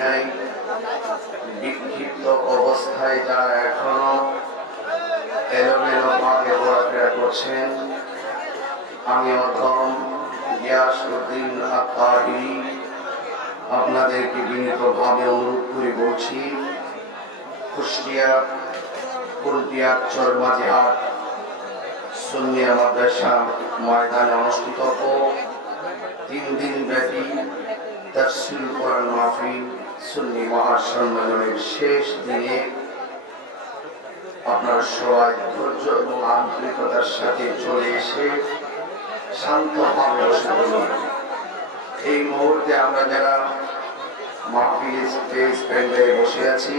নাই, বিক্ষিপ্ত অবস্থায় যারা এখনো এলোমেলো ভাবে ঘোরাফেরা করছেন, আমি অধম গিয়াসউদ্দিন আত্মাহি আপনাদেরকে বিনীতভাবে অনুরোধ করে বলছি, কুষ্টিয়া কুলটিয়া চরমাজিহাট সুন্নিয়া মাদ্রাসা ময়দানে অনুষ্ঠিত 3 দিন ব্যাপী তাফসীরুল কোরআন মাহফিল সুন্নি মহাসম্মেলনের শেষ দিনে আপনারা সবাই ধৈর্য এবং আন্তরিকতার সাথে চলে এসে শান্তভাবে বসে পড়ুন। এই মুহূর্তে আমরা যারা মাহফিল স্টেজ প্যান্ডেলে বসে আছি,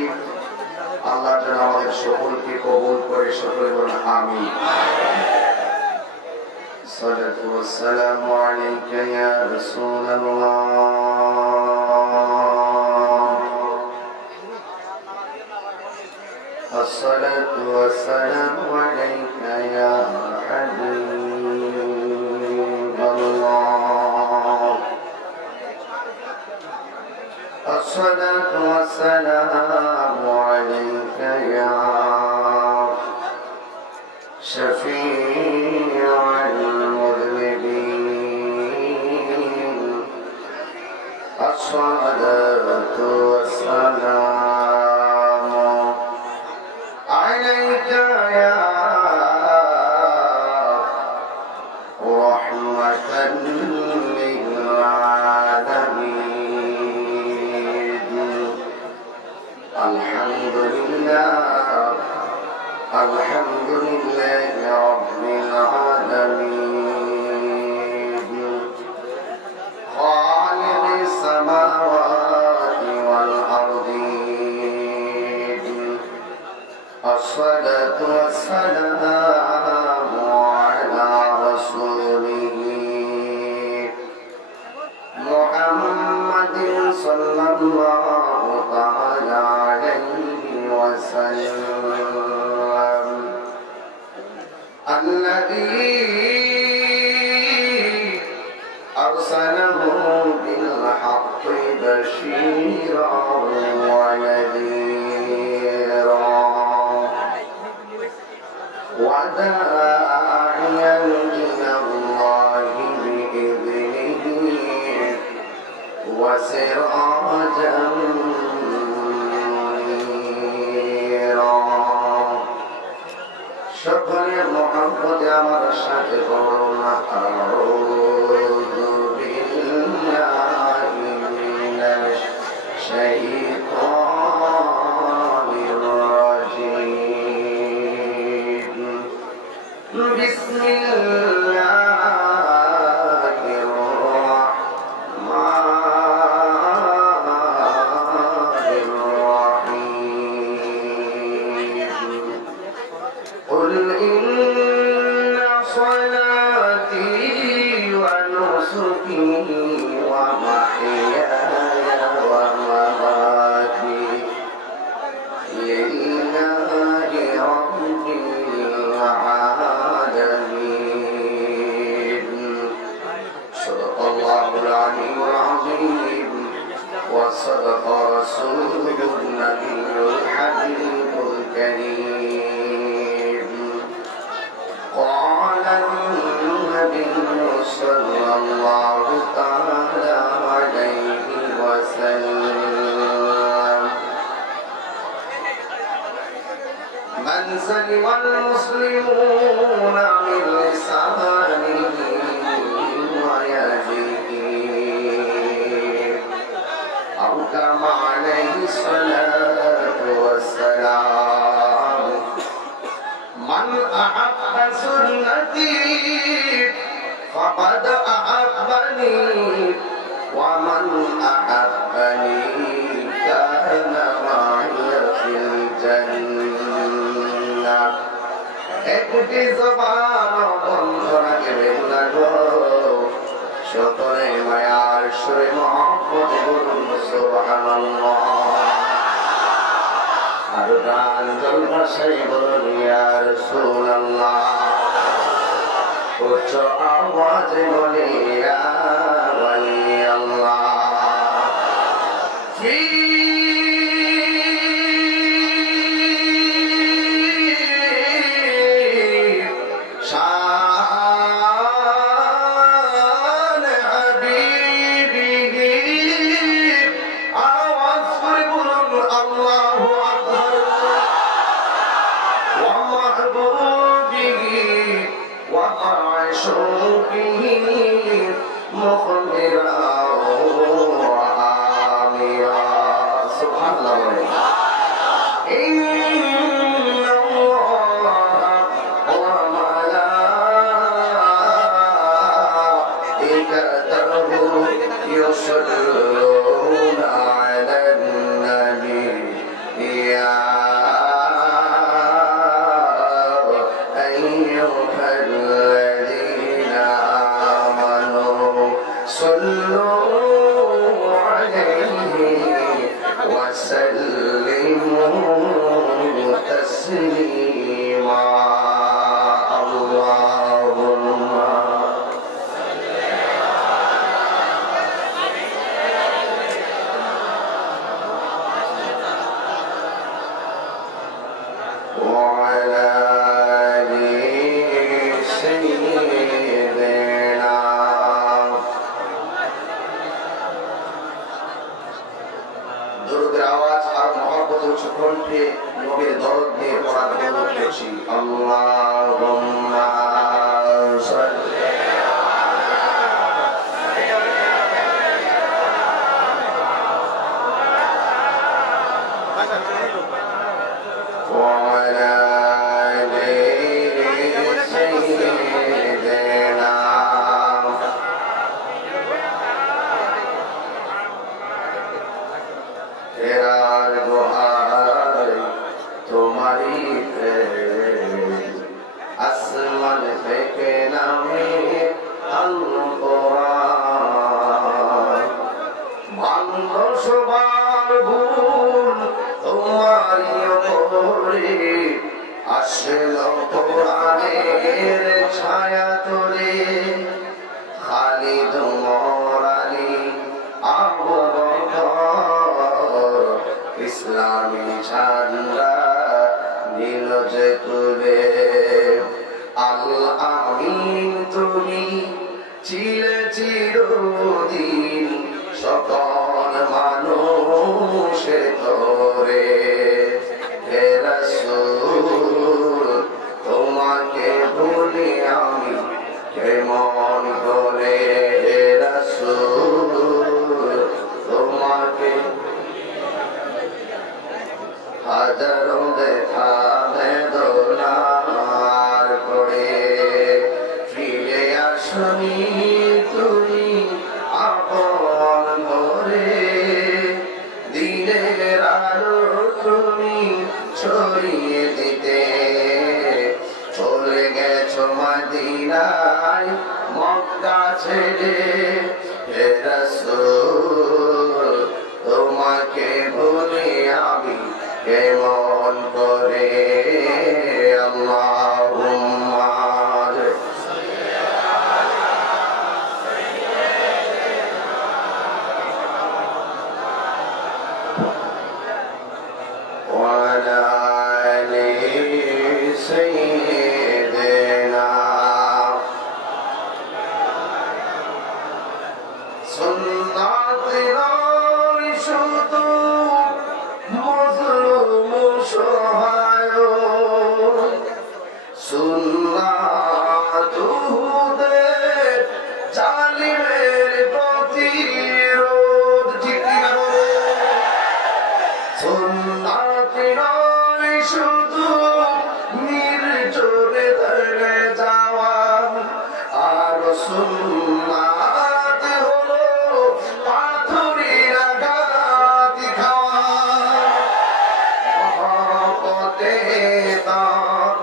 আল্লাহ যেন আমাদের সকলকে কবুল করে, সকলে বলুন আমিন। الصلاة والسلام عليك يا رسول الله، الصلاة والسلام عليك يا حبيب الله، الصلاة والسلام عليك يا شفيع المذنبين، الصلاة والسلام عليك يا رحمة للعالمين، الحمد لله الحمد لله رب العالمين، خالق السماوات والأرضين، الصلاة والسلام على رسوله محمد صلى الله تعالى عليه وسلم، الذي أرسله بالحق بشيرا ونذيرا وداعيا إلى الله بإذنه وسراجا منيرا। সকলে মহব্বতে আমার সাথে বলুন আউযু বিল্লাহি মিনাশ শাইতানির রাজীম, বিসমিল্লাহির রাহমানির রাহিম। قل إن صلاتي ونسكي ومحياي ومماتي لله رب العالمين، صدق الله العلي العظيم وصدق رسوله النبي الحبيب الكريم، قال النبي صلى الله تعالى عليه وسلم، من سلم المسلمون من لسانه ويده أو كما عليه الصلاة والسلام، من أحب سنتي فقد أحبني ومن أحبني كان معي في الجنة। একটি জবান বন্ধ রাখবেন না গো, সকলে মায়ার সুরে মহব্বত বলুন সুবহানাল্লাহ। আর গান জল ভাষায় বলুন ইয়া রাসূলুল্লাহ, উচ্চ আওয়াজে বলি ইয়া ওয়ালি আল্লাহ। به مخبرا وآمرا سبحان الله إن الله وملائكته يصلون على النبي يا أيها الذين آمنوا صلوا عليه وسلموا تسليما اللهم وعلى آل سيدنا দুরূদের আওয়াজ আর মহব্বত উচ্চ কণ্ঠে নবীর দরদ নিয়ে পড়ার অনুরোধ করছি আল্লাহুম্মা সাল্লি وعلى آل سيدنا ফেরার দোহাই তোমারই আসমান থেকে নামে আল কোরআন ভাঙল সবার ভুল তোমারই ওপরে আসল কোরআনের ছায়া তোলে খালিদ মরালি আবু বকর ইসলামী ঝান্ডা নীল যে তুলে আল আমিন তুমি চিরে চিরদিন সকল মানুষে তোরে হে রাসূল তোমাকে ভুলি আমি কেমন করে হে রাসূল তোমাকে হাজারো দেখা বেদনার করে ফিরে আসনি তুমি আপন ঘরে দিনের আলো তুমি ছড়িয়ে দিতে চলে গেছো মদিনায় মক্কা ছেড়ে হে রাসূল তোমাকে ভুলি আমি কেমন করে আল্লাহুম্মা وعلى آل سيدنا সুন্নাতের শুধু মজলুম সহায় সুন্নাতুদের জালিমের প্রতিরোধ ঠিক কিনা সুন্নাতের শুধু নির্জনে ধরে যাওয়া আর সুন্নাত হলো পাথরের আঘাত খাওয়া মহব্বতে তার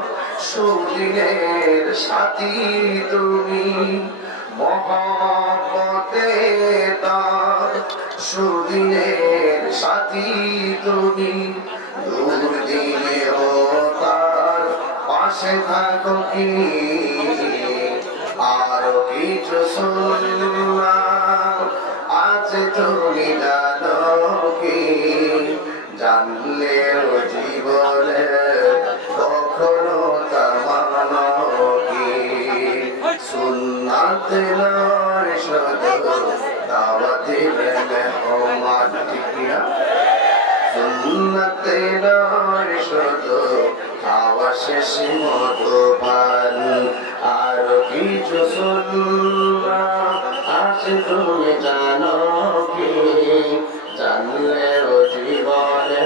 সুদিনের সাথী তুমি মহব্বতে তার সুদিনের সাথী তুমি দূর দিলেও তার পাশে থাকো কি আরো কিছু শুনলাম আছে তুমি জানো কি জানলেও জীবনে কখনো তা মানো কি সুন্নাতে নয় শুধু দাওয়াতে মেহমান ঠিক না সুন্নাতে নয় শুধু খাওয়া শেষে মধুপান আর কিছু শুনবা আসে তুমি জানো কি জানলেও জীবনে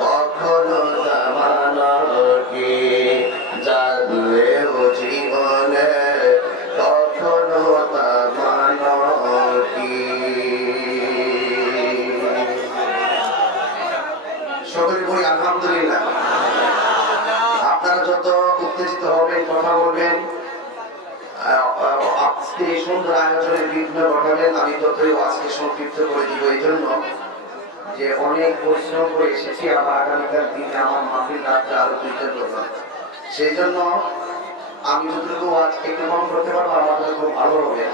কখনো জামানো কি জানলেও জীবনে কখনো জামানো কি। সকলে বলি আলহামদুলিল্লাহ। আপনারা যত উত্তেজিত হবেন, কথা বলবেন, আজকে এই সুন্দর আয়োজনের বিঘ্ন ঘটাবেন, আমি ততই আজকে সংক্ষিপ্ত করে দিব। এই জন্য যে অনেক পরিশ্রম করে এসেছি, আবার আগামীকাল দিনে আমার মাহফিল রাত্রে আরো 2টা প্রোগ্রাম, সেই জন্য আমি যতটুকু আজকে একটু কম করতে পারবো আমার জন্য খুব ভালো হবে।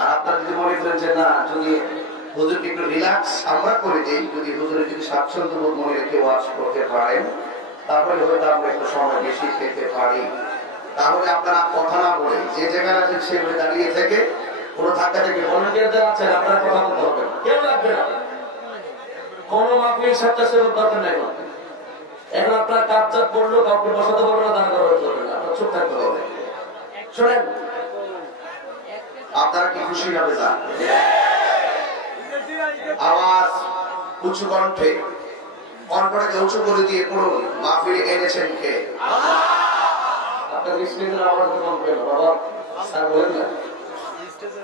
আর আপনারা যদি মনে করেন যে না, যদি হুজুরকে একটু রিল্যাক্স আমরা করে দিই, যদি হুজুরের যদি স্বাচ্ছন্দ্য বোধ মনে রেখে ওয়াজ করতে পারেন, তাহলে হয়তো আমরা একটু সময় বেশি পেতে পারি। তাহলে আপনারা কথা না বলে যে জায়গায় আছেন সেগুলো দাঁড়িয়ে থেকে কোনো ধাক্কা থেকে ভলেন্টিয়ারদের আছেন, আপনারা কথা বলতে হবে, কেউ লাগবে না, কোনো মাহফিল স্বেচ্ছাসেবক দরকার নেই। এখন আপনার কাজ চাপ করলো, কাউকে বসাতে পারবে না, দাঁড় করাতে পারবে না, আপনার চুপ থাকতে হবে। শোনেন, আপনারা কি খুশি হবে? যান আওয়াজ উঁচু কণ্ঠে, কণ্ঠটাকে উঁচু করে দিয়ে পড়ুন, মাহফিলে এনেছেন কে?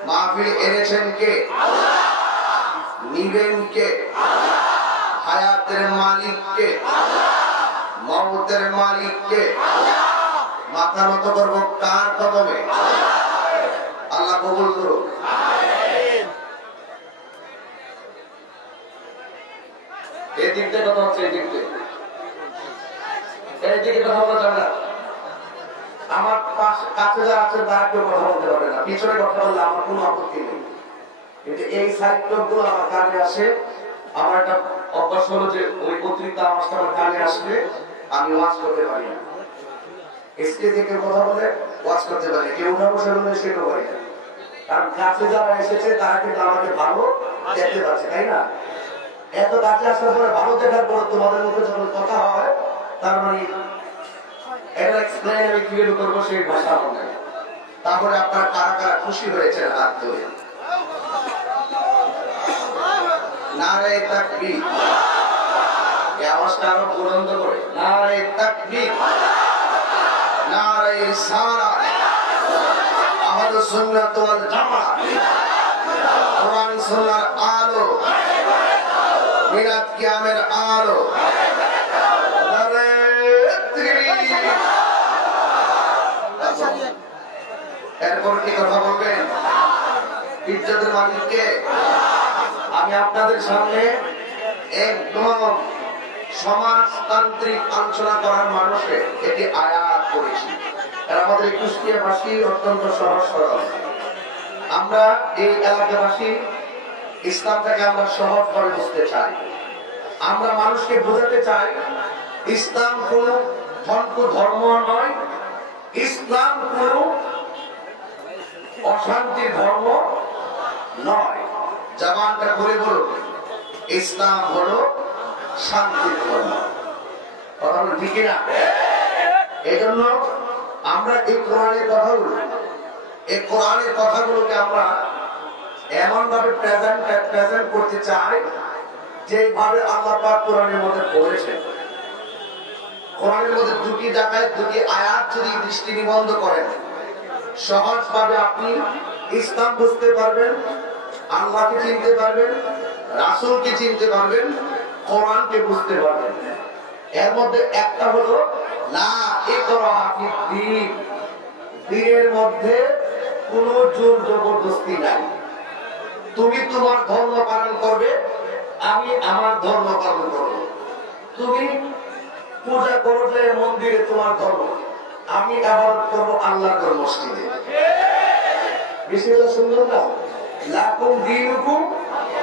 মাহফিলে এনেছেন কে? নিবেন কে? হায়াতের মালিক কে? মওতের মালিক কে? মাথা নত করবো কার কদমে? আল্লাহ কবুল করুন। এই দিকতে কথা হচ্ছে, এই দিকতে, এই দিকে কথা বলা যাবে না। আমার কাছে যারা আছে তারা কেউ কথা বলতে পারবে না, পিছনে কথা বললে আমার কোনো আপত্তি নেই, কিন্তু এই সাইড লোকগুলো আমার কানে আসে। আমার একটা অভ্যাস হলো যে ওই অতিরিক্ত আওয়াজটা আমার কানে আসলে আমি ওয়াজ করতে পারি না। স্টেজে কেউ কথা বলে ওয়াজ করতে পারি, কেউ উঠা বসে বললে সেটাও পারি না, কারণ কাছে যারা এসেছে তারা কিন্তু আমাকে ভালো দেখতে পাচ্ছে, তাই না? এত কাছে আসার পরে ভালো দেখার পর তোমাদের মধ্যে যখন কথা হয়, তার মানে এটা এক্সপ্লেইন আমি কিভাবে করবো সেই ভাষা আমার নাই। তারপরে আপনারা কারা কারা খুশি হয়েছে হাত ধরে নারে তাকবীর, এই আওয়াজটা আরো বুলন্দ করে, নারে তাকবীর, নারে রিসালাত, আহলে সুন্নাত ওয়াল জামাত, কোরআন সুন্নাহর আলো, মিলাদ কিয়ামের আলো, নারে তাকবীর। এরপর কি কথা বলবেন? ইজ্জতের মালিককে আমি আপনাদের সামনে একদম সমাজতান্ত্রিক আলোচনা করার মানুষে এটি আয়াত করেছি। আমাদের কুষ্টিয়াবাসী অত্যন্ত সহজ সরল, আমরা এই এলাকাবাসী ইসলামটাকে আমরা সহজভাবে বুঝতে চাই। আমরা মানুষকে বোঝাতে চাই ইসলাম কোন ধর্ম নয়, ইসলাম কোন অশান্তির ধর্ম নয়। জবানটা খুলে বলুন, ইসলাম হলো শান্তির ধর্ম। কথা বলুন ঠিক না? এই জন্য আমরা এই কোরআনের কথাগুলোকে আমরা এমন ভাবে প্রেজেন্ট করতে চাই যেভাবে আল্লাহ পাক কোরআনের মধ্যে বলেছেন। কোরআনের মধ্যে 2টি জায়গায় 2টি আয়াত যদি দৃষ্টি নিবন্ধ করেন, সহজভাবে আপনি ইসলাম বুঝতে পারবেন, আল্লাহকে চিনতে পারবেন, রাসূলকে চিনতে পারবেন, কোরআনকে বুঝতে পারবেন। এর মধ্যে একটা হলো লা ইকরাহা ফিদ্দীন, দ্বীনের মধ্যে কোনো জোর জবরদস্তি নাই। তুমি তোমার ধর্ম পালন করবে, আমি আমার ধর্ম পালন করব। তুমি পূজা করবে মন্দিরে তোমার ধর্ম, আমি ইবাদত করব আল্লাহর মসজিদে। বিষয়টা সুন্দর না? লাকুম দীনুকুম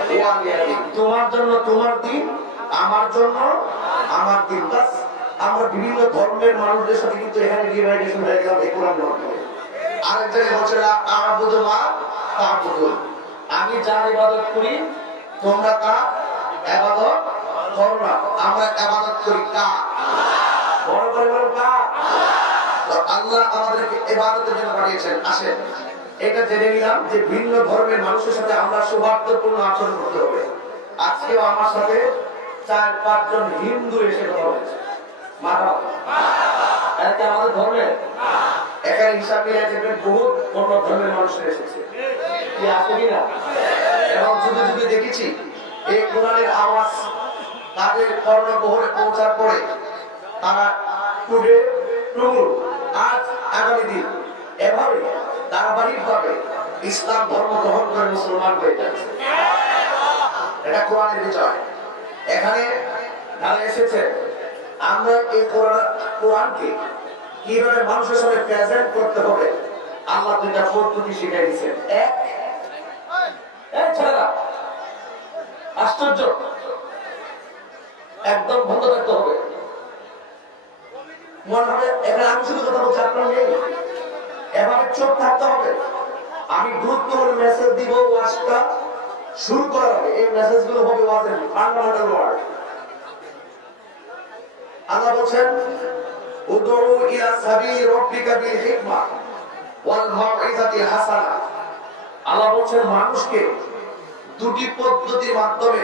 ওয়ালিয়া দীন, তোমার জন্য তোমার দিন, আমার জন্য আমার দিন। বাস আমরা বিভিন্ন ধর্মের মানুষদের সাথে কিন্তু এখানে ডিভাইডেশন হয়ে গেলাম এই কোরআন ধর্মে। আরেক জায়গায় বলছে আ'বুদু মা তা'বুদুন, আমি যার ইবাদত করি তোমরা তার ইবাদত করো না। আমরা ইবাদত করি কার? বড় করে বলুন কার? তো আল্লাহ আমাদেরকে ইবাদতের জন্য পাঠিয়েছেন। আসেন এটা জেনে নিলাম যে ভিন্ন ধর্মের মানুষের সাথে আমরা সৌহার্দ্যপূর্ণ আচরণ করতে হবে। আজকেও আমার সাথে 4-5 জন হিন্দু এসে কথা বলেছে। এটা আমাদের ধর্মের এখানে হিসাব নিয়ে দেখবেন বহুত অন্য ধর্মের মানুষ এসেছে, কি আছে কিনা? এবং যুগে যুগে দেখেছি এই কোরআনের আওয়াজ তাদের কর্ণগহরে পৌঁছার পরে তারা টুডে টুমুর আজ আগামী দিন এভাবে ধারাবাহিকভাবে ইসলাম ধর্ম গ্রহণ করে মুসলমান হয়ে যাচ্ছে। এটা কোরআনের বিষয়। এখানে তারা এসেছে আমরা এই কোরআনকে কিভাবে মানুষের সাথে প্রেজেন্ট করতে হবে আল্লাহ দুইটা পদ্ধতি শিখিয়ে দিয়েছেন। এক ছেলেরা আশ্চর্য, একদম বন্ধ রাখতে হবে। মনে হবে এখানে আমি শুধু কথা বলছি, আপনার নেই, এভাবে চোখ থাকতে হবে। আমি গুরুত্বপূর্ণ মেসেজ দিব, ওয়াজটা শুরু করার আগে এই মেসেজ গুলো হবে ওয়াজের ফান্ডামেন্টাল ওয়ার্ড। আল্লাহ বলছেন উদউ ইলা সাবিলি রাব্বিকা বিল হিকমা ওয়াল মাউইযাতিল হাসানা। আল্লাহ বলছেন মানুষকে দুটি পদ্ধতির মাধ্যমে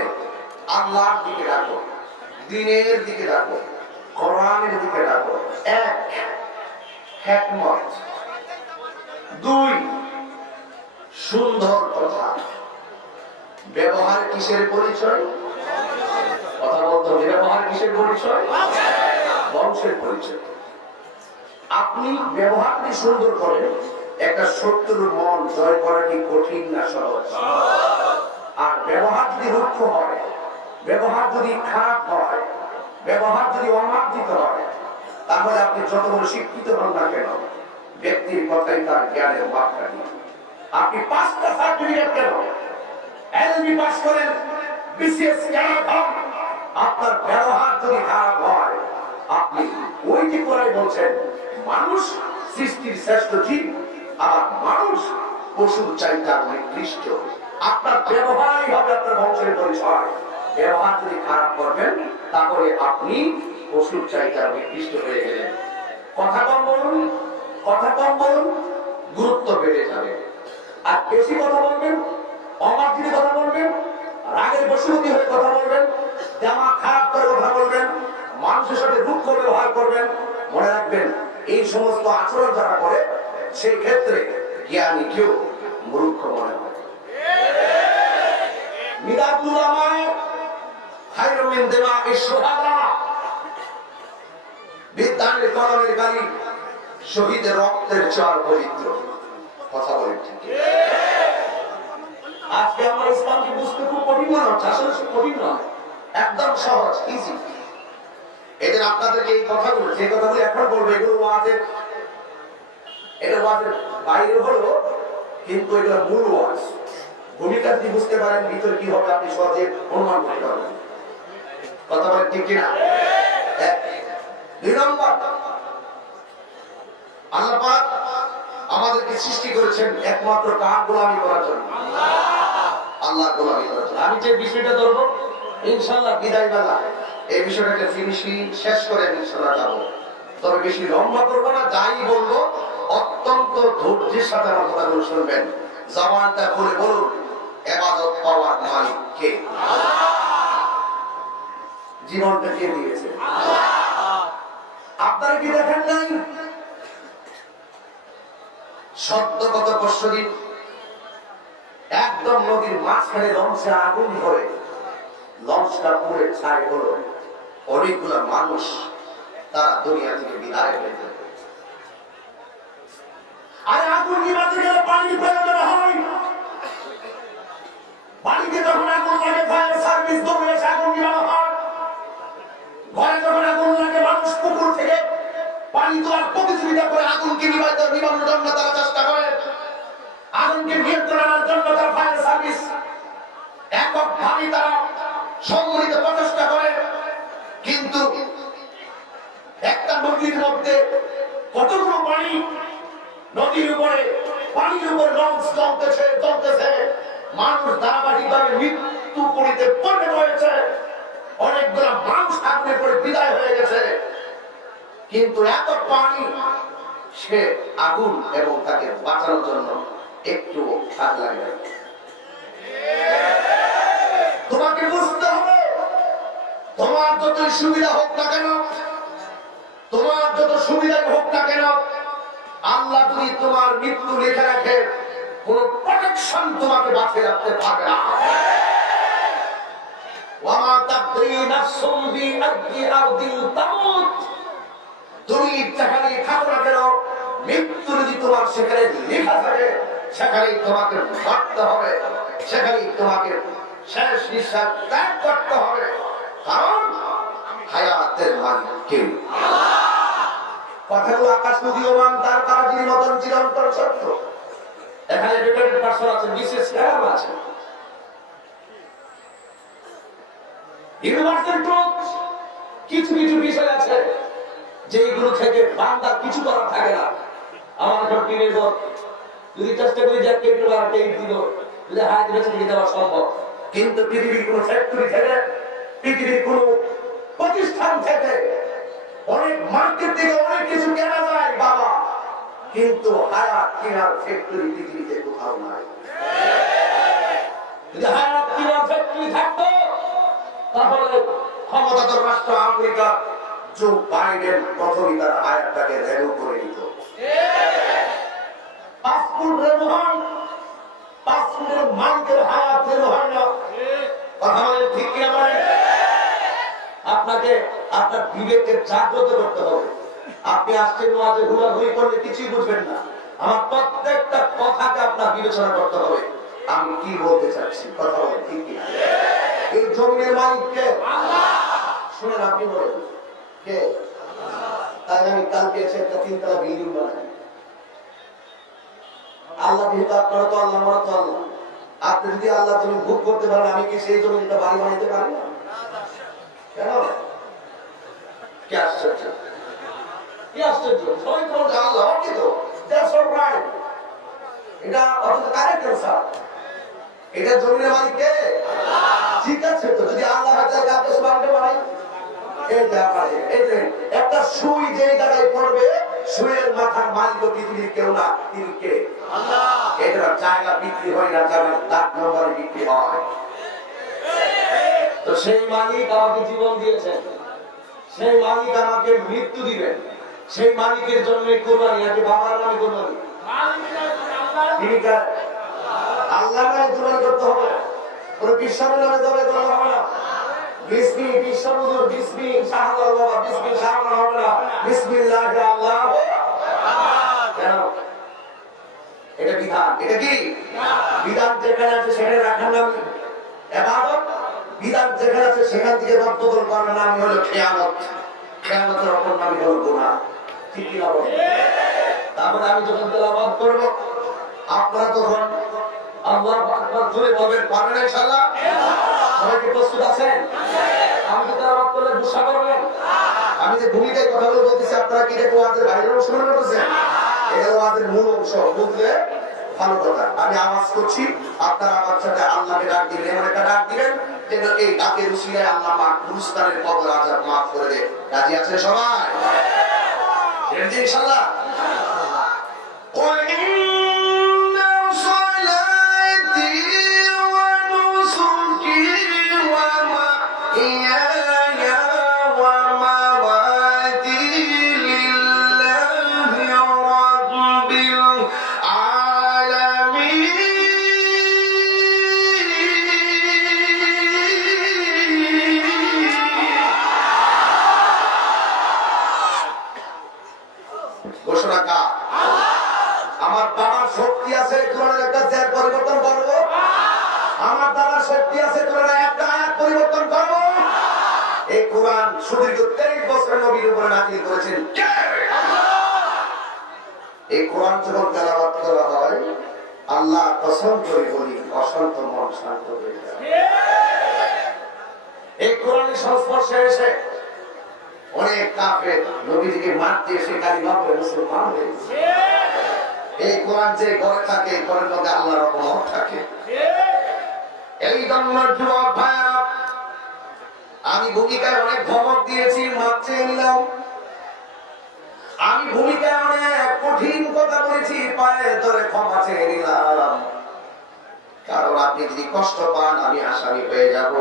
আল্লাহর দিকে ডাকো, দ্বীনের দিকে ডাকো, কোরআনের দিকে ডাকো। এক, হিকমত। দুই, সুন্দর কথা। ব্যবহার কিসের পরিচয়? কথা বলতে হবে। ব্যবহার কিসের পরিচয়? বংশের পরিচয়। আপনি ব্যবহার যদি সুন্দর করেন, একটা শত্রুর মন জয় করা কি কঠিন না সহজ? আর ব্যবহার যদি রুক্ষ হয়, ব্যবহার যদি খারাপ হয়, ব্যবহার যদি অমার্জিত হয়, তাহলে আপনি যত বড় শিক্ষিত হন না কেন, ব্যক্তির কথাই তার জ্ঞানের মাত্রা নেই। আপনি 5টা সার্টিফিকেট কেন, এলএলবি পাস করেন, বিসিএস কেন হন, আপনার ব্যবহার যদি খারাপ হয়, আপনি ওই যে করে বলছেন মানুষ সৃষ্টির শ্রেষ্ঠ জীব আর মানুষ পশুর চাইতে নিকৃষ্ট। আপনার ব্যবহারই হবে আপনার বংশের পরিচয়। ব্যবহার যদি খারাপ করবেন তাহলে আপনি পশুর চাইতে নিকৃষ্ট হয়ে গেলেন। কথা কম বলুন, কথা কম বলুন, গুরুত্ব বেড়ে যাবে। আর বেশি কথা বলবেন, অমার্জিত কথা বলবেন, রাগের বশীভূত হয়ে কথা বলবেন, জামা খারাপ করে কথা বলবেন, মানুষের সাথে রুক্ষ ব্যবহার করবেন, মনে রাখবেন এই সমস্ত আচরণ যারা করে সেই ক্ষেত্রে জ্ঞানী কেউ মূর্খ মনে হয়। মিদাতুল আমায় খায়রুম মিন দিমাইশ শুহাদা। বিদ্যানের কলমের গালি শহীদের রক্তের চেয়ে পবিত্র। কথা বলেন ঠিক? আজকে আমরা ইসলামকে বুঝতে খুব কঠিন মনে হচ্ছে, আসলে কঠিন নয়, একদম সহজ, ইজি। এদের আপনাদেরকে এই কথাগুলো, যে কথাগুলো এখন বলবো, এগুলো ওয়াজের, এটা ওয়াজের বাইরে হলো, কিন্তু এগুলো মূল ওয়াজ। ভূমিকা যদি বুঝতে পারেন ভিতরে কি হবে আপনি সহজে অনুমান করতে পারবেন। কথা বলেন ঠিক কিনা? 2 নম্বর, আল্লাহ পাক আমাদেরকে সৃষ্টি করেছেন একমাত্র কার গোলামি করার জন্য, আল্লাহর গোলামি করার জন্য। আমি যে বিষয়টা ধরবো ইনশাআল্লাহ বিদায় বেলা এই বিষয়টাকে ফিনিশিং শেষ করে ইনশাআল্লাহ যাবো। তবে বেশি লম্বা করবো না, যাই বলবো অত্যন্ত ধৈর্যের সাথে আমার কথাগুলো শুনবেন। জবানটা খুলে বলুন, ইবাদত পাওয়ার মালিক কে? জীবনটা কে দিয়েছে? আপনারা কি দেখেন নাই সদ্য গত পরশুদিন একদম নদীর মাঝখানে লঞ্চে আগুন ধরে লঞ্চটা পুড়ে ছাই হলো, অনেকগুলো মানুষ তারা দুনিয়া থেকে বিদায় হয়ে যাবে। আর আগুন নিভাতে গেলে পানির প্রয়োজন হয়। বাড়িতে যখন আগুন লাগে ফায়ার সার্ভিস দৌড়ে এসে আগুন নিভানো হয়। ঘরে যখন আগুন লাগে মানুষ পুকুর থেকে পানি তোলার প্রতিযোগিতা করে আগুনকে নিভানোর জন্য তারা চেষ্টা করে। আগুনকে নিয়ন্ত্রণ আনার জন্য তারা ফায়ার সার্ভিস এককভাবে তারা সম্মিলিত প্রচেষ্টা করে। কিন্তু একটা নদীর মধ্যে কতগুলো পানি, নদীর উপরে পানির উপরে লঞ্চ চলতেছে, মানুষ ধারাবাহিকভাবে মৃত্যু পরিতে পরিণত হয়েছে, অনেকগুলো মানুষ আগুনে পড়ে বিদায় হয়ে গেছে। কিন্তু এত পানি, সে আগুন এবং তাকে বাঁচানোর জন্য একটু কাজ লাগে। তোমাকে বুঝতে হবে, তোমার যত সুবিধা হোক না কেন, তোমার যত সুবিধা হোক না কেন, আল্লাহ যদি তোমার মৃত্যু লিখে রাখে, কোন প্রোটেকশন তোমাকে বাঁচিয়ে রাখতে পারবে না। ওয়ামা তাদরি নাফসুম বিআইয়ি আরদিন তামুত, তুমি যেখানেই থাকো না কেন, মৃত্যু যদি তোমার সেখানে লেখা থাকে, সেখানেই তোমাকে মরতে হবে, সেখানেই তোমাকে শেষ নিঃশ্বাস ত্যাগ করতে হবে। কারণ হায়াতের মালিক কে? কথাগুলো আকাশ উদীয়মান তার তারাটির মতন চিরন্তন সত্য। এখানে এডুকেটেড পারসন আছে, বিশেষ জ্ঞান আছে, ইউনিভার্সাল ট্রুথ। কিছু কিছু বিষয় আছে যেগুলো থেকে বান্দার কিছু করার থাকে না। আমার এখন টিনের ঘর, যদি চেষ্টা করি যে কেটে বার কেট দিল, যদি হাত বেছে দিয়ে দেওয়া সম্ভব, কিন্তু পৃথিবীর কোন ফ্যাক্টরি থেকে, পৃথিবীর কোন প্রতিষ্ঠান থেকে, অনেক মার্কেট থেকে অনেক কিছু কেনা যায় বাবা, কিন্তু হায়াত কেনার ফ্যাক্টরি পৃথিবীতে কোথাও নাই। যদি হায়াত কেনার ফ্যাক্টরি থাকতো, তাহলে ক্ষমতাধর রাষ্ট্র আমেরিকা জো বাইডেন প্রথমে তার হায়াতটাকে রেনু করে নিত। পাসপোর্ট রেনু হয়, পাসপোর্টের মালিকের হায়াত রেনু হয় না। কথা বলেন ঠিক কিনা বলেন? আপনাকে আপনার বিবেককে জাগ্রত করতে হবে। আপনি আসছেন ওয়াজে হুড়াহুড়ি করলে কিছুই বুঝবেন না। আমার প্রত্যেকটা কথাকে আপনার বিবেচনা করতে হবে, আমি কি বলতে চাচ্ছি। কথা বলেন ঠিক কিনা? এই জমিনের মালিককে শুনেন, আপনি বলেন কে? তাই আমি কালকে এসে একটা 3 তলা বিল্ডিং বানাই। আল্লাহ যেহেতু আপনারা তো আল্লাহ, আমরা তো আল্লাহ। আপনি যদি আল্লাহ জমি ভোগ করতে পারেন, আমি কি সেই জমিটা বাড়ি বানাইতে পারি না? কেন? কি আশ্চর্য, কি আশ্চর্য! সবাই তো আল্লাহ অর্পিত, দ্যাটস অল রাইট। এটা অত কারেক্ট স্যার, এটা জমিনের মালিক কে? ঠিক আছে, তো যদি আল্লাহ জায়গা আপনি বানাতে পারেন, এই জায়গায় এই যে একটা সুই যে জায়গায় পড়বে, সুইয়ের মাথার মালিক পৃথিবীর কেউ না, তিনি কে? আল্লাহ। এটা জায়গা বিক্রি হয় না, জায়গা লাখ নম্বরে বিক্রি হয়। তো সেই মালিক আমাকে জীবন দিয়েছেন, সেই মালিক আমাকে মৃত্যু দিবেন, সেই মালিকের জন্য কোরবানি। নাকি বাবার নামে কোরবানি? তিনি কার? আল্লাহর নামে কোরবানি করতে হবে, কোন কৃষ্ণের নামে দলে করা হবে না। বিসমি বিশ্বহুজুর, বিসমি শাহজালাল বাবা, বিসমি শাহজালাল হবে না, বিসমিল্লাহ আল্লাহ। কেন? এটা বিধান। এটা কি বিধান? যেখানে আছে সেখানে রাখার নাম ইবাদত, বিধান যেখানে আছে সেখান থেকে রদ্দকরণ করার নাম হলো খেয়ানত। খেয়ানতের অপর নাম হলো গুনাহ। ঠিক কি না? তারপরে আমি যখন তেলাওয়াত করব, আপনারা তখন আল্লাহু আকবার জোরে বলবেন, পারবেন ইনশাআল্লাহ? সবাই কি প্রস্তুত আছেন? আমি তো তেলাওয়াত করলে গুসা করবেন। আমি যে ভূমিকায় কথাগুলো বলতেছি, আপনারা কি এটা ওয়াজের বাইরের অংশ মনে করতেছেন? এটা ওয়াজের মূল অংশ, বুঝলে ভালো কথা। আমি আওয়াজ করছি, আপনারা আমার সাথে আল্লাহকে ডাক দিবেন, এমন একটা ডাক দিবেন যেন এই ডাকের উসিলায় আল্লাহ পাক গুলিস্তানের কবর আযাব মাফ করে দেয়। রাজি আছেন সবাই? ইনশাআল্লাহ। আমার বাবার শক্তি আছে কোরআনের একটা জের পরিবর্তন করব, আমার দাদার শক্তি আছে কোরআনের একটা আয়াত পরিবর্তন করব। এই কোরআন সুদীর্ঘ 23 বছর নবীর উপরে নাযিল করেছেন কে? এই কোরআন যখন তেলাওয়াত করা হয়, আল্লাহ কসম করে বলি, অশান্ত মন শান্ত হয়ে যায়। এই কোরআনের সংস্পর্শে এসে অনেক কাফের নবীজিকে মারতে এসে কালিমা পড়ে মুসলমান হয়েছে। এই কোরআন যে ঘরে থাকে, ঘরের মধ্যে আল্লাহর রহমত থাকে। এই জন্য যুবক ভাইরা, আমি ভূমিকায় অনেক ধমক দিয়েছি, মাপ চেয়ে নিলাম। আমি ভূমিকায় অনেক কঠিন কথা বলেছি, পায়ে ধরে ক্ষমা চেয়ে নিলাম, কারণ আপনি যদি কষ্ট পান আমি আসামি হয়ে যাব।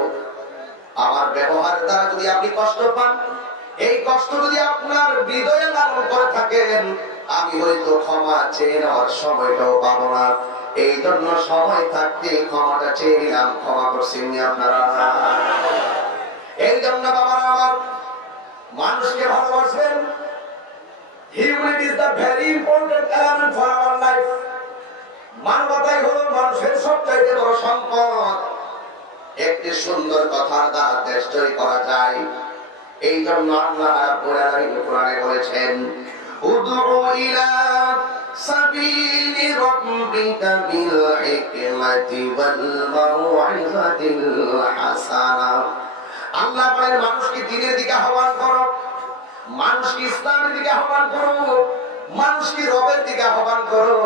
আমার ব্যবহারের দ্বারা যদি আপনি কষ্ট পান, এই কষ্ট যদি আপনার হৃদয়ে লালন করে থাকেন, আমি হয়তো ক্ষমা চেয়ে নেওয়ার সময়টাও পাবো না। এই জন্য সময় থাকতে ক্ষমাটা চেয়ে নিলাম। ক্ষমা করছেন আপনারা? এই জন্য বাবারা আমার, মানুষকে ভালোবাসবেন। Humanity is the very important element for our life. মানবতাই হলো মানুষের সবচাইতে বড় সম্পদ। একটি সুন্দর কথার দ্বারা দেশ জয় করা যায়। এই জন্য আল্লাহ কোরআনে বলেছেন, উদউ ইলা সাবিলি রাব্বিকা বিল হিকমাতি ওয়াল মাউইযাতিল হাসানা। আল্লাহ বলেন, মানুষকে দ্বীনের দিকে আহ্বান করো, মানুষকে ইসলামের দিকে আহ্বান করো, মানুষকে রবের দিকে আহ্বান করো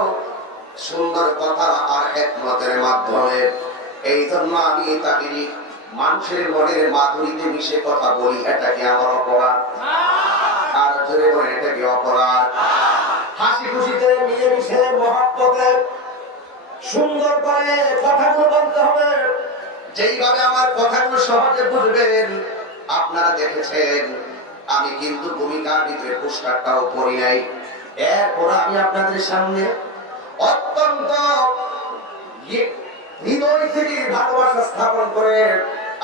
সুন্দর কথা আর হিকমতের মাধ্যমে। এই জন্য আমি তাকে মানুষের মনের মাধুরীতে মিশে কথা বলি, এটা কি আমার অপরাধ? আর জোরে বলে, এটা কি অপরাধ? হাসি খুশিতে মিলেমিশে মহব্বতে সুন্দর করে কথাগুলো বলতে হবে, যেইভাবে আমার কথাগুলো সহজে বুঝবেন। আপনারা দেখেছেন আমি কিন্তু ভূমিকার ভিতরে পোস্টারটাও পড়ি নাই। এরপর আমি আপনাদের সামনে অত্যন্ত হৃদয় থেকে ভালোবাসা স্থাপন করে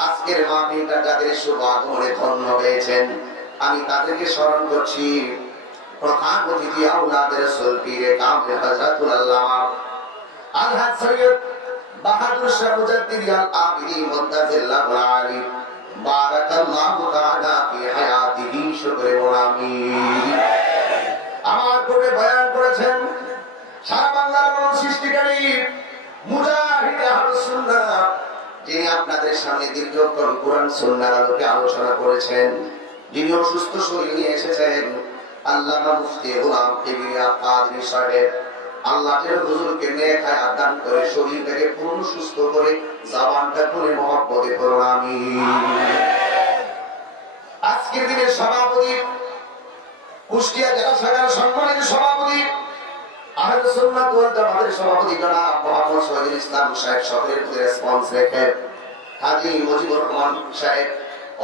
আজকের মাহফিলটা যাদের শুভ আগমনে ধন্য হয়েছেন, আমি তাদেরকে স্মরণ করছি। প্রধান অতিথি আওলাদের রাসূল পীরে কামে হযরতুল আল্লামা আলহাজ সৈয়দ বাহাদুর শাহ মুজাদ্দিদ আল আবিদি মুদ্দাজিল্লাহুল আলী বারাকাল্লাহু তাআলা ফি হায়াতিহি। শুকরে আমিন। আমার পূর্বে বয়ান করেছেন সারা বাংলার মন সৃষ্টিকারী মুজাহিদ আহলুস সুন্নাহ, যিনি আপনাদের সামনে দীর্ঘক্ষণ কোরআন সুন্নাহর আলোকে আলোচনা করেছেন, যিনি অসুস্থ শরীর নিয়ে এসেছেন, আল্লামা মুফতি গোলাম কিবরিয়া কাদরী সাহেব। আল্লাহ যেন হুজুরকে নেক হায়াত দান করে, শরীরটাকে পূর্ণ সুস্থ করে, জবানটা খুলে মহব্বতে করুন আমিন। আজকের দিনের সভাপতি, কুষ্টিয়া জেলা শাখার সম্মানিত সভাপতি আহলে সুন্নাত ওয়াল জামাতের সভাপতি জনাব মোহাম্মদ শহীদুল ইসলাম সাহেব, শহরের প্রতি রেসপন্স রেখে হাজী মুজিবুর রহমান সাহেব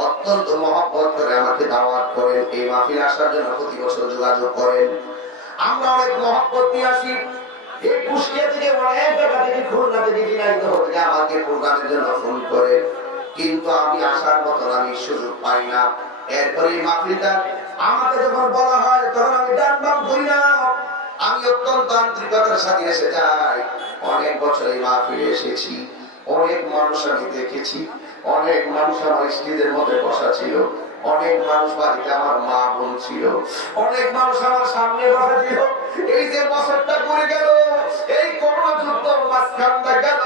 অত্যন্ত মহব্বত করে আমাকে দাওয়াত করেন, এই মাহফিলে আসার জন্য প্রতি বছর যোগাযোগ করেন। আমরা অনেক মহব্বত নিয়ে আসি। এই কুষ্টিয়া থেকে অনেক জায়গা থেকে, খুলনা থেকে, ঝিনাইদহ থেকে আমাকে প্রোগ্রামের জন্য ফোন করে, কিন্তু আমি আসার মতন আমি সুযোগ পাই না। এরপরে এই মাহফিলটা আমাকে যখন বলা হয় তখন আমি ডান বাম করি না, আমি অত্যন্ত আন্তরিকতার সাথে এসে যাই। অনেক বছর এই মাহফিলে এসেছি, অনেক মানুষ আমি দেখেছি, অনেক মানুষ আমার স্ত্রীদের মধ্যে বসা ছিল, অনেক মানুষ বাড়িতে আমার মা বোন ছিল, অনেক মানুষ আমার সামনে বসা ছিল। এই যে বছরটা করে গেল, এই করোনা যুদ্ধ মাঝখানটা গেল,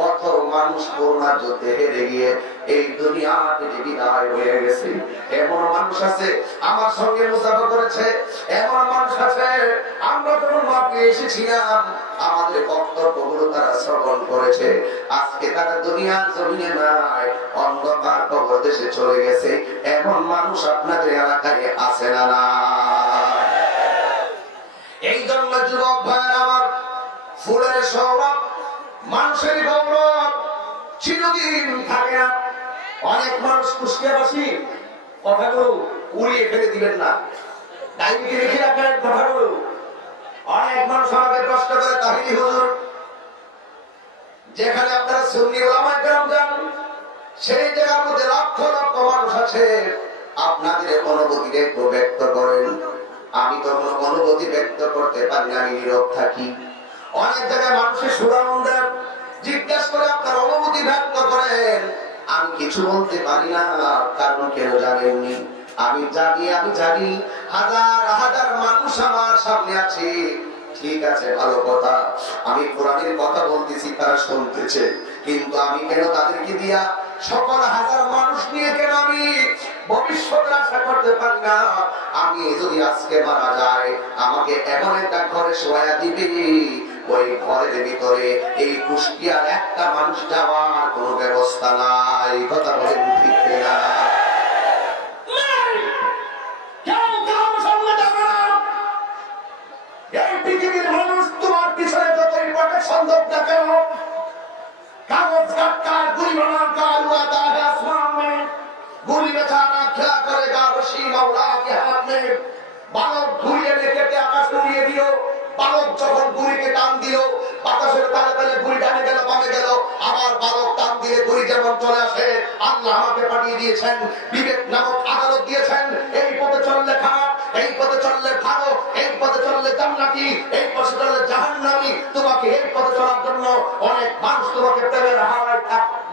কত মানুষ করোনা যুদ্ধে হেরে গিয়ে এই দুনিয়া থেকে বিদায় হয়ে গেছে। এমন মানুষ আছে আমার সঙ্গে মুসাফা করেছে, এমন মানুষ আছে আমরা যখন মাহফিলে এসেছিলাম আমাদের বক্তব্যগুলো তারা শ্রবণ করেছে, আজকে তারা দুনিয়ার জমিনে নাই, অন্ধকার কবর দেশে চলে গেছে। এমন মানুষ আপনাদের এলাকায় আছে না? না। এই জন্য যুবক ভাইয়ের আমার, ফুলের সৌরভ, মানুষের গৌরব চিরদিন থাকে না। অনেক মানুষ কুষ্টিয়াবাসী কথাগুলো উড়িয়ে ফেলে দিবেন না, ডাইনিকে রেখে রাখেন কথাগুলো। অনেক মানুষ আমাকে প্রশ্ন করে, তাহিরি হুজুর, যেখানে আপনারা সুন্নি ওলামায়ে কেরাম যান সেই জায়গার মধ্যে লক্ষ লক্ষ মানুষ আছে, আপনাদের অনুভূতি একটু ব্যক্ত করেন। আমি তো কোনো অনুভূতি ব্যক্ত করতে পারি না, আমি নীরব থাকি। অনেক জায়গায় মানুষের সুরাম দেন, জিজ্ঞেস করে আপনার অনুভূতি ব্যক্ত করেন, আমি কিছু বলতে পারি না। কারণ কেন জানেননি? আমি জানি হাজার হাজার মানুষ আমার সামনে আছে। ঠিক আছে, ভালো কথা, আমি কোরআনের কথা বলতেছি, তারা শুনতেছে, কিন্তু আমি কেন তাদেরকে দিয়া সকল হাজার মানুষ নিয়ে কেন আমি ভবিষ্যতের আশা করতে পারি না? আমি যদি আজকে মারা যায়, আমাকে এমন একটা ঘরে শোয়া দিবে, ওই ঘরের ভিতরে এই কুষ্টিয়ার একটা মানুষ যাওয়ার কোনো ব্যবস্থা নাই। কথা বলেন ঠিক না? কেউ কারোর সঙ্গে যাবে না। संदूक न करो, कागज काटकर गुली बनाकर उड़ाता है आसमान में, गुली बेचारा क्या करेगा रशी मौला के हाथ में। बालक घुरिए लेके आकाश उड़िए दियो, बालक যখন গুলিকে টান দিল বাতাসের তালে তালে গুলি ডানে গেল বামে গেল, আবার বালক টান দিয়ে গুলি যেমন চলে আসে। আল্লাহ আমাকে পাঠিয়ে দিয়েছেন, বিবেক নামক আদালত দিয়েছেন, এই পথে চললে খারাপ, এই পথে চললে ভালো, এই পথে চললে জান্নাতি, এই পথে চললে জাহান্নামী। তোমাকে এই পথে চলার জন্য অনেক মানুষ তোমাকে প্রেমের হাওয়ায়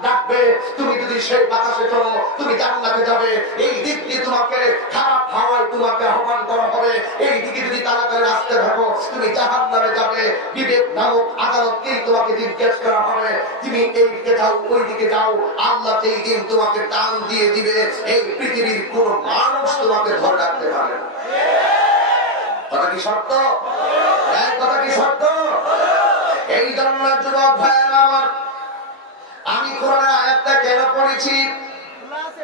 ডাকবে, তুমি যদি সেই বাতাসে চলো তুমি জান্নাতে যাবে। এই দিক দিয়ে তোমাকে খারাপ হাওয়ায় তোমাকে আহ্বান করা হবে, এই দিকে যদি তাড়াতাড়ি আসতে থাকো তুমি জাহান্নামে যাবে। বিবেক নামক আদালতকেই তোমাকে জিজ্ঞেস করা হবে, তুমি এই দিকে যাও ওই দিকে যাও। আল্লাহ সেই দিন তোমাকে টান দিয়ে দিবে, এই পৃথিবীর কোন মানুষ তোমাকে ধরে রাখতে পারে না। কথা কি সত্য? কথা কি সত্য? এই জন্য যুবক ভাইয়েরা আমার, আমি কোরআনের আয়াতটা কেন পড়েছি?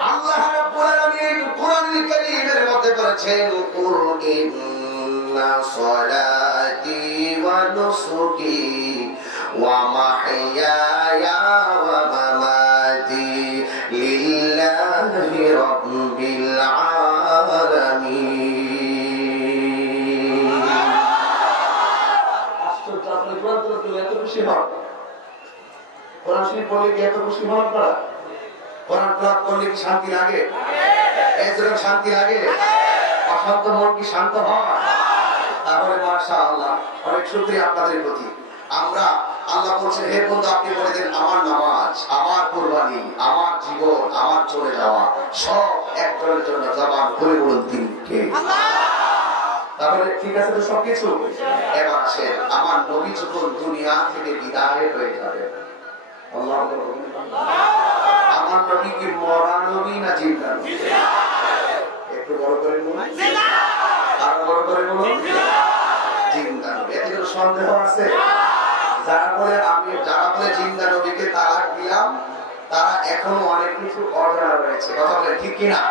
আল্লাহ রাব্বুল আলামিন কোরআনুল কারীমের মধ্যে বলেছেন, কুল ইন্না সলাতি ওয়া নুসুকি ওয়া মাহইয়ায়া ওয়া মামাতি লিল্লাহি রাব্বিল আলামিন। আশ্চর্য, আপনি কোরআন পড়তে এত খুশি হন? কোরআন শরীফ পড়লে কি এত খুশি হন আপনারা? কোরআন তেলাওয়াত করলে কি শান্তি লাগে? এই যেরকম শান্তি লাগে, অশান্ত মন কি শান্ত হয়? তাহলে মাশাআল্লাহ, অনেক শুকরিয়া আপনাদের প্রতি। আমরা আল্লাহ বলছেন, হে বন্ধু আপনি বলে দেন আমার নামাজ, আমার কুরবানি, আমার জীবন, আমার চলে যাওয়া সব একজনের জন্য জবান খুলে বলুন তিনি কে? তাহলে ঠিক আছে তো সবকিছু। এবার আসে আমার নবী যখন দুনিয়া থেকে বিদায় হয়ে যাবে, আমার নবী কি মরা নবী না জিন্দা নবী? একটু বড় করে বলুন, আরো বড় করে বলুন, জিন্দা নবী। এতে কোনো সন্দেহ আছে? যারা বলে জিন্দা নবীকে তালাক দিলাম, তারা এখনো অনেক কিছু অজানা রয়েছে। কথা বলে ঠিক কিনা?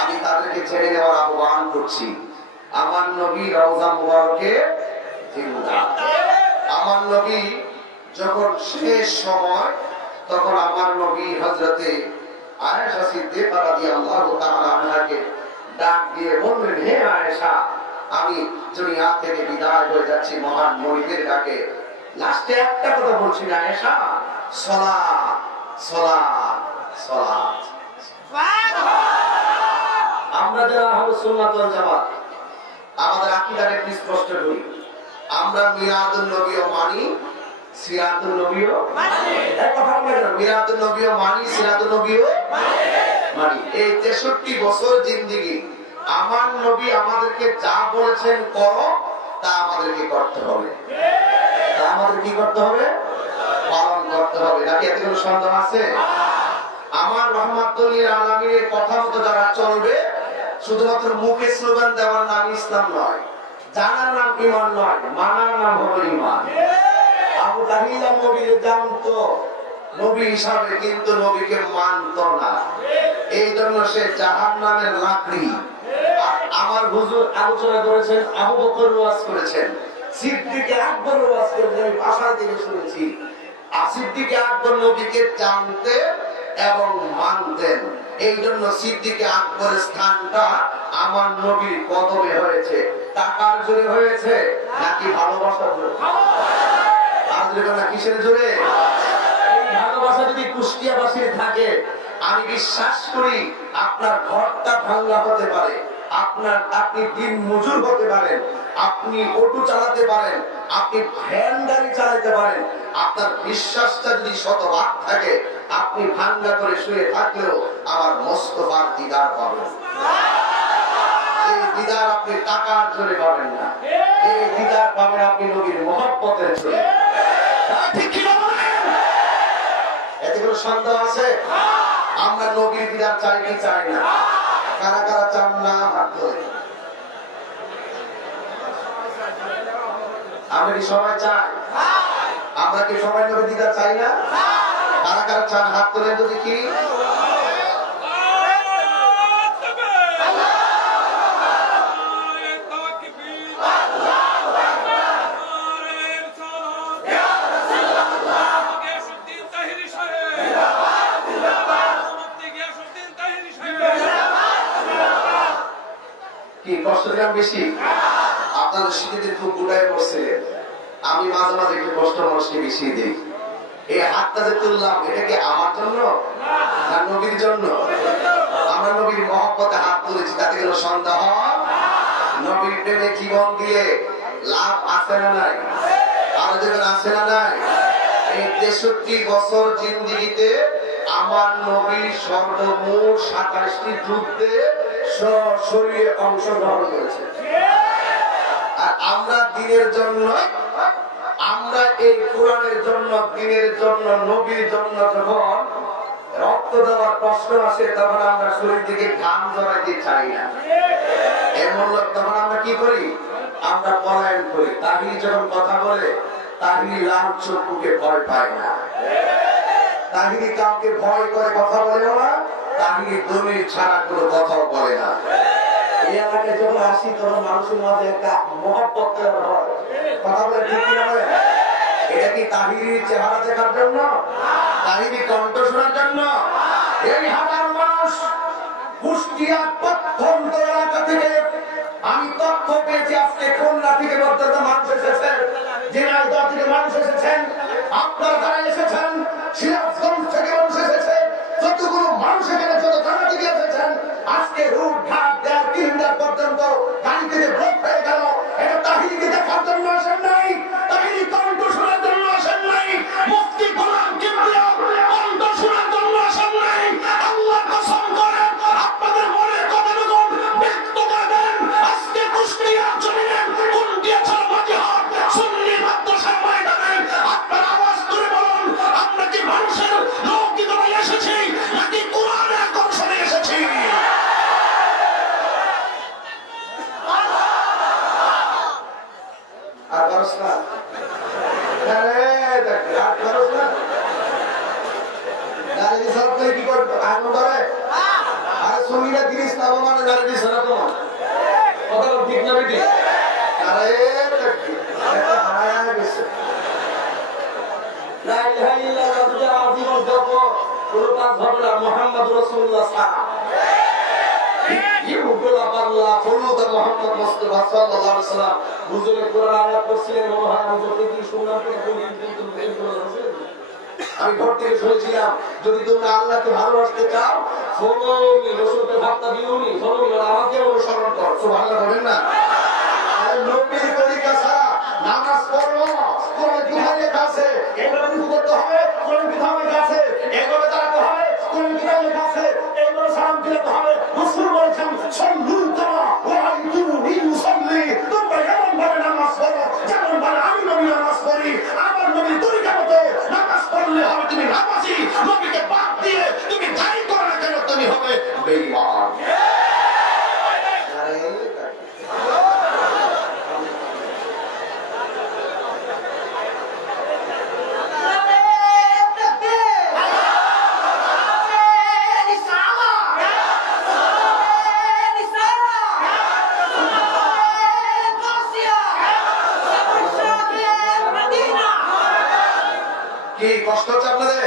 আমি তাদেরকে ছেড়ে দেওয়ার আহ্বান করছি। আমার নবী রওজা মুবারকে জিন্দা। আমার নবী যখন শেষ সময়, তখন আমার নবী হযরতে আয়েশা সিদ্দিকা রাদিয়াল্লাহু তাআলা আনহাকে ডাক দিয়ে বললেন, হে আয়েশা, আমি দুনিয়া থেকে বিদায় হয়ে যাচ্ছি মহান নবীদের ডাকে। লাস্টে একটা কথা বলছেন, আয়েশা, সালাত সালাত সালাত। আমরা যারা আহলে সুন্নাত ওয়াল জামাত, আমাদের আকীদার একটি স্পষ্ট করি, আমরা মিলাদুন নবীও মানি, সিরাতুন নবীও মানি। এই কথা বলেন, মিলাদুন নবীও মানি, সিরাতুন নবীও মানি। এই 63 বছর জিন্দেগি আমার নবী আমাদেরকে যা বলেছেন করো, তা আমাদেরকে করতে হবে। তা আমাদের কি করতে হবে? পালন করতে হবে। নাকি এতে কোনো সন্দেহ আছে? আমার রহমাতুল লিল আলামিনের কথা মতো যারা চলবে, শুধুমাত্র মুখে স্লোগান দেওয়ার নাম ইসলাম নয়, জানার নাম ঈমান নয়, মানার নাম হলো ঈমান। আবু জাহিল নবীকে জানতো নবী হিসাবে, কিন্তু নবীকে মানত না। এই জন্য সে জাহান্নামের লাকড়ি। আমার হুজুর আলোচনা করেছেন, আবু বকর ওয়াজ করেছেন, সিদ্দিক আকবর ওয়াজ করেছেন, আমি ভাষা থেকে শুনেছি। সিদ্দিক আকবর নবীকে জানতেন এবং মানতেন। এই জন্য সিদ্দিক আকবরের স্থানটা আমার নবীর কদমে হয়েছে। টাকার জোরে হয়েছে নাকি ভালোবাসার জোরে? কিসের জোরে? এই ভালোবাসা যদি কুষ্টিয়াবাসীর থাকে, আমি বিশ্বাস করি আপনার ঘরটা ভাঙ্গা হতে পারে, আপনি দিন মজুর হতে পারেন, আপনি অটো চালাতে পারেন, আপনি ভ্যান গাড়ি চালাতে পারেন। আপনার বিশ্বাসটা যদি শতভাগ থাকে, আপনি ভাঙ্গা করে শুয়ে থাকলেও আমার মোস্তফার দিদার পাবেন। এই দিদার আপনি টাকার জোরে পাবেন না, এই দিদার পাবেন আপনি নবীর মহব্বতের জোরে। এতে কোনো সন্দেহ আছে? আমরা নবীর দিদার চাই কি চাই না? কারা কারা চান না হাত ধরে? আমরা কি সবাই চাই? আমরা কি সবাই নবীর দিদার চাই না? কারা কারা চান হাত ধরে তো দেখি। দাম বেশি? আপনাদের শীতের খুব গুটায় পড়ছিলেন, আমি মাঝে মাঝে একটু কষ্ট মানুষকে বেশি দিই। এই হাতটা যে তুললাম এটা কি আমার জন্য না নবীর জন্য? আমরা নবীর মহব্বতে হাত তুলেছি, তাতে কোনো সন্দেহ? নবীর প্রেমে জীবন দিয়ে লাভ আছে না নাই? আরো যেমন আছে না নাই? এই 63 বছর জিন্দিগিতে আমার নবী সর্বমোট 27টি যুদ্ধে সশরীরে অংশগ্রহণ করেছে। আর আমরা দিনের জন্য, আমরা এই কোরআনের জন্য, দিনের জন্য, নবীর জন্য যখন রক্ত দেওয়ার প্রশ্ন আসে তখন আমরা শরীর থেকে ঘাম জড়াইতে চাই না। এমন লোক তখন আমরা কি করি? আমরা পলায়ন করি। তাহিনী যখন কথা বলে, তাহিনী লাল চক্ষুকে ভয় পায় না, তাহিনী কাউকে ভয় করে কথা বলেও না, তাহিনী দলিল ছাড়া কোনো কথাও বলে না। এই এলাকায় যখন আসি তখন মানুষের মাঝে একটা মহব্বত তৈরি হয়। কথা বলে ঠিক কি হবে? এটা কি তাহিনীর চেহারা দেখার জন্য? তাহিনী কণ্ঠ শোনার জন্য? এই হাজার মানুষ কুষ্টিয়া প্রত্যন্ত এলাকা থেকে আমি তথ্য পেয়েছি, আজকে খুলনা থেকে পর্যন্ত মানুষ এসেছেন, ঝিনাইদহ থেকে মানুষ এসেছেন, আপনারা যারা এসেছেন, সিরাজগঞ্জ থেকে মানুষ এসেছে, যতগুলো মানুষ এখানে যত থানা থেকে এসেছেন, আজকে রুট ঘাট দেওয়ার 3টা পর্যন্ত গাড়ি থেকে ব্লক হয়ে গেল। এটা তাহিনীকে দেখার জন্য আসেন নাই, তাহিনী কণ্ঠ শোনার জন্য আসেন নাই, মুফতি গোলাম কিবরিয়া কণ্ঠ শোনার জন্য আসেন নাই। আল্লাহ কসম করে আপনাদের মনের কথাটুকু ব্যক্ত করে দেন। আজকে কুষ্টিয়া জমিনে কুন্ডিয়া ছাড়া মাঝিহাট সুন্নি মাদ্রাসার ময়দানে আপনারা আওয়াজ করে বলুন, আমরা কি মানুষের লৌকিকতায় এসেছি নাকি কোরআনের আকর্ষণে এসেছি? আর পারস না? আর পারস না? নারী সব করে কি করতো? আগুন ধরে? আর সঙ্গীরা জিনিস না মানে নারী সারা তোমার কথা ঠিক না বেটি? আরে হারায় গেছে। লা ইলাহা ইল্লাল্লাহ যারা জীবন যত কোনো কাজ হবে না, মুহাম্মদ রাসূলুল্লাহ সাল্লাল্লাহু আলাইহি ওয়াসাল্লাম হুজুরের কোরআন আয়াত পড়ছিলেন, মহান হুজুর কি শুনলাম কি আমি ঘর থেকে শুনেছিলাম, যদি তোমরা আল্লাহকে ভালোবাসতে চাও ফলোমি রাসূলকে ভাবতা দিওনি, ফলোমি আমাকে অনুসরণ করো। সুবহানাল্লাহ বলেন না? নবীর তরিকা ছাড়া নামাজ পড়ো, কোরআনে কিতাবে লেখা আছে এগুলো কি করতে হবে, কোরআনে কিতাবে লেখা আছে এগুলো দাঁড়াতে হবে, কোরআনে কিতাবে লেখা আছে এগুলো সালাম দিতে হবে। রাসূল বলেছেন সাল্লু কামা রাআইতুনি ইউসাল্লি, তোমরা এমন ভাবে নামাজ পড়ো যেমন ভাবে আমি নবী নামাজ পড়ি। আমার নবীর তরিকা মতো নামাজ পড়লে হবে তুমি নামাজি, নবীকে বাদ দিয়ে তুমি যাই করো না কেন তুমি হবে বেঈমান। কি কষ্ট হচ্ছে আপনাদের?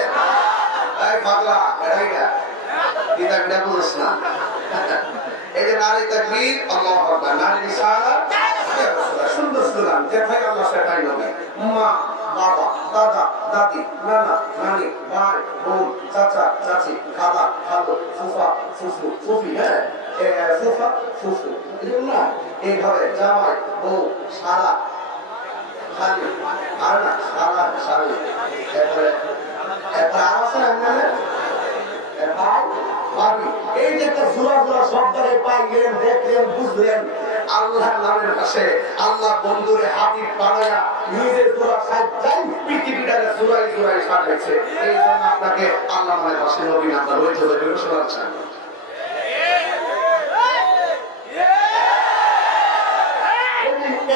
এই পাগলা এটাইটা এটা এটা বুঝছ না। এই যে নারী তাকবীর, আল্লাহু আকবার, নারী রিসালাত, সুন্দর স্লোগান, যেটাই আল্লাহ সেটাই নবী। মা, বাবা, দাদা, দাদি, নানা, নানি, ভাই, বোন, চাচা, চাচি, খালা, খালু, ফুফা, ফুফু, ফুফি, হ্যাঁ ফুফা, ফুফু, এরকম না? এইভাবে জামাই, বউ, শালা, খালি, আর না শালা, শালি, এরপরে আর আছে না ভাই, ভাবি, এই যে একটা জোড়া জোড়া শব্দরে পাইলেন, দেখলেন, বুঝলেন, আল্লাহর নামের পাশে আল্লাহ বন্ধুরে হাবিব বানায়া নিজের জোড়া সাজাই পৃথিবীটারে জোড়াই জোড়াই সাজাইছে। এই জন্য আপনাকে আল্লাহ নামের পাশে নবী নামটা রইতে হবে, শোনাচ্ছেন।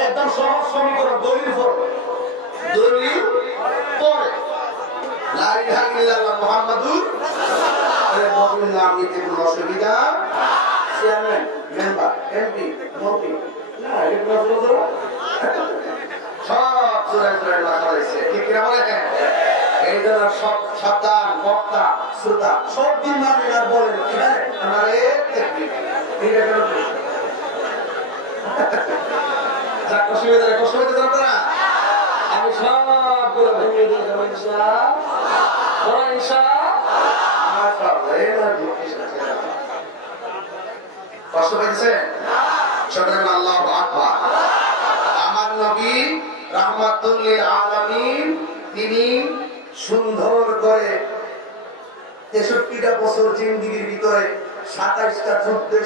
একদম সহজ সমীকরণ, দলিল পড়ে, দলিল পড়ে লা ইলাহা ইল্লাল্লাহ মুহাম্মাদুর নবীর নাম নিতে কোনো অসুবিধা? চেয়ারম্যান, মেম্বার, এমপি, মন্ত্রী না, এগুলো সব জোড়ায় জোড়ায় লেখা রয়েছে, ঠিক কিনা বলে? এই জন্য সব সাবধান, বক্তা, শ্রোতা সব দিন মানে বলেন, ঠিক আছে? আমার যা কষ্ট হইতে আপনারা আমি সবগুলো ভেঙে দিয়ে দেবো কষ্ট পেয়েছে আল্লাহু আকবার। আমার নবী রাহমাতুল লিল আলামিন তিনি সুন্দর করে 63টা বছর জিন্দেগির ভিতরে 27টা যুদ্ধে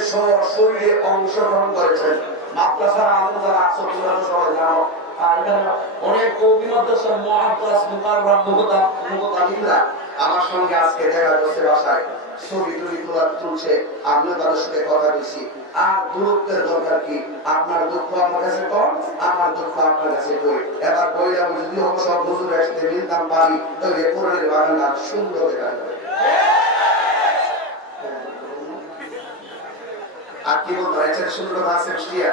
শরীরে অংশগ্রহণ করেছেন। মাদ্রাসার আলম যারা আছে তোমরা সবাই জানো, অনেক অভিনব মহাদ্দাস মুকাররম মুহতামিমরা আমার সঙ্গে আজকে দেখা যাচ্ছে বাসায় ছবি তুলছে, আমিও তাদের সাথে কথা বলছি। আর দূরত্বের দরকার কি? আপনার দুঃখ আমার কাছে কম, আমার দুঃখ আপনার কাছে কই। এবার বইলা যদি হোক সব হুজুর একসাথে মিলতাম পারি তাহলে কোরআনের বাগানটা সুন্দর দেখা যাবে। আর কি বলতো এছাড়া সুন্দর কথা আছে মিষ্টিয়া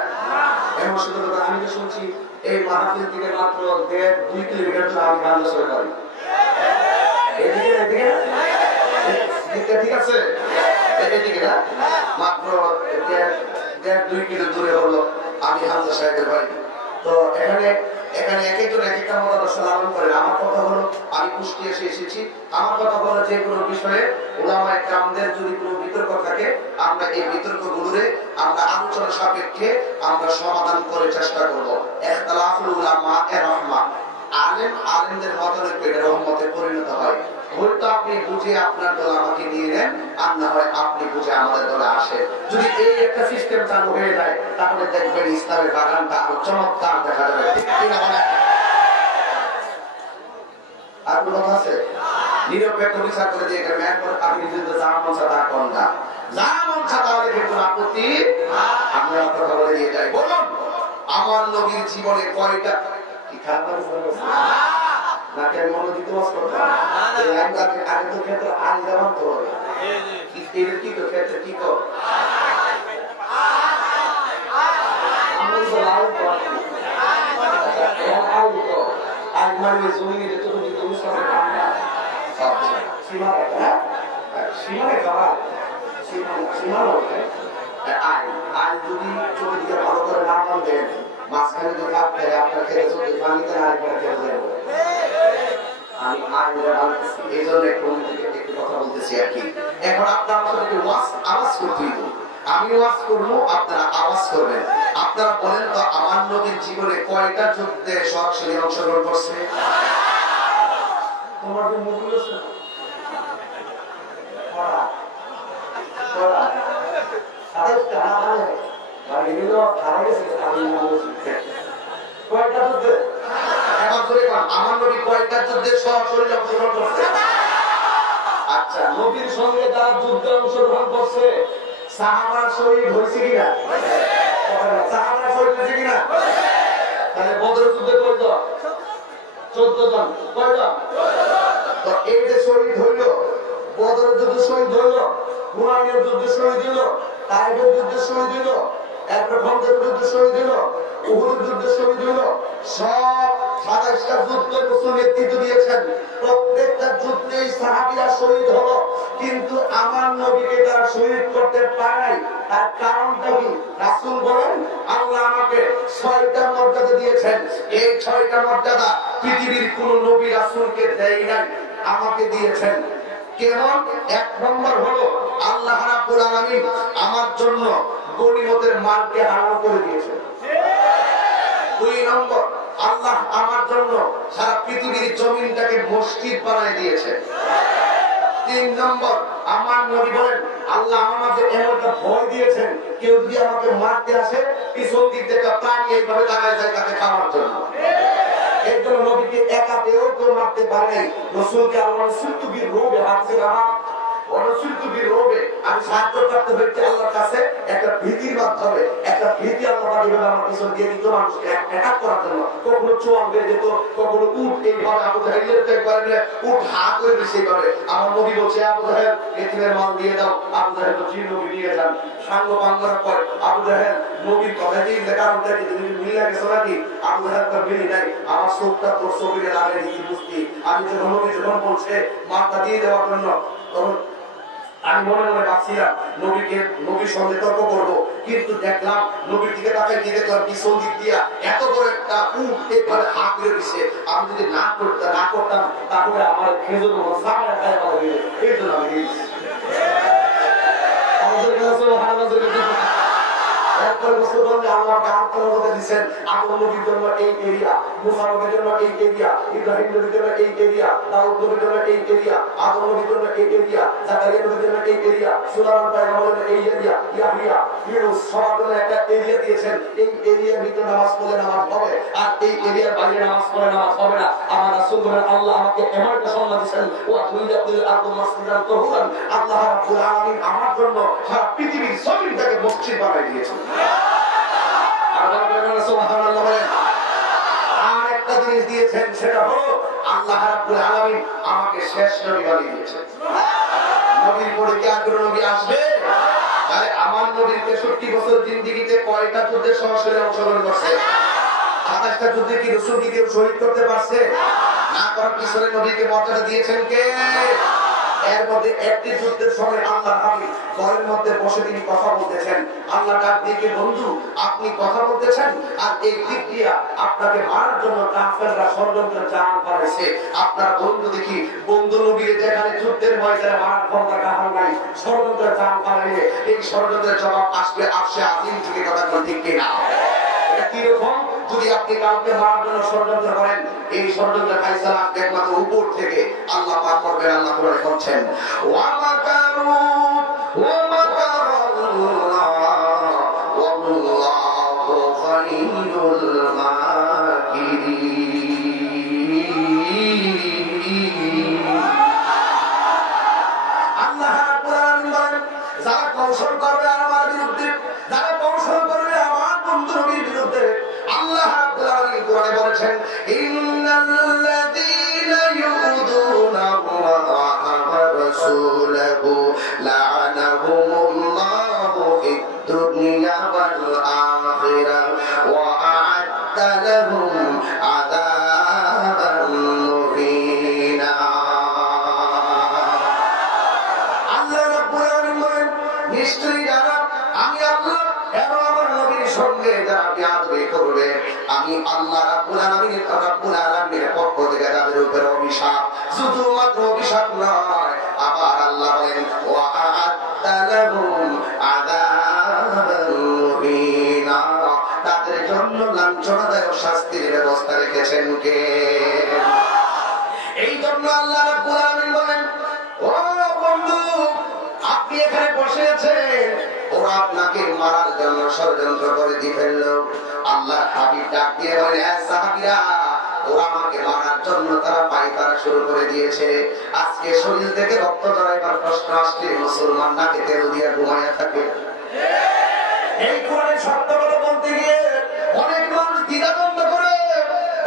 এমন সুন্দর কথা আমি তো শুনছি এই মাহফিল থেকে মাত্র 1.5-2 কিলোমিটার চলে আমি বাংলা চলে যাই। এদিকে ঠিক আছে, এদিকে না মাত্র 1.5-2 কিলো দূরে হলো আমি হামজা সাহেবের বাড়ি। তো এখানে এক একজন এক একটা মতাদর্শ লালন করেন। আমার কথা হলো আমি কুষ্টিয়া এসেছি, আমার কথা হলো যে কোনো বিষয়ে উলামায়ে কেরামদের যদি কোনো বিতর্ক থাকে আমরা এই বিতর্কগুলোরে আমরা আলোচনা সাপেক্ষে আমরা সমাধান করে চেষ্টা করব। ইখতিলাফুল উলামা এর রাহমা, আলেমদের মতানৈক্য রহমতে পরিণত হয়। হয়তো আপনি বুঝে আপনার দল আমাকে নিয়ে নেন, আর না হয় আপনি বুঝে আমাদের দলে আসে। যদি এই একটা সিস্টেম চালু হয়ে যায় তাহলে দেখবেন ইসলামের বাগানটা আরো চমৎকার দেখা যাবে। আর কোনো কথা আছে? নিরপেক্ষ বিচার করে দিয়ে এখানে ম্যান করে আপনি যদি যা মন চাতা কোনটা যা মন চাতা হলে কিন্তু আপত্তি আমরা কথা বলে দিয়ে যাই। বলুন আমার নবীর জীবনে কয়টা কি খারাপ নাকি আমি মনে দিতে বাস করতাম আগে তো ক্ষেত্রে আল দেওয়ান তো এর কি তো ক্ষেত্রে কি কর আজ মানে জমিনে যে তুমি সীমারে খাবার সীমার আজ যদি চতুর্দিকে ভালো করে না দেন মাঝখানে যদি আপনি আপনার খেতে চলতে পানিতে আরেকবার খেতে যাবো। আমি এই জন্য একটু কথা বলতেছি আর কি। এখন আপনার আমাদেরকে আওয়াজ করতে হইব, আমি ওয়াজ করবো আপনারা আওয়াজ করবেন। আপনারা বলেন তো আমার নবীর জীবনে কয়টা যুদ্ধে সরাসরি অংশগ্রহণ করছে? তোমার যে মুখ আছে আমার নবী কয়টা যুদ্ধে সরাসরি অংশগ্রহণ করছে? আচ্ছা, নবীর সঙ্গে যারা যুদ্ধে অংশগ্রহণ করছে সাহাবারা শহীদ হয়েছে কিনা? সাহাবারা শহীদ হয়েছে কিনা? তাহলে বদর যুদ্ধে কয়জন? 14 জন। কয়জন? তো এই যে শহীদ হইল, বদর যুদ্ধে শহীদ হইল, হুনাইনের যুদ্ধে শহীদ হইল, তাইফের যুদ্ধে শহীদ হইল, এরপর খন্দকের যুদ্ধে শহীদ হইল, উহুদের যুদ্ধে শহীদ হইল, সব 27টা যুদ্ধে রাসূল নেতৃত্ব দিয়েছেন। প্রত্যেকটা যুদ্ধেই সাহাবীরা শহীদ হলো, কিন্তু আমার নবীকে তারা শহীদ করতে পারে নাই। তার কারণটা কি? রাসূল বলেন আল্লাহ আমাকে 6টা মর্যাদা দিয়েছেন, এই 6টা মর্যাদা পৃথিবীর কোন নবী রাসূলকে দেয় নাই, আমাকে দিয়েছেন। কেমন? 1 নম্বর হলো আল্লাহ রাব্বুল আলামিন আমার জন্য গনিমতের মালকে হালাল করে দিয়েছেন। 2 নম্বর আল্লাহ আমার জন্য সারা পৃথিবীর জমিনটাকে মসজিদ বানিয়ে দিয়েছে। 3 নম্বর আমার নবী বলেন আল্লাহ আমাকে এমন একটা ভয় দিয়েছেন, কেউ যদি আমাকে মারতে আসে পিছন দিক থেকে প্রাণী এইভাবে দাঁড়ায় যায় তাকে খাওয়ার জন্য। এর জন্য নবীকে একা পেয়েও কেউ মারতে পারে নাই। রাসূলকে আল্লাহ সুতুবির রোগে হাতে রাখা আমি সাহায্য করতে হচ্ছে আল্লাহর কাছে একটা ভীতির মাধ্যমে, একটা ভীতি আল্লাহ আমার পিছন দিয়ে দিত মানুষকে অ্যাটাক করার জন্য। কখনো চোয়াল বেড়ে যেত, কখনো উঠ এইভাবে আবু জাহেলের উঠ হাত করে বেশি করে। আমার নবী বলছে আবু জাহেল এতিমের মাল দিয়ে দাও, আবু জাহেল তো চির নবী নিয়ে যান। সাঙ্গ পাঙ্গরা পর আবু জাহেল নবীর কথা দিয়ে লেখা হতে মিলে গেছে নাকি? আবু জাহেল তো মিলি নাই, আমার চোখটা তোর ছবিকে লাগিয়ে দিচ্ছি বুঝতি। আমি যখন নবী যখন বলছে মালটা দিয়ে দেওয়ার জন্য তখন আমি মনে মনে ভাবছিলাম নবীর সঙ্গে তর্ক করবো, কিন্তু দেখলাম নবীর দিকে তাকাই গিয়ে দেখলাম পিছন দিক দিয়া এত বড় একটা উট এইভাবে হাত ধরে দিচ্ছে। আমি যদি না করতাম তাহলে আমার খেজুর সামনে খায় পাওয়া গেলে এই জন্য আমি দিয়েছি। এই এরিয়া, মুসা নবীর জন্য এই এরিয়া, ইব্রাহিম নবীর জন্য এই এরিয়া, দাউদ নবীর জন্য এই এরিয়া, আদম নবীর জন্য এই এরিয়া, জাকারিয়া নবীর জন্য এই এরিয়া, সুলাইমান পয়গম্বরের জন্য এই এরিয়া, ইয়াহইয়া, ইউনূস সবার জন্য একটা এরিয়া দিয়েছেন। এই এরিয়ার ভিতরে নামাজ পড়লে নামাজ হবে, আর এই এরিয়ার বাইরে নামাজ পড়লে নামাজ হবে না। আমার রাসূল বলেন আল্লাহ আমাকে এমন একটা সম্মান দিয়েছেন, ওয়া দুইয়াতুল আরদু মাসজিদান তাহুরান, আল্লাহ রাব্বুল আলামিন আমার জন্য সারা পৃথিবীর জমিনটাকে মসজিদ বানিয়ে দিয়েছেন। সুবহানাল্লাহ বলেন। আর একটা জিনিস দিয়েছেন, সেটা হলো আল্লাহ রাব্বুল আলামিন আমাকে শেষ নবী বানিয়ে দিয়েছেন। নবীর পরে কি আর কোনো নবী আসবে? তাহলে আমার নবীর 63 বছর জিন্দেগিতে কয়টা যুদ্ধে সরাসরি অংশগ্রহণ করছে? 27টা যুদ্ধে কি রাসূল কি কেউ শহীদ করতে পারছে? না করার পিছনে নবীকে মর্যাদা দিয়েছেন কে? এর মধ্যে একটি যুদ্ধের সময় আল্লাহ হাবিব ঘরের মধ্যে বসে তিনি কথা বলতেছেন। আল্লাহ ডাক দিয়ে বন্ধু আপনি কথা বলতেছেন, আর এই দিক দিয়া আপনাকে মারার জন্য কাফেররা ষড়যন্ত্র চাল করেছে। আপনার বন্ধু দেখি বন্ধু নবীর যেখানে যুদ্ধের ময়দানে মারার ক্ষমতা কাহার নাই, ষড়যন্ত্র চাল করে এই ষড়যন্ত্রের জবাব আসবে আসে আজিম থেকে কথা ঠিক কিনা? এটা কিরকম? যদি আপনি কাউকে মারার জন্য ষড়যন্ত্র করেন, এই ষড়যন্ত্রের ফায়সালা একমাত্র উপর থেকে আল্লাহ পাক করবেন। আল্লাহ কোরআনে বলছেন ওয়া মাকারু ওয়া মাকারাল্লাহ ওয়াল্লাহু খায়রুল মাকিরিন। আল্লাহ রাব্বুল আলামিন বলেন যারা কৌশল করবে আমার বিরুদ্ধে, যারা কৌশল করবে আমার বন্ধু নবীর বিরুদ্ধে, আল্লাহ রাব্বুল আলামিন কোরআনে বলেছেন ইন্নাল্লাযীনা ইউযুনা আল্লাহা ওয়া রাসূলাহু লা'নাহুমুল্লাহু ফিদ দুনিয়া ওয়াল আখিরাহ ওয়া আ'আদ্দা লাহুম আযাবান মুহিনা। আল্লাহ রাব্বুল আলামিন বলেন নিশ্চয়ই যারা আমি আল্লাহ এবং আমার নবীর সঙ্গে যারা বিয়াদবি করবে, আমি আল্লাহ রাব্বুল আলামিনের পক্ষ থেকে তাদের উপরে অভিশাপ, শুধুমাত্র অভিশাপ নয়, আবার আল্লাহ বলেন ওয়া আ'আদ্দা লাহুম আযাবান মুহিনা, তাদের জন্য লাঞ্ছনাদায়ক শাস্তির ব্যবস্থা রেখেছেন কে? এই জন্য আল্লাহ রাব্বুল আলামিন বলেন ও বন্ধু আপনি এখানে বসে আছেন, ওরা আপনাকে মারার জন্য ষড়যন্ত্র করে দিয়ে ফেললো। আল্লাহ হাবিব ডাক দিয়ে বলে সাহাবীরা ওরা আমাকে মারার জন্য তারা পায়তারা শুরু করে দিয়েছে। আজকে শরীর থেকে রক্ত ঝরাইবার প্রশ্ন আসলে মুসলমান নাকে তেল দিয়ে ঘুমাইয়া থাকে। এই কোরআনের সত্য কথা বলতে গিয়ে অনেক মানুষ দ্বিধাদ্বন্দ্ব করে,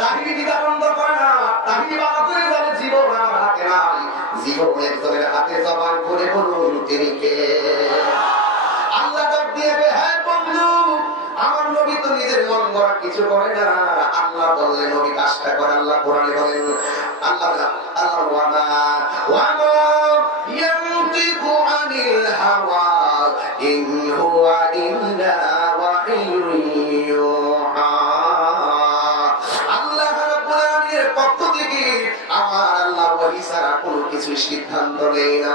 তাহিরি দ্বিধাদ্বন্দ্ব করে না, তাহিরি বাবা করে বলে জীবন আমার হাতে নাই, জীবন একজনের হাতে জবান করে বলুন তিনি কে? আল্লাহ ডাক দিয়ে হ্যাঁ বন্ধু আমার নবী তো নিজের মন গড়া কিছু করে না, আল্লাহ বললেন নবী কাজটা করে। আল্লাহ কোরআনে বলেন আল্লাহ ওয়া মা ইয়ানতিকু আনিল হাওয়া ইন হুয়া ইল্লা ওয়াহিয়ুন ইউহা। আল্লাহ রাব্বুল আলামিনের পক্ষ থেকে আমার আল্লাহ ওহী ছাড়া কোনো কিছু সিদ্ধান্ত নেই না।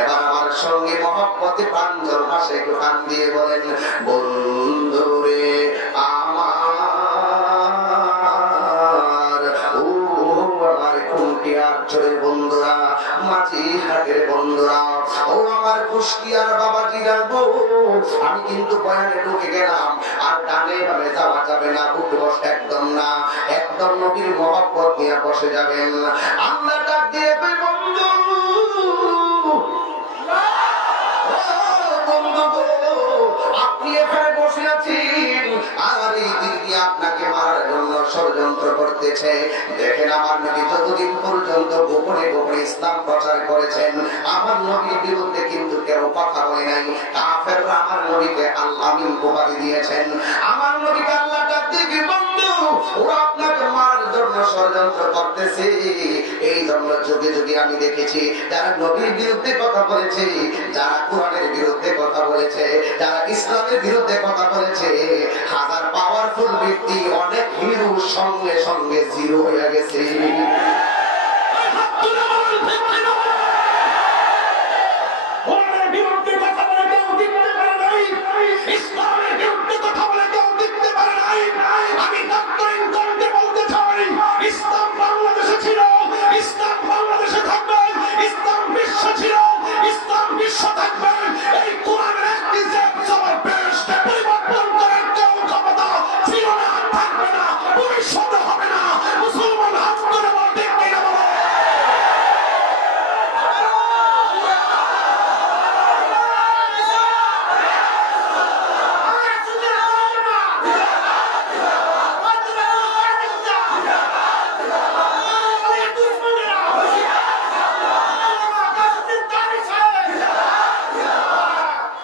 এবার আমার সঙ্গে মহব্বতে প্রাঞ্জল ভাষায় একটু কান দিয়ে বলেন বন্ধুরে আমার, ও আমার কুষ্টিয়ার চরের বন্ধুরা, মাঝি হাটের বন্ধুরা, ও আমার কুষ্টিয়ার বাবাজিরা গো, আমি কিন্তু বয়ানে ঢুকে গেলাম, আর ডানে বামে যাওয়া যাবে না, উঠে বস একদম না, একদম নবীর মহব্বত নিয়ে বসে যাবেন। আল্লাহ ডাক দিয়ে বন্ধু আপনি এখানে বসে আছেন, আর এই দিদি আপনাকে মারার জন্য ষড়যন্ত্র করতেছে। দেখেন আমার নবী যতদিন পর্যন্ত গোপনে গোপনে ইসলাম প্রচার করেছেন, আমার নবীর বিরুদ্ধে কিন্তু কেউ কথা বলে নাই। কাফেররা আমার নবীকে আল্লাহ আমিন উপাধি দিয়েছেন। আমার নবীকে আল্লাহ ডাক দিয়ে বন্ধু, ওরা আপনাকে মারার জন্য ষড়যন্ত্র করতেছে। এই জন্য যুগে যুগে আমি দেখেছি যারা নবীর বিরুদ্ধে কথা বলেছে, যারা কোরআনের বিরুদ্ধে কথা বলেছে, যারা ইসলামের বিরুদ্ধে কথা বলেছে, হাজার পাওয়ারফুল ব্যক্তি অনেক হিরো সঙ্গে সঙ্গে জিরো হয়ে গেছে।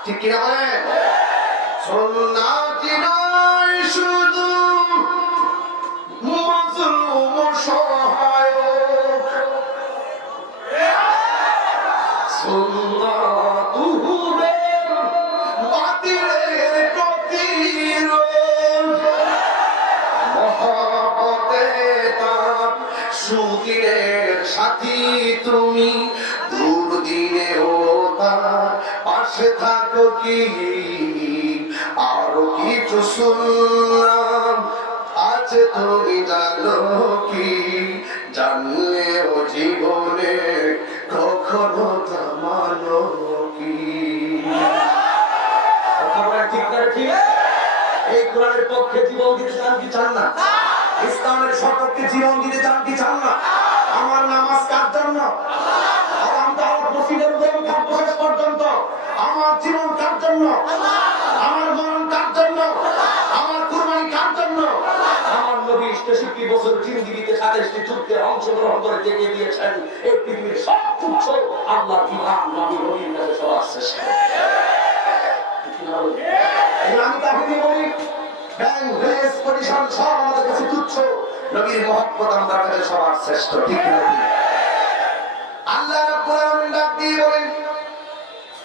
ঠিক কিনা বলেন? সুন্নাতি নয় শুধু মাজলুম সহায়ক, সুন্নাতুহু বাতিলের প্রতিরোধ, মহব্বতে তার সুদিনের সাথী তুমি, দুর্দিনেও তার পাশে থাকো কি। আরো কিছু শুনলাম আছে তুমি জানো কি, জানলেও জীবনে কখনো থামানো কি। ঠিক করে ঠিক, এই কোরআনের পক্ষে জীবন দিতে চান কি চান না? ইসলামের সপক্ষে জীবন দিতে চান কি চান না? আমার নামাজ কার জন্য? পর্যন্ত আমার জীবন কার জন্য? আমার মরণ কার জন্য? আমার কুরবানি কার জন্য? আমার নবী ৬৩ বছর জিন্দেগিতে ২৭টি যুদ্ধে অংশগ্রহণ করে দেখিয়ে দিয়েছেন এই পৃথিবীর সব তুচ্ছ আল্লাহর বিধান নবী নবীর কাছে সবার শ্রেষ্ঠ। আমি তাকে বলি ব্যাংক ব্যালেন্স পরিশোধ সব আমাদের কাছে তুচ্ছ, নবীর মহব্বত আমাদের কাছে সবার শ্রেষ্ঠ। ঠিক না? আল্লাহ রাব্বুল আলামিন ডাক দিয়ে বলেন,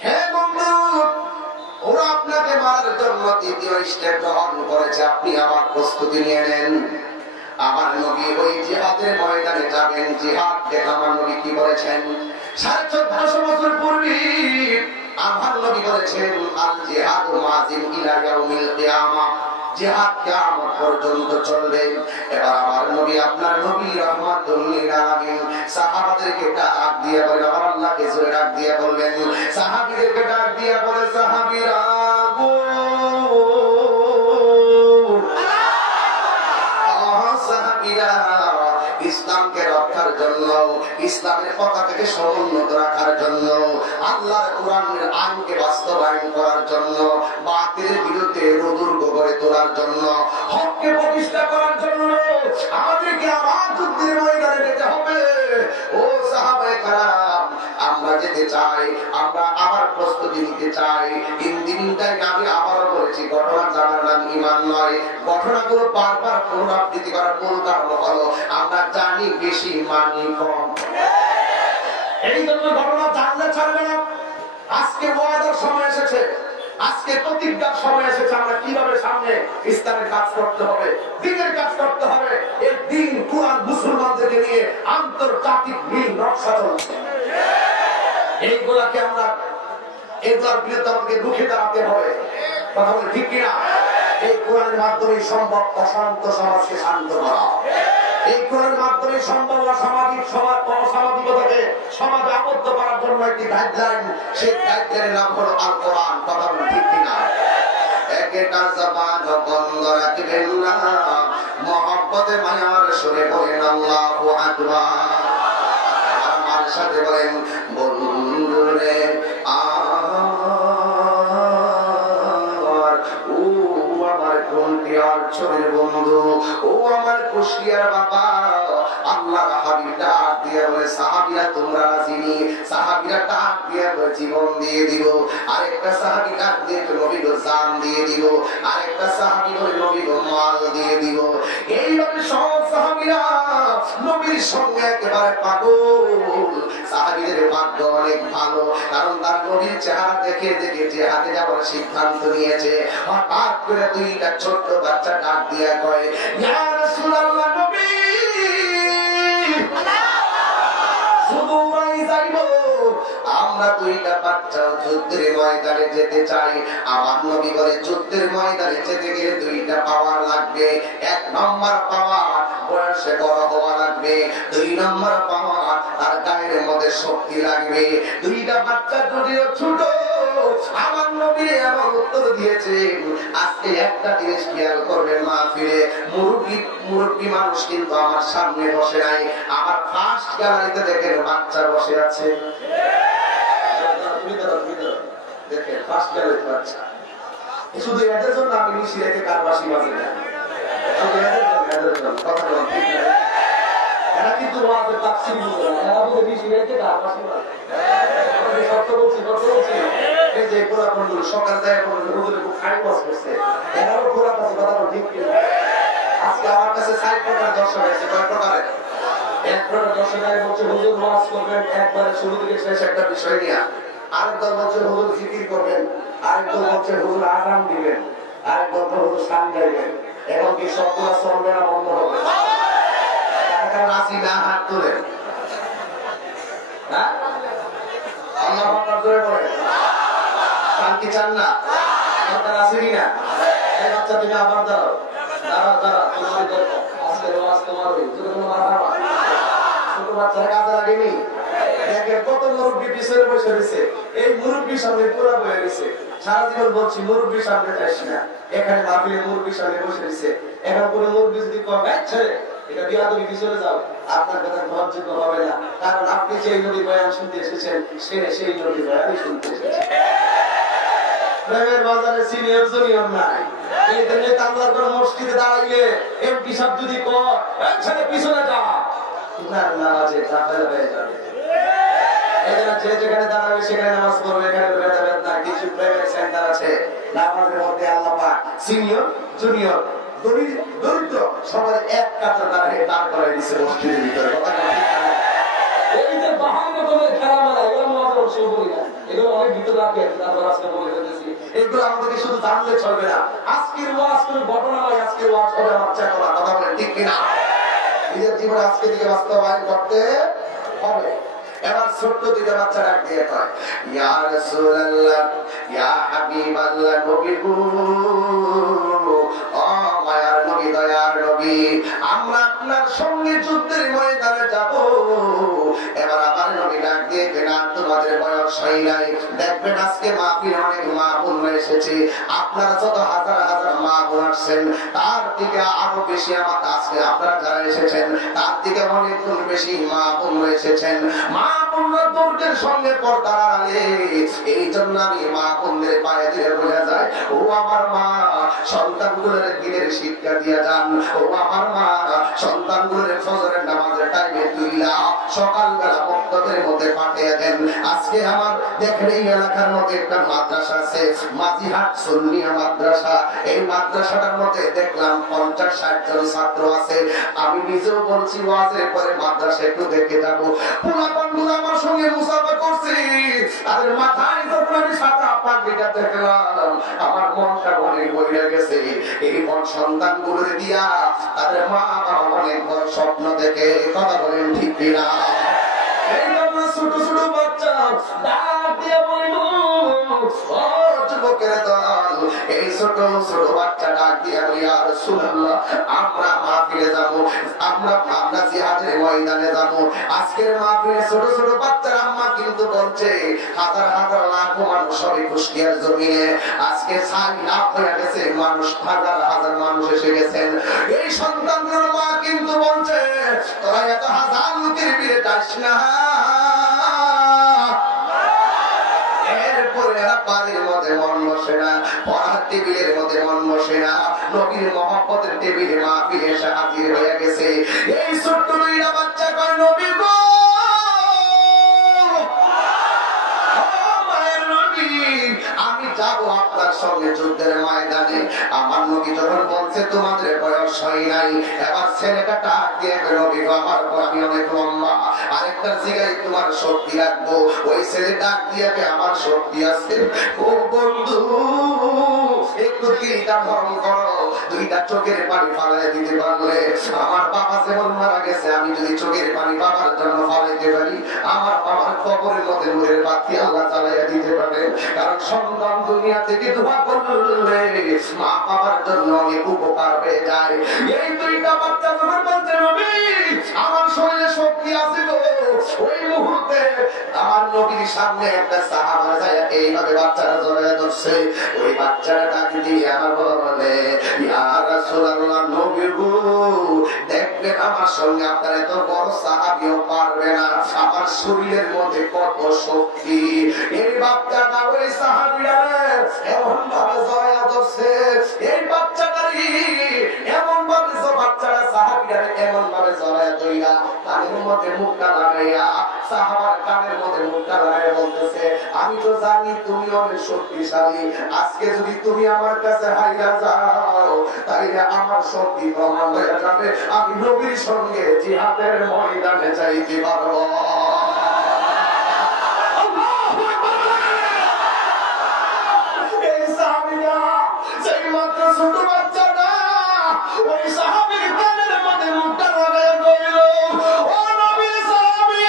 হে বন্ধু, ওরা আপনাকে মারার জন্য দ্বিতীয় স্টেপ গ্রহণ করেছে, আপনি আবার প্রস্তুতি নিয়ে নেন। আমার নবী ওই জিহাদের ময়দানে যাবেন। জিহাদ দেখে আমার নবী কি বলেছেন? ১৪৫০ বছর পূর্বে আমার নবী বলেছেন, আল জিহাদু মাযিন ইলা ইয়াউমিল কিয়ামাহ, জিহাদ কিয়ামত পর্যন্ত চলবে। এবার আমার নবী, আপনার নবী রাহমাতুল লিল আলামিন সাহাবাদেরকে ডাক দিয়ে বলেন, আমার আল্লাহকে জোরে ডাক দিয়ে বললেন, সাহাবীদেরকে ডাক দিয়ে বলে, সাহাবীরা গো, সাহাবীরা, ইসলামকে রক্ষার জন্য, ইসলামের পতাকাকে সমুন্নত রাখার জন্য, আল্লাহর কোরআনের আইনকে বাস্তবায়ন করার জন্য, বাতিলের বিরুদ্ধে রুদুর্গ গড়ে তোলার জন্য, হককে প্রতিষ্ঠা করার জন্য আমাদেরকে আবার যুদ্ধের ময়দানে যেতে হবে। ও সাহাবায়ে কেরাম, আমরা যেতে চাই, আমরা আবার প্রস্তুতি নিতে চাই। দিনটাই আমি আবারও বলেছি, ঘটনা জানার নাম ঈমান নয়। ঘটনাগুলো বারবার পুনরাবৃত্তি করার মূল কারণ হলো আমরা জানি বেশি, মানি কম। এই জন্য ঘটনা জানলে ছাড়বে না। আজকে ওয়াদার সময় এসেছে, আজকে প্রতিজ্ঞার সময় এসেছে। আমরা কিভাবে সামনে ইসলামের কাজ করতে হবে, দ্বীনের কাজ করতে হবে। এই দ্বীন, কুরআন, মুসলমানদেরকে নিয়ে আন্তর্জাতিক মিল নকশা চলছে। এইগুলাকে আমরা, এগুলার বিরুদ্ধে আমাকে রুখে দাঁড়াতে হবে। কথা বলে ঠিক কিনা? এই কোরআনের মাধ্যমে সম্ভব অশান্ত সমাজকে শান্ত করা। এই কোরআনের মাধ্যমে সম্ভব অসামাজিক অসামাজিকতাকে সমাজে আবদ্ধ করার জন্য একটি গাইডলাইন। সেই গাইডলাইনের নাম হলো আল কোরআন। কথা বলে ঠিক কিনা? একটা জবান বন্ধ রাখবেন না, মহব্বতে মায়ার সুরে বলেন আল্লাহু আকবার। আমার সাথে বলেন, বন্ধুরে ছবির বন্ধু, ও আমার কুষ্টিয়ার বাবা, আল্লাহর হাবিব ডাক দিয়ে বলে, সাহাবীরা তোমরা রাজি নি? সাহাবীরা ডাক দিয়ে জীবন দিয়ে দিব। আরেকটা সাহাবী ডাক দিয়ে নবী গো জান দিয়ে দিব। আরেকটা সাহাবী বলে নবী গো মাল দিয়ে দিব। এইভাবে সব সাহাবীরা নবীর সঙ্গে একেবারে পাগল। সাহাবীদের ভাগ্য অনেক ভালো, কারণ তার নবীর চেহারা দেখে দেখে জিহাদে যাওয়ার সিদ্ধান্ত নিয়েছে। হঠাৎ করে দুইটা ছোট্ট বাচ্চা ডাক দিয়া কয়, ইয়া রাসূলুল্লাহ, নবী আমরা দুইটা বাচ্চা যুদ্ধের ময়দানে যেতে চাই। আমার নবী বলে, যুদ্ধের ময়দানে যেতে গেলে দুইটা পাওয়ার লাগবে। এক নম্বর পাওয়ার, বয়সে বড় হওয়া লাগবে। দুই নম্বর পাওয়ার, তার গায়ের মধ্যে শক্তি লাগবে। দুইটা বাচ্চা যদিও ছোট, আমার নবী এমন উত্তর দিয়েছে। আজকে একটা জিনিস খেয়াল করবেন মাহফিলে, মুরব্বী মানুষ কিন্তু আমার সামনে বসে নাই, আমার ফার্স্ট গ্যালারিতে দেখেন বাচ্চা বসে আছে। দেখেন ফার্স্ট গ্যালারিতে বাচ্চা। শুধু এদের জন্য আমি নিশি রেখে কারবাসি বাজে না, শুধু এদের জন্য কথা বলেন ঠিক না? এরা কিন্তু ওয়াজের তাফসীর বুঝে না, এরা বুঝে নিশি রেখে কারবাসি বাজে। আমি সত্য বলছি। এই যে কোরআন বন্ধু সকাল যায় বন্ধু হুজুরে খুব খাই পাস করছে, এরাও কোরআন আছে, কথা বলেন ঠিক কি? আজকে আমার কাছে 60 প্রকার দর্শক আছে। কয় প্রকারে? এক প্রকার দর্শক বলছে হুজুর ওয়াজ করবেন একবারে শুরু থেকে শেষ একটা বিষয় নিয়ে। আরেক দল বলছে হুজুর জিকির করবেন, আরেক দল বলছে হুজুর আযান দিবেন, আরেক দল হুজুর গান গাইবেন। এখন কি সবগুলো চলবে না বন্ধ হবে? কারা রাজি না হাত তুলে? হ্যাঁ, আল্লাহু আকবার জোরে বলেন। শান্তি চান না? আপনার আছে কিনা? এই বাচ্চা তুমি আবার দাঁড়াও, তোমার দরকার। আজকের ওয়াজ তোমার হই, যদি কোনো মারহাবা। ছোট বাচ্চারা কাজে লাগেনি? দেখেন কত মুরব্বী পিছনে বসে রয়েছে, এই মুরব্বীর সামনে পুরা বয়ে রয়েছে। সারা জীবন বলছি মুরব্বীর সামনে যাইস না, এখানে মাহফিলে মুরব্বীর সামনে বসে রয়েছে। এখন কোন মুরব্বী যদি কয় ছেড়ে এটা বিয়াদবি পিছনে যাও, আপনার কথা গ্রহণযোগ্য হবে না, কারণ আপনি যেই নবী বয়ান শুনতে এসেছেন সেই নবী বয়ানই শুনতে এসেছেন। প্রেমের বাজারে সিনিয়র জুনিয়র নাই। এই জন্য আল্লাহর ঘর মসজিদে দাঁড়াইলে এমপি সাহেব যদি কয় ছেড়ে পিছনে যা, উনার নামাজে দাখিল হয়ে যাবে। এজন্য যে যেখানে দাঁড়াবে সেখানে নামাজ পড়বে, এখানে ভেদাভেদ না। কিছু প্রাইভেট সেন্টার আছে, নামাজের মধ্যে আল্লাহ পাক সিনিয়র জুনিয়র দরিদ্র সবাই এক কাতার দাঁড় করাই দিচ্ছে মসজিদের ভিতরে। কথা ঠিক না? এই যে বাহান্ন রকমের খেলা মেলা, এগুলো আমাদের অবশ্য বলি না, এগুলো অনেক ভিতরে রাখে, তারপর আজকে বলে ফেলতেছি। এগুলো আমাদেরকে শুধু জানলে চলবে না। আজকের ওয়াজ কোনো ঘটনা নয়, আজকের ওয়াজ হবে আমার চেতনা। কথা বলেন ঠিক কিনা? নিজের জীবনে আজকে থেকে বাস্তবায়ন করতে হবে। এবার ছোট্ট দুইটা বাচ্চা ডাক দিয়ে কয়, ইয়া রাসূলুল্লাহ, ইয়া হাবিবাল্লাহ, নবী গো, ও মায়ার নবী, দয়ার নবী, আমরা আপনার সঙ্গে যুদ্ধের ময়দানে যাব। এবার আমার নবী ডাক দিয়ে কেনা, তোমাদের বয়স হয় নাই, দেখবেন আজকে মাহফিলে অনেক মা বোন এসেছে, আপনারা যত হাজার হাজার মা বোন আসছেন তার থেকে আরো বেশি আমার আজকে আপনারা যারা এসেছেন তার থেকে অনেক গুণ বেশি মা বোন এসেছেন। মা বোনরা দুর্গের সঙ্গে পর্দার আড়ালে, এই জন্য আমি মা বোনদের পায়ে দিয়ে বোঝা যায়, ও আমার মা সন্তানগুলোর দিনের শিক্ষা দিয়ে যান, ও আমার মা সন্তানগুলোর ফজরের নামাজের টাইমে তুইলা সকালবেলা মক্তবের মধ্যে পাঠিয়ে দেন। আজকে আমার দেখেন এই এলাকার মধ্যে একটা মাদ্রাসা আছে, মাঝিহাট সুন্নিয়া মাদ্রাসা। এই মাদ্রাসাটার মধ্যে দেখলাম 50-60 জন ছাত্র আছে। আমি নিজেও বলছি ওয়াজের পরে মাদ্রাসা একটু দেখে যাবো। পোলাপানগুলো আমার সঙ্গে মুসাফা করছি, তাদের মাথায় যখন আমি সাদা পাগড়িটা দেখলাম আমার মনটা অনেক বইরে গেছে। এই মন সন্তানগুলো দিয়া তাদের মা বাবা অনেক বড় স্বপ্ন দেখে। কথা বলেন ঠিক কিনা? এই জন্য ছোট ছোট বাচ্চা ডাক দিয়ে বলল, ও যুবকের দল, এই ছোট ছোট বাচ্চা ডাক দিয়ে বলি, ইয়া রাসূলুল্লাহ, আমরা মাহফিলে যাব, আমরা জিহাদের ময়দানে যাব। আজকের মাহফিলে ছোট ছোট বাচ্চার আম্মা কিন্তু বলছে হাজার হাজার লাখো মানুষ সবাই কুষ্টিয়ার জমিনে আজকে ছাই লাভ হয়ে গেছে, মানুষ হাজার হাজার মানুষ এসে গেছেন। এই সন্তানগুলোর মা কিন্তু বলছে তোরা এত হাজার লোকের ভিড়ে যাস না। এরপরে বাড়ির মধ্যে মন বসে না, পড়ার টেবিলের মধ্যে মন বসে না, নবীর মহব্বতের টেবিলে মাহফিল এসে হাজির হয়ে গেছে। এই ছোট্ট দুইটা বাচ্চা কয়, নবী গো, আপনার সঙ্গে যুদ্ধের ময়দানে। আমার নবী যখন বলছে তোমাদের বয়স হয় নাই, এবার ছেলেটা ডাক দিয়ে নবী গো আমার আমি অনেক লম্বা, আরেকটা জায়গায় তোমার শক্তি রাখবো। ওই ছেলে ডাক দিয়ে আমার শক্তি আছে। ও বন্ধু একটু দিলটা নরম করো, দুইটা চোখের পানি ফালাই দিতে পারলে। আমার বাবা যেমন মারা গেছে, আমি যদি চোখের পানি বাবার জন্য ফালাইতে পারি, আমার বাবার কবরের মধ্যে নূরের বাতি আল্লাহ জ্বালাইয়া দিতে পারে। কারণ সন্তান দুনিয়া থেকে দোয়া করলে মা বাবার জন্য অনেক উপকার হয়ে যায়। এই দুইটা বাচ্চা যখন বলছে নবী আমার শরীরে শক্তি আছে গো, ওই মুহূর্তে আমার নবীর সামনে একটা সাহাবা যায় এইভাবে বাচ্চারা জড়াইয়া ধরছে। ওই বাচ্চারা ডাক দিয়ে আমার বলে ইয়া রাসূলুল্লাহ, নবী গো দেখবেন আমার সঙ্গে আপনার এত বড় সাহাবীও পারবে না, আমার শরীরের মধ্যে কত শক্তি। এই বাচ্চাটা ওই সাহাবীরা এমন ভাবে জড়াইয়া ধরছে, এই বাচ্চাটারই এমন ভাবে বাচ্চারা সাহাবীরা এমন ভাবে জড়াইয়া ধইরা কানের মধ্যে মুখটা লাগাইয়া সাহাবার কানের মধ্যে মুখটা লাগাইয়া বলতেছে আমি তো জানি তুমি অনেক শক্তিশালী, আজকে যদি তুমি আমার কাছে হাইরা যাও তাইলে আমার শক্তি প্রমাণ হয়ে যাবে, আমি নবীর সঙ্গে জিহাদের ময়দানে যাইতে পারবো। এই সাহাবীরা সেই মাত্র ছোট বাচ্চাটা ওই সাহাবীর কানের মধ্যে মুখটা লাগাইয়া কইল ও নবী সাহাবী,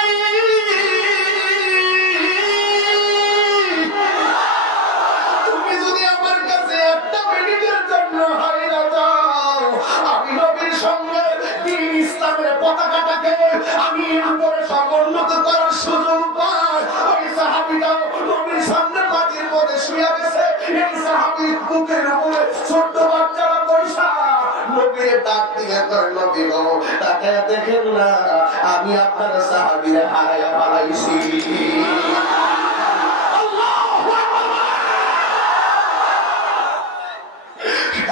তুমি যদি আমার কাছে একটা মিনিটের জন্য হারিয়ে যাও, আমি নবীর সঙ্গে দ্বীন ইসলামের পতাকাটাকে আমি উপরে সমুন্নত করার সুযোগ পাই। ওই সাহাবীটা নবীর সামনে মাটির মধ্যে শুয়ে গেছে, এই সাহাবীর বুকের উপরে ছোট্ট বাচ্চারা পয়সা নবীর ডাক দিয়ে করে নবী গো তাকে দেখেন না আমি আপনার সাহাবীর হারায়া পালাইছি।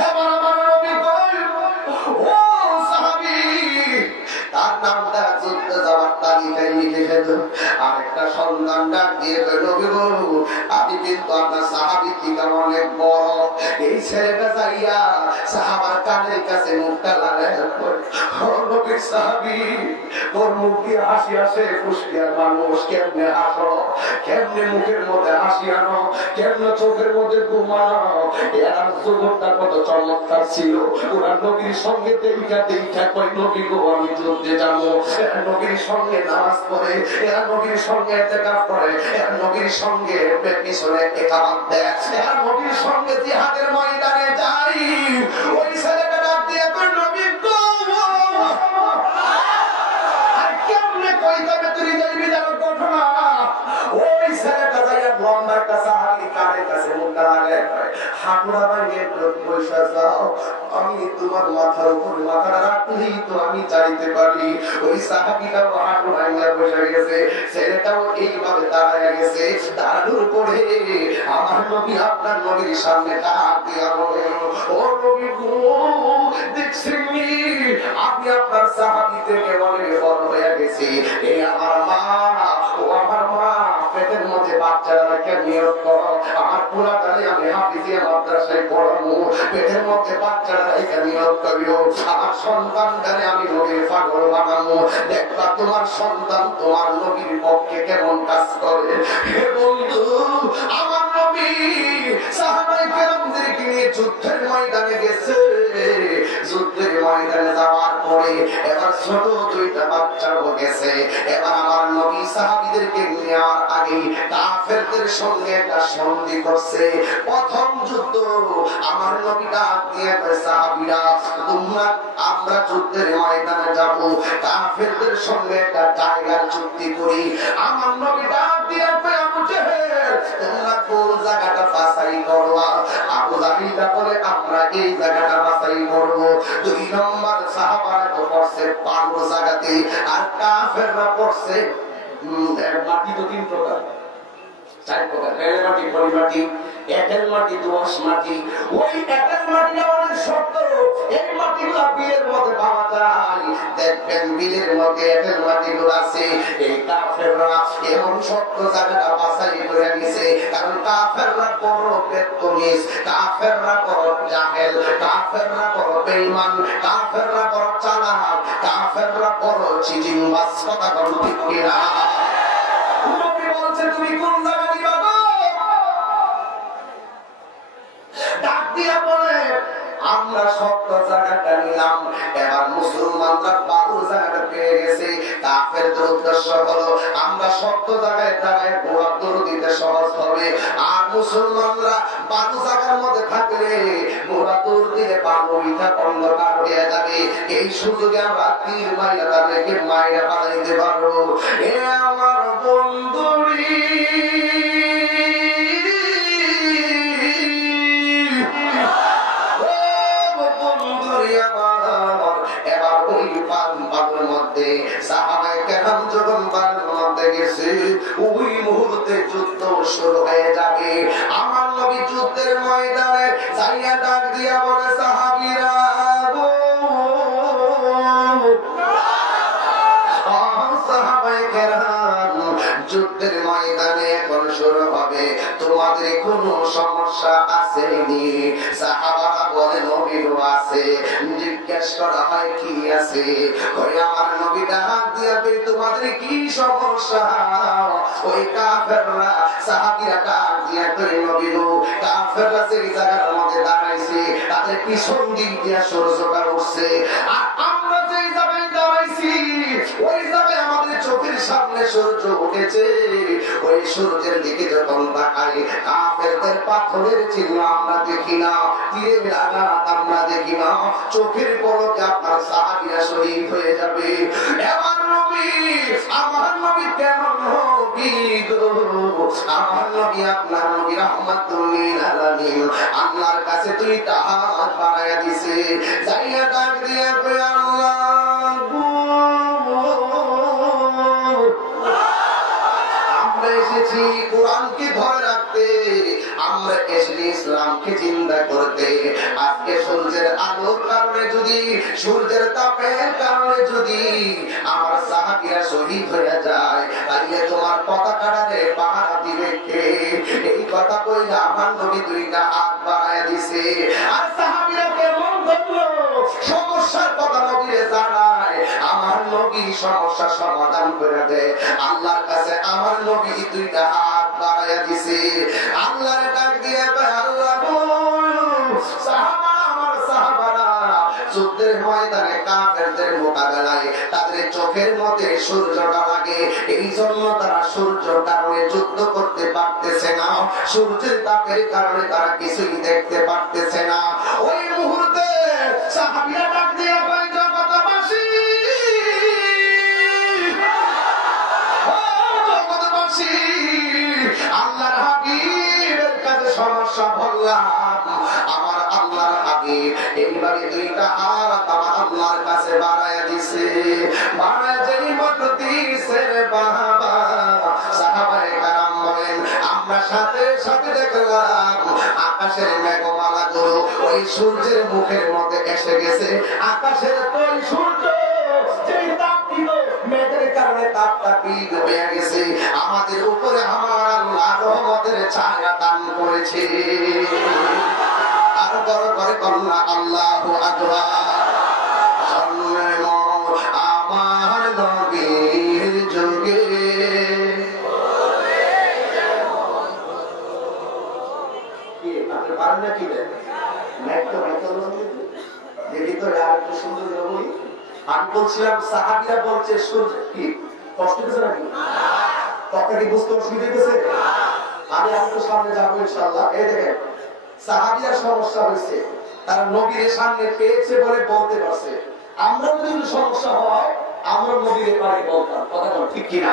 এবার আমার নবী কই ও সাহাবী, তার নামটা যুদ্ধ যাওয়ার তালিকায় লিখে ফেল। আরেকটা সন্তান ডাক দিয়ে কই নবী গো আমি কিন্তু আপনার সাহাবী থেকে অনেক বড়। এই ছেলেটা যাইয়া সাহাবার কানের কাছে মুখটা লাগায় ও নবীর সাহাবী, তোর মুখ দিয়ে হাসি আসে, কুষ্টিয়ার মানুষ কেমনে হাসো, কেমনে মুখের মধ্যে হাসি আনো, কেমনে চোখের মধ্যে ঘুমানো। এরা যুবকটা কত চমৎকার ছিল, ওরা নবীর সঙ্গে দেখা কই নবী গো আমি যুদ্ধে যাবো। এরা নবীর সঙ্গে নামাজ পড়ে, এরা নবীর সঙ্গে ইতিকাফ করে, এরা নবীর সঙ্গে পিছনে একামত দেয়, এরা নবীর সঙ্গে জিহাদের ময়দানে যাই। ওই ছেলেটা ডাক দিয়ে কই নবী গো আর কেমনে কই তবে তুই যাইবি যার ঘটনা। ওই ছেলেটা যাইয়া লম্বা একটা সাহাবী কানের কাছে মুখটা লাগায় হাঁটুরা ভাঙিয়ে বসে যাও, আমি তোমার মাথার উপর মাথাটা রাখলেই তো আমি চাইতে পারি। ওই সাহাবীটাও হাঁটু ভাঙিয়ে বসে গেছে, ছেলেটাও এইভাবে দাঁড়ায় গেছে। দাঁড়ানোর পরে আমার নবী আপনার নবীর সামনে ডাক দিয়া বলেন ও নবী গো দেখছেন আপনি আপনার সাহাবী থেকে অনেক বড় হয়ে গেছি। এই আমার মা, ও আমার মা পেটের মধ্যে বাচ্চারাকে নিয়োগ করো, আমার পুরাটারে আমি হাফিজিয়া মাদ্রাসায় পড়াবো, পেটের মধ্যে বাচ্চারাকে নিয়োগ করিও, আমার সন্তানটারে আমি নবীর পাগল বানাবো, দেখবা তোমার সন্তান তোমার নবীর পক্ষে কেমন কাজ করে। হে বন্ধু আমার নবী সাহাবায়ে কেরামদেরকে নিয়ে যুদ্ধের ময়দানে গেছে। যুদ্ধের ময়দানে যাওয়ার পরে এবার ছোট দুইটা বাচ্চাও গেছে। এবার আমার নবী সাহাবীদেরকে নেওয়ার আগে কাফেরদের সঙ্গে একটা সন্ধি করছে। প্রথম যুদ্ধ আমার নবী ডাক দিয়ে সাহাবীরা তোমরা আমরা যুদ্ধের ময়দানে যাব, কাফেরদের সঙ্গে একটা জায়গার চুক্তি করি। আমার নবী ডাক দিয়ে আবু জেহেল তোমরা কোন জায়গাটা বাছাই করবা। আবু জাহিলটা বলে আমরা এই জায়গাটা বাছাই করব। দুই নম্বর সাহাবারা তো পড়ছে বালুর জায়গাতে, আর কাফেররা পড়ছে মাটি তো তিন প্রকার চার প্রকার রেল মাটি, পলি মাটি, এঁটেল মাটি, দোআঁশ মাটি। ওই এঁটেল মাটিটা অনেক শক্ত, এই মাটিগুলো বিলের মধ্যে পাওয়া যায়। দেখবেন বিলের মধ্যে এঁটেল মাটিগুলো আছে। এই কাফেররা এমন শক্ত জায়গাটা বাছাই করে নিছে, কারণ কাফেররা বড় বেদখলিস, কাফেররা বড় জাহেল, কাফেররা বড় বেঈমান, কাফেররা বড় চালাক, কাফেররা বড় চিটিংবাজ। কথা বল ঠিক কিনা? নবী বলছে তুমি কোন জায়গা দিবা গো? ডাক দিয়া বলে আমরা শক্ত জায়গাটা নিলাম। এবার মুসলমানরা বালু জায়গাটা পেয়ে গেছে। কাফেরদের উদ্দেশ্য হলো আমরা শক্ত জায়গায় দাঁড়ায় গোড়া দৌড় দিতে সহজ হবে, আর মুসলমানরা বালু জায়গার মধ্যে থাকলে গোড়া দৌড় দিলে বালু মিঠা অন্ধকার হয়ে যাবে। এই সুযোগে আমরা তীর মাইরা তাদেরকে মাইরা বানাইতে পারবো। এ আমার বন্ধুরি এবার ওই বালুর মধ্যে সাহাবায়ে কেরাম যখন বালুর মধ্যে গেছে, ওই মুহূর্তে যুদ্ধ শুরু হয়ে যাবে। আমার নবী যুদ্ধের ময়দানে যাইয়া ডাক দিয়া বলে সাহাবীরা গো, সাহাবায়ে কেরাম যুদ্ধের ময়দানে এখন শুরু হবে, তোমাদের কোনো সমস্যা আসেনি? সাহাবারা বলে নবী আছে। জিজ্ঞেস করা হয় কি আছে? ওই আমার নবী ডাক দিয়া বলে তোমাদের কি সমস্যা? ওই কাফেররা সাহাবীরা ডাক দিয়া করে নবী গো, কাফেররা সেই জায়গার মধ্যে দাঁড়াইছে, তাদের পিছন দিক দিয়া সূর্যটা উঠছে, আর আমরা যেই জায়গায় দাঁড়াইছি ওই জায়গায় আমাদের চোখের সামনে সূর্য উঠেছে। ওই সূর্যের দিকে যখন তাকাই কাফেরদের পাথরের চিহ্ন আমরা দেখি না, তীরের আঘাত আমরা দেখি না, চোখের পলকে আপনার সাহাবীরা শহীদ হয়ে যাবে। আমার নবী, আমার নবী কেমন নবী গো? আমার নবী আপনার নবী রাহমাতুল লিল আলামিন। আল্লাহর কাছে দুইটা হাত বাড়াইয়া দিছে, যাইয়া ডাক দিয়া কই আল্লাহ এসেছি কোরআনকে ধরে রাখতে, আমরা এসেছি ইসলামকে জিন্দা করতে। আজকে সূর্যের আলোর কারণে যদি, সূর্যের তাপের কারণে যদি আমার সাহাবীরা শহীদ হয়ে যায়, তাহলে তোমার পতাকাটারে পাহারা দিবে কে? এই কথা কইলে আমার নবী দুইটা হাত বাড়াইয়া দিছে। আর সাহাবীরা কেমন করলো? সমস্যার কথা নবীরে জানায়, আমার নবী সমস্যা সমাধান করে দেয়। আল্লাহর কাছে আমার নবী দুইটা হাত বাড়াইয়া দিছে। আল্লাহর ডাক দিয়ে আল্লাহ গো, সাহাবারা, আমার সাহাবারা যুদ্ধের ময়দানে কাফেরদের মোকাবেলায় তাদের চোখের মধ্যে সূর্যটা লাগে, এই জন্য তারা সূর্যের কারণে যুদ্ধ করতে পারতেছে না, সূর্যের তাপের কারণে তারা কিছুই দেখতে পারতেছে না। ওই মুহূর্তে সাহাবীরা ডাক দিয়ে কয় জগৎবাসী, আল্লাহর হাবিবের কাছে সমস্যা বললাম। আমার আল্লাহর হাবিব এইবারে দুইটা হাত আমার আল্লাহর কাছে বাড়াইয়া দিছে। বাড়ায় যেই মত দিছে বাবা, সাহাবায়ে কেরাম বলেন আমরা সাথে সাথে দেখলাম আকাশের মেঘমালা গুলো ওই সূর্যের মুখের মধ্যে এসে গেছে। আকাশের ওই সূর্য যেই তাপ দিল, মেঘের কারণে তাপটা বৃদ্ধ হয়ে গেছে, আমাদের উপরে আমার আল্লাহ রহমতের ছায়া দান করেছে। আর বড় করে কন্যা আল্লাহু আকবার। আমার নবীর যুগে কি আপনি পারেন না? কি দেখি তো আর একটু সুন্দর বলি। আমি বলছিলাম সাহাবীরা বলছে সূর্য কি কষ্ট দিচ্ছে নাকি? কথা কি বুঝতে অসুবিধা হচ্ছে? আমি একটু সামনে যাবো ইনশাআল্লাহ। এই দেখেন সাহাবীরা সমস্যা হয়েছে, তারা নবীর সামনে পেয়েছে বলে বলতে পারছে। আমরা যদি সমস্যা হয় আমরা নবীর পারে বলতাম। কথা বল ঠিক কিনা?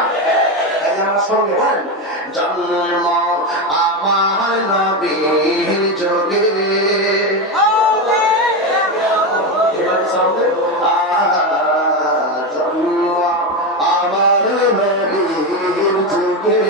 তাই আমার সঙ্গে বলেন, জন্ম আমার নবীর যোগে, জন্ম আমার নবীর যুগে,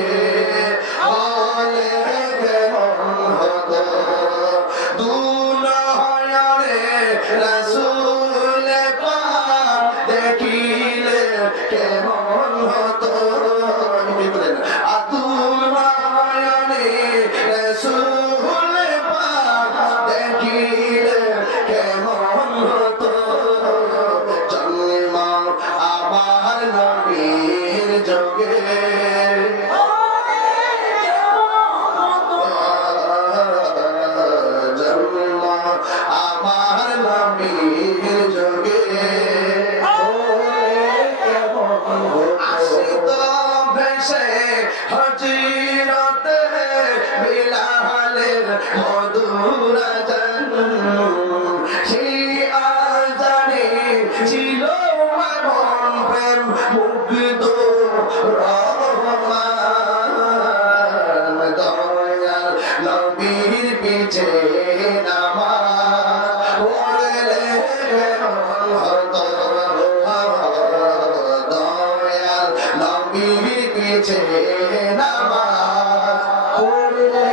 নামাজ পড়লে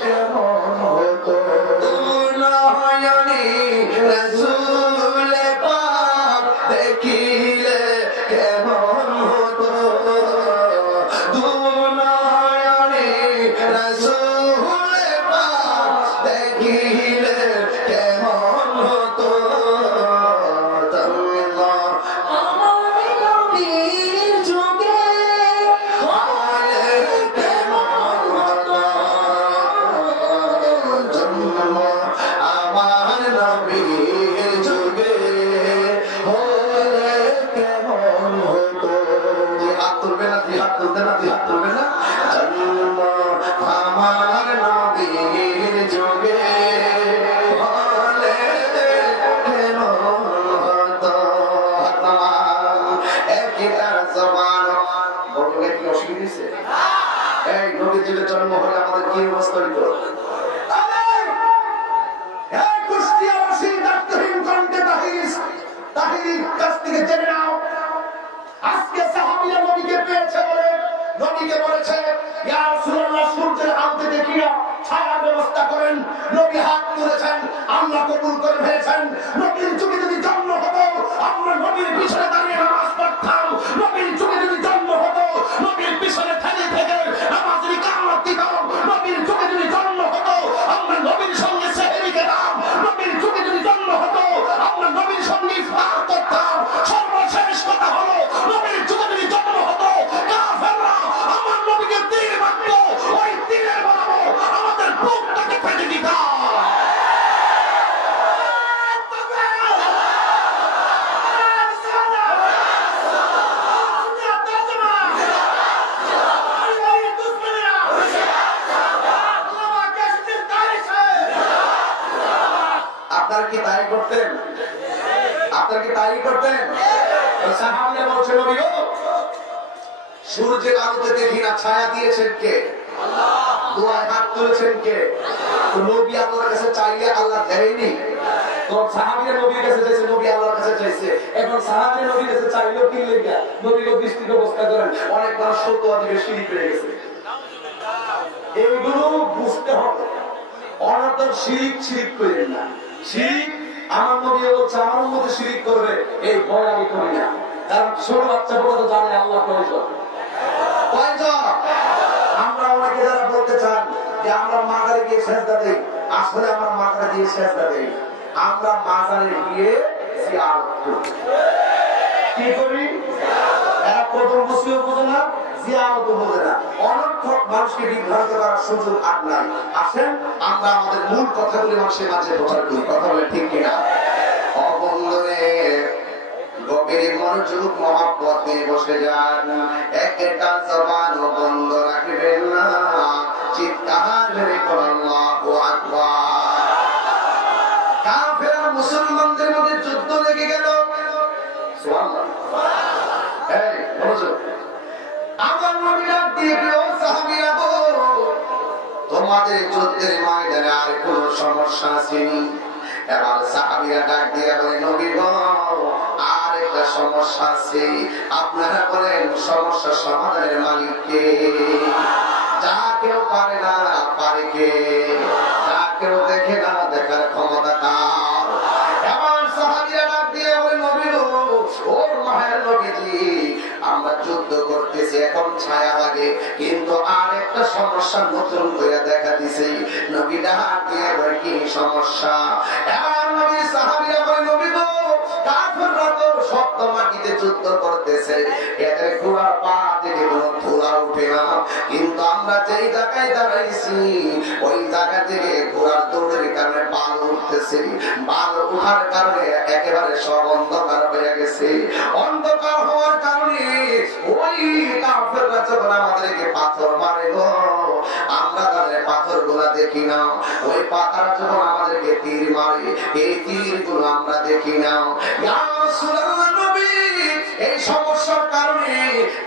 কেমন হতো নয়নি রাসূল পাক দেখিলে কেমন হতো নয়নি রাসূল পাক দেখিলে কেমন হতো জন্ম হলে আমাদের কি অবস্থা হইত কাছ থেকে জেনে নাও আজকে সাহাবীরা নবীকে পেয়েছে বলে নবীকে বলেছে ইয়া রাসূলুল্লাহ সূর্যের আলোতে দেখিয়া ছায়া ব্যবস্থা করেন নবী হাত তুলেছেন আল্লাহ কবুল করে ফেলেছেন নবীর যুগে যদি জন্ম হতো আমরা নবীর পিছনে দাঁড়িয়ে নামাজ পড়তাম নবীর যুগে যদি জন্ম হতো নবীর পিছনে দাঁড়িয়ে থেকে নামাজের ইকামত দিতাম নবীর যুগে যদি জন্ম হতো আমরা নবীর সঙ্গে সেহরি খেতাম নবীর যুগে যদি জন্ম হতো আমরা নবীর সঙ্গে ইফতার করতাম সর্বশেষ কথা হলো নবীর যুগে যদি জন্ম হতো কাফেররা আমার নবীকে তীর মারতো ওই তীরের বানাবো আমাদের বুকটাকে ফেটে দিতাম আপনারা কি তাই করতেন আপনারা কি তাই করতেন সাহাবীরা বলছেন নবী গো সূর্যের আলোতে দেখি না ছায়া দিয়েছেন কে আল্লাহ দোয়ায় হাত তুলেছেন কে তো নবী আল্লাহর কাছে চাইলে আল্লাহ দেয়নি তো সাহাবীরা নবীর কাছে চাইছে নবী আল্লাহর কাছে চাইছে এখন সাহাবীরা নবীর কাছে চাইলো কি লেগে নবী গো বৃষ্টির ব্যবস্থা করেন অনেক মানুষ সত্য দিকে শিরিক হয়ে গেছে এইগুলো বুঝতে হবে অনন্তর শিরিক শিরিক করেন না শিরিক আমার নবী বলছে আমার মধ্যে শিরিক করবে এই ভয় আমি করি না কারণ ছোট বাচ্চা পর্যন্ত জানে আল্লাহ কয়জন আমরা অনেকে যারা বলতে চান যে আমরা মাজারে গিয়ে সেজদা দেই আসলে আমরা মাজারে গিয়ে সেজদা দেই আমরা মাজারে গিয়ে জিয়ারত করি কি করি এরা কদম বসিও বোঝে না জিয়ারত বোঝে না অনর্থক মানুষকে বিভ্রান্ত করার সুযোগ আর নাই আসেন আমরা আমাদের মূল কথাগুলি মানুষের মাঝে প্রচার করি কথা বলে ঠিক কিনা অবন্ধনে গভীর মনোযোগ মহব্বত নিয়ে বসে যান একটা জবান বন্ধ রাখবেন না চিৎকার করে আল্লাহু আকবার কাফের মুসলমানদের মধ্যে যুদ্ধ লেগে গেল সুবহানাল্লাহ এই মনোযোগ আমার নবী ডাক দিয়ে ও সাহাবীরা গো তোমাদের যুদ্ধের ময়দানে আর কোনো সমস্যা আসেনি এবার সাহাবীরা ডাক দিয়ে বলে নবী গো আর একটা সমস্যা আছে আপনারা বলেন সমস্যা সমাধানের মালিক কে যা কেউ পারে না পারে কে যা কেউ দেখে না দেখার ক্ষমতা কার এবার সাহাবীরা ডাক দিয়ে বলে নবী গো ওর মায়ের নবীজি আমরা যুদ্ধ করতেছি এখন ছায়া লাগে কিন্তু আর একটা সমস্যা নতুন করে দেখা দিছে নবী ডাক দিয়ে বলে কি সমস্যা এবার নবী সাহাবীরা বলে নবী গো কাফেররা তো শক্ত মাটিতে যুদ্ধ করতেছে এদের ঘোড়ার পা থেকে কোনো ধুলা উঠে না কিন্তু আমরা যেই জায়গায় দাঁড়াইছি ওই জায়গা থেকে ঘোড়ার দৌড়ের কারণে বাল উঠতেছে বাল উঠার কারণে একেবারে সব অন্ধকার হয়ে গেছে অন্ধকার হওয়ার কারণে ওই কাফেররা যখন আমাদেরকে পাথর মারে গো আমরা তাদের পাথর গুলা দেখি না ওই পাথর যখন আমাদেরকে তীর মারে এই তীর গুলো আমরা দেখি না ইয়া রাসূলুল্লাহ নবী এই সমস্যার কারণে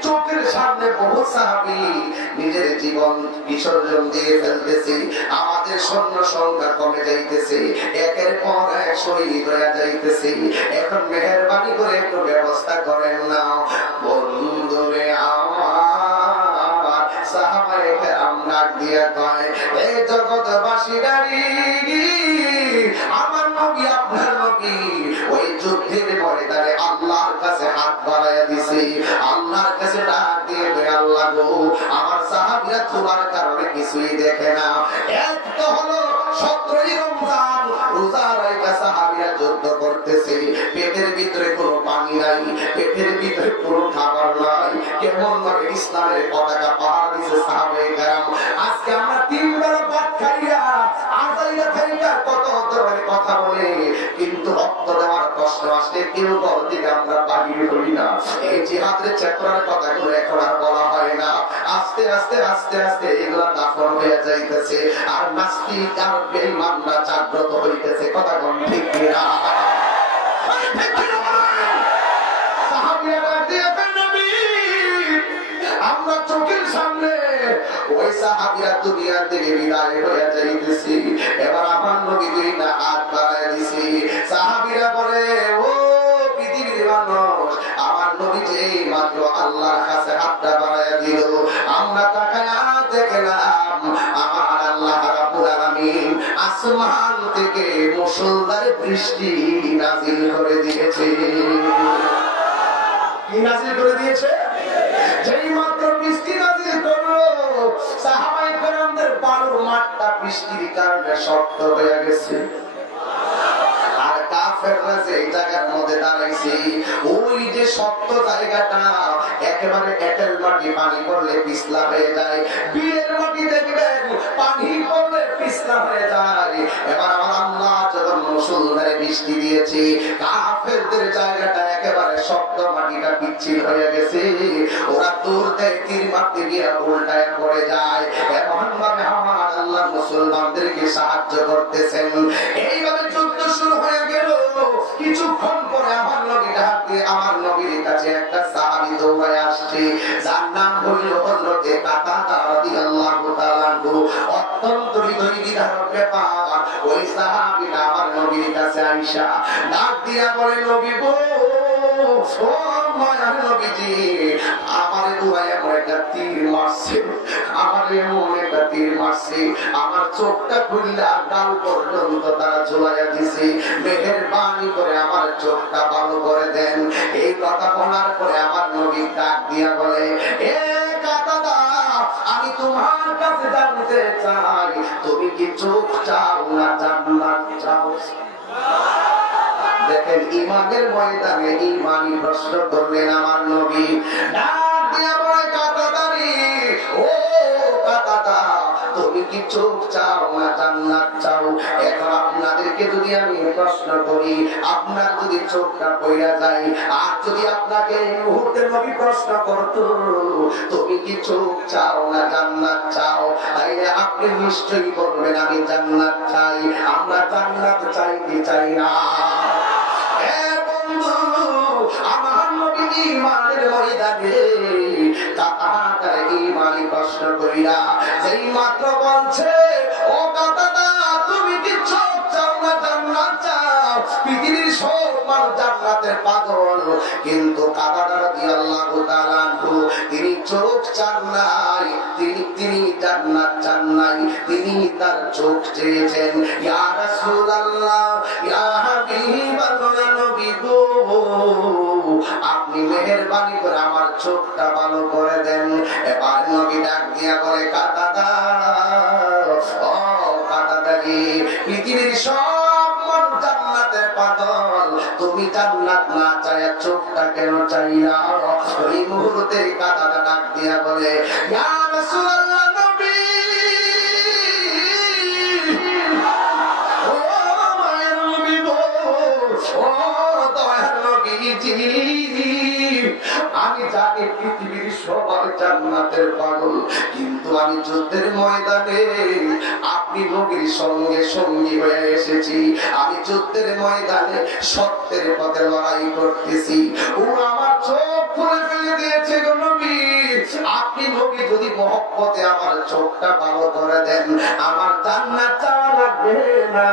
চোখের সামনে বহু সাহাবী নিজের জীবন বিসর্জন দিয়ে ফেলতেছে আমাদের সৈন্য সংখ্যা কমে যাইতেছে একের পর এক শহীদ হয়ে যাইতেছে এখন মেহেরবানি করে একটু ব্যবস্থা করেন না বন্ধুরে আমার সাহাবায়ে কেরাম ডাক দিয়া কয়, এই জগৎবাসীরাই, আমার নবী আপনার নবী ওই যুদ্ধের ময়দানে আল্লাহর কাছে হাত বাড়াইয়া দিছে, আল্লাহর কাছে ডাক দিয়ে বলে, আল্লাহ গো, আমার সাহাবীরা তোমার কারণে কিছুই দেখে না। এক তো হলো 17ই রমজান, রোজা রাখা সাহাবীরা যুদ্ধ করতেছে, পেটের ভিতরে কোনো পানি নাই, পেটের ভিতরে কোনো খাবার নাই, কেমন ভাবে ইসলামের পতাকা পাহাড় দিছে সাহাবায়ে কেরাম। আজকে আমরা 3 বেলা ভাত খাইয়া আজাইরা খাইয়া কত ধরনের কথা বলে, কিন্তু রক্ত দেওয়ার কষ্ট আসলে কেউ ঘর থেকে আমরা বাহির হই না। এই জিহাদের চেতনার কথাগুলো এখন আর বলা হয় না। আস্তে আস্তে আস্তে আস্তে এগুলা দাফন হয়ে যাইতেছে, আর নাস্তিক আর বেঈমানরা জাগ্রত হইতেছে। কথা কোন ঠিক কিনা? সাহাবীরা দিয়ে নবী, আমরা চোখের সামনে ওই সাহাবীরা দুনিয়া থেকে বিদায় হয়ে যাইতেছি, এবার আমার নবী দুইটা হাত বাড়ায় দিছি। সাহাবীরা বলে, ও পৃথিবীর মানুষ, আমার নবী যে মাত্র আল্লাহর কাছে হাতটা বাড়ায় দিল, আমরা তাকায়া দেখলাম আমার আল্লাহ রাব্বুল আলামিন আসমান থেকে মুষলধারে বৃষ্টি নাযিল করে দিয়েছে। কি নাযিল করে দিয়েছে? যেই মাত্র বৃষ্টি নাযিল করলো, সাহাবায়ে কেরামদের বালুর মাঠটা বৃষ্টির কারণে শক্ত হয়ে গেছে। আর কাফেররা যে জায়গার মধ্যে দাঁড়াইছে, ওই যে শক্ত জায়গাটা একেবারে এঁটেল মাটি, পানি পড়লে পিছলা হয়ে যায়। বিলের মাটি দেখবেন পানি পড়লে পিছলা হয়ে যায়। এবার আমার আল্লাহ যখন মুষলধারে বৃষ্টি দিয়েছে, কাফেরদের জায়গাটা একেবারে শক্ত, মাটিটা পিচ্ছিল হয়ে গেছে। ওরা দূর থেকে তীর মারতে গিয়ে উল্টায় পড়ে যায়। এমন ভাবে আমার আল্লাহ মুসলমানদেরকে সাহায্য করতেছেন। এইভাবে যুদ্ধ শুরু হয়ে গেল। কিছুক্ষণ পরে আমার নবী ডাক দিয়ে আমার নবীর কাছে একটা সাহাবী দৌড়ে আসছে, যার নাম হইল হযরতে কাতাদা রাদিয়াল্লাহু তাআলা আনহু। অত্যন্ত হৃদয় বিদারক ব্যাপার। ওই সাহাবীটা আমার নবীর কাছে আইসা ডাক দিয়া বলে, নবী গো, ও মায়ার নবীজি, আমারে দুয়ায় এমন একটা তীর মারছে, আমারে এমন একটা তীর মারছে, আমার চোখটা খুললা গাল পর্যন্ত তারা ঝুলাইয়া দিছে, মেহেরবানি করে আমার চোখটা ভালো করে দেন। এই কথা বলার পরে আমার নবী ডাক দিয়া বলে, এ কাতাদা, আমি তোমার কাছে জানতে চাই, তুমি কি চোখ চাও না জান্নাত চাও? দেখেন, ঈমানের ময়দানে ঈমানি প্রশ্ন করলেন আমার নবী। ডাক দিয়া বলে, কাতাদা রে, ও কাতাদা, তুমি কি চোখ চাও না জান্নাত চাও? এখন আপনাদেরকে যদি আমি প্রশ্ন করি, আপনার যদি চোখটা পড়া যায়, আর যদি আপনাকে এই মুহূর্তে নবী প্রশ্ন করতো, তুমি কি চোখ চাও না জান্নাত চাও, তাইলে আপনি নিশ্চয়ই বলবেন আমি জান্নাত চাই। আমরা জান্নাত চাইতে চাই না। আমার নবী ঈমানের ময়দানে কাতাদার ঈমানি প্রশ্ন কইরা যেই মাত্র বলছে, ও কাতাদা, তুমি কি চোখ চাও না জান্নাত চাও? পৃথিবীর সব মানুষ জান্নাতের পাগল, কিন্তু কাতাদা রাদিয়াল্লাহু তাআলা আনহু তিনি চোখ চান নাই, তিনি জান্নাত চান নাই, তিনি তার চোখ চেয়েছেন। ইয়া রাসূলুল্লাহ, ইয়া হাবিবাল্লাহ, নবী গো, আপনি মেহেরবানি করে আমার চোখটা ভালো করে দেন। এবার নবী ডাক দিয়া বলে, কাতাদা, ও কাতাদা রে, পৃথিবীর সব মানুষ জান্নাতের পাগল, তুমি জান্নাত না চাইয়া চোখটা কেন চাইলা? ওই মুহূর্তে কাতাদা ডাক দিয়া বলে, ইয়া রাসূলুল্লাহ, নবী, ও মায়ের নবী গো, ও দয়ার নবীজি, আমি জানি পৃথিবীর সবাই জান্নাতের পাগল, কিন্তু আমি যুদ্ধের ময়দানে আপনি নবীর সঙ্গে সঙ্গী হয়ে এসেছি। আমি যুদ্ধের ময়দানে সত্যের পথে লড়াই করতেছি। ও আমার চোখ খুলে ফেলে দিয়েছে গো নবী। আপনি নবী যদি মহব্বতে আমার চোখটা ভালো করে দেন, আমার জান্নাত চাওয়া লাগবে না,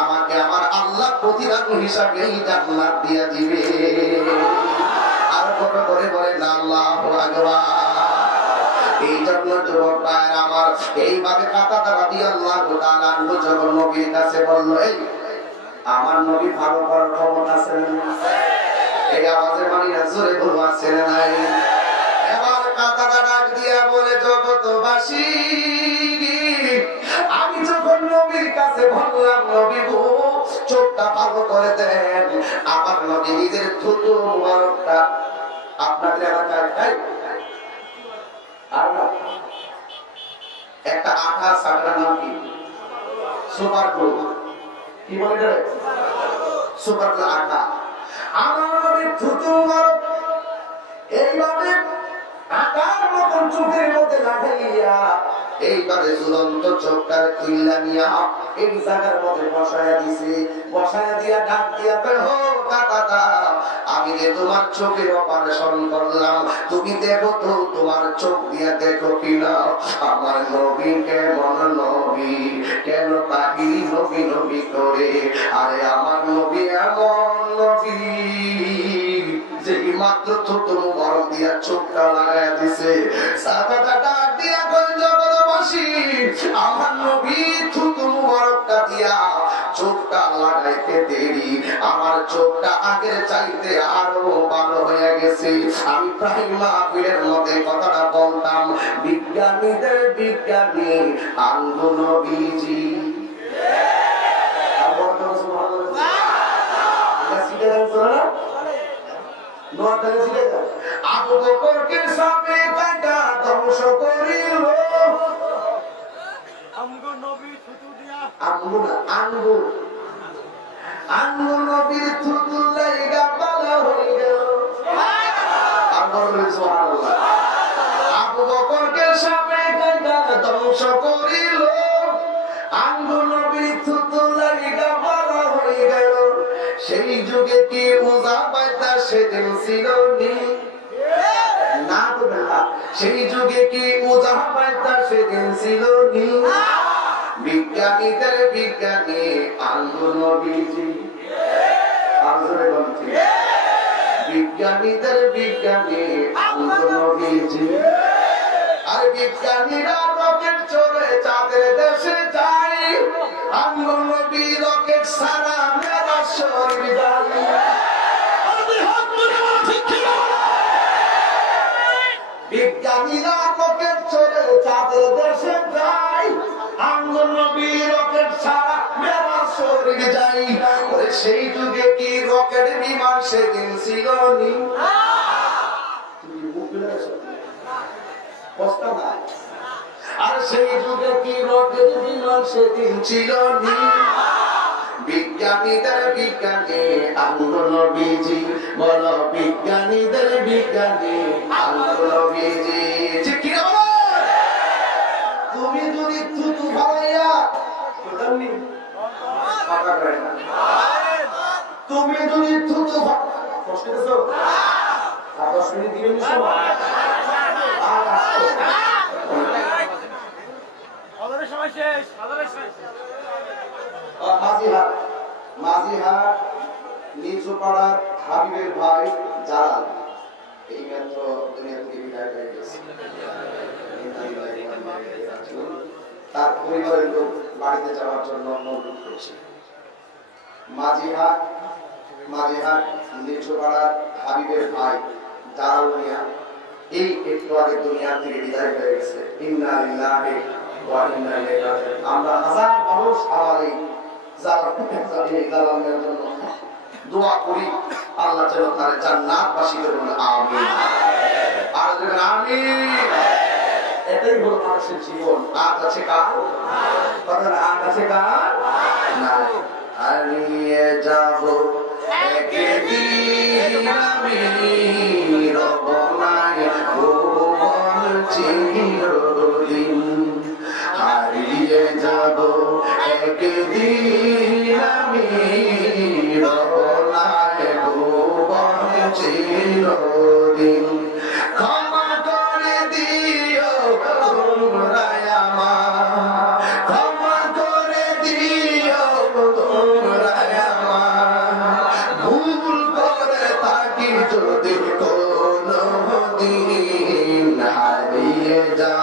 আমাকে আমার আল্লাহ প্রতিদান হিসাবেই জান্নাত দিয়ে দিবে। আর বড় করে বলেন আল্লাহু আকবার। এই জন্য যুবক ভাইয়েরা আমার, এইভাবে কাতাদা রাদিয়াল্লাহু তাআলা আনহু যখন নবীর কাছে বলল, এই আমার নবী ভালো করার ক্ষমতা আছে না? এই আওয়াজে মানে জোরে বলবো আছে না নাই? এবার কাতাদা ডাক দিয়া বলে, জগৎবাসী, আমি যখন নবীর কাছে বললাম, নবী গো চোখটা ভালো করে দেন, আমার নবী নিজের থুতু মুবারকটা আপনাদের এলাকায় আর একটা আঠা সাগরা নাম কি? Super glue. কি বলে রে? সুপার গ্লু আঠা। আমার নবীর থুতু মুবারক এইভাবে আটার মতন চোখের মধ্যে লাগাইয়া এইভাবে ঝুলন্ত চোখটার তুইলা নিয়া এই জায়গার মধ্যে বসায়া দিছে। বসায়া দিয়া ডাক দিয়া বের হো কাকাদা, আমি যে তোমার চোখের অপারেশন করলাম, তুমি দেখো তো তোমার চোখ দিয়া দেখো কিনা আমার নবী কেমন নবী, কেন তাকি নবী নবী করে। আরে আমার নবী এমন নবী যে মাত্র ছোট মুবারক দিয়া চোখটা লাগাইয়া দিছে। সাহাবাটা ডাক দিয়া কই, জগৎবাসী, আমার নবী থুতু মুবারকটা দিয়া চোখটা লাগাইতে দেরি, আমার চোখটা আগের চাইতে আরো ভালো হয়ে গেছে। আমি প্রায় মাহফিলের মধ্যে কথাটা বলতাম, বিজ্ঞানীদের বিজ্ঞানী আনন্দ নবীজি। আবু বকরকে সাপে কাটা ধ্বংস করিল, আঙ্গুর নবীর থুতু দিয়া, আঙ্গুর নবীর থুতু লাইগা পালা হয়ে গেল। সুবহানাল্লাহ। আবু বকরকে সাপে কাটা ধ্বংস করিল, আঙ্গুর নবীর থুতু লাইগা পালা হয়ে গেল। সেই যুগে কি উজা পাইতা সেদিন ছিল নি? না তো না, সেই যুগে কি উজা পাইতা সেদিন ছিল নি? বিজ্ঞানীদের বিজ্ঞানী আনন্দ নবীজি। বিজ্ঞানীদের বিজ্ঞানী আনন্দ নবীজি। আর বিজ্ঞানীরা রকেট চড়ে চাঁদের দেশে যায়, আনন্দ নবী রকেট সারা মেরা শরীর যায়। বিজ্ঞানীরা রকেট চড়ে চাঁদের দেশে যায়, আনন্দ নবী রকেট সারা মেরা শরীর যায়। সেই যুগে কি রকেট বিমান সেদিন ছিল নি? আর সেই যুগে কি রকেট বিমান সেদিন ছিল নি? বিজ্ঞানীদের বিজ্ঞানী আনন্দ নবীজি, বলো বিজ্ঞানীদের বিজ্ঞানী আনন্দ নবীজি। ঠিক কি না বলো? তুমি যদি থুতু ফালাইয়া তুমি যদি থুতু কষ্ট পেয়েছো, 10 মিনিট দিবেন সময় শেষ। মাঝিহাট নিচু পাড়ার হাবিবের ভাই জালাল এই মাত্র দুনিয়া থেকে বিদায় হয়ে গেছে। তার পরিবারের লোক বাড়িতে যাওয়ার জন্য অনুরোধ করছে। মাঝিহাট নিচু পাড়ার হাবিবের ভাই জালাল মিয়া এই একটু আগে দুনিয়া থেকে বিদায় হয়ে গেছে। ইন্না লিল্লাহি ওয়া ইন্না ইলাইহি রাজিউন। আমরা হাজার মানুষ আমার এই জালালের জন্য দোয়া করি, আল্লাহ যেন তার জান্নাতবাসী করুন। আমিন। আর আমিন। এটাই হলো মানুষের জীবন। আজ আছে কাল, আজ আছে কাল নাই। হারিয়ে যাব একদিন আমি, রব নাই ভুবন চিরদিন। হারিয়ে যাব একদিন আমি, রব নাই ভুবন চিরদিন। ক্ষমা করে দিও তোমরা আমার, ক্ষমা করে দিও তোমরা আমার, ভুল করে থাকি যদি কোনো দিন। হারিয়ে যা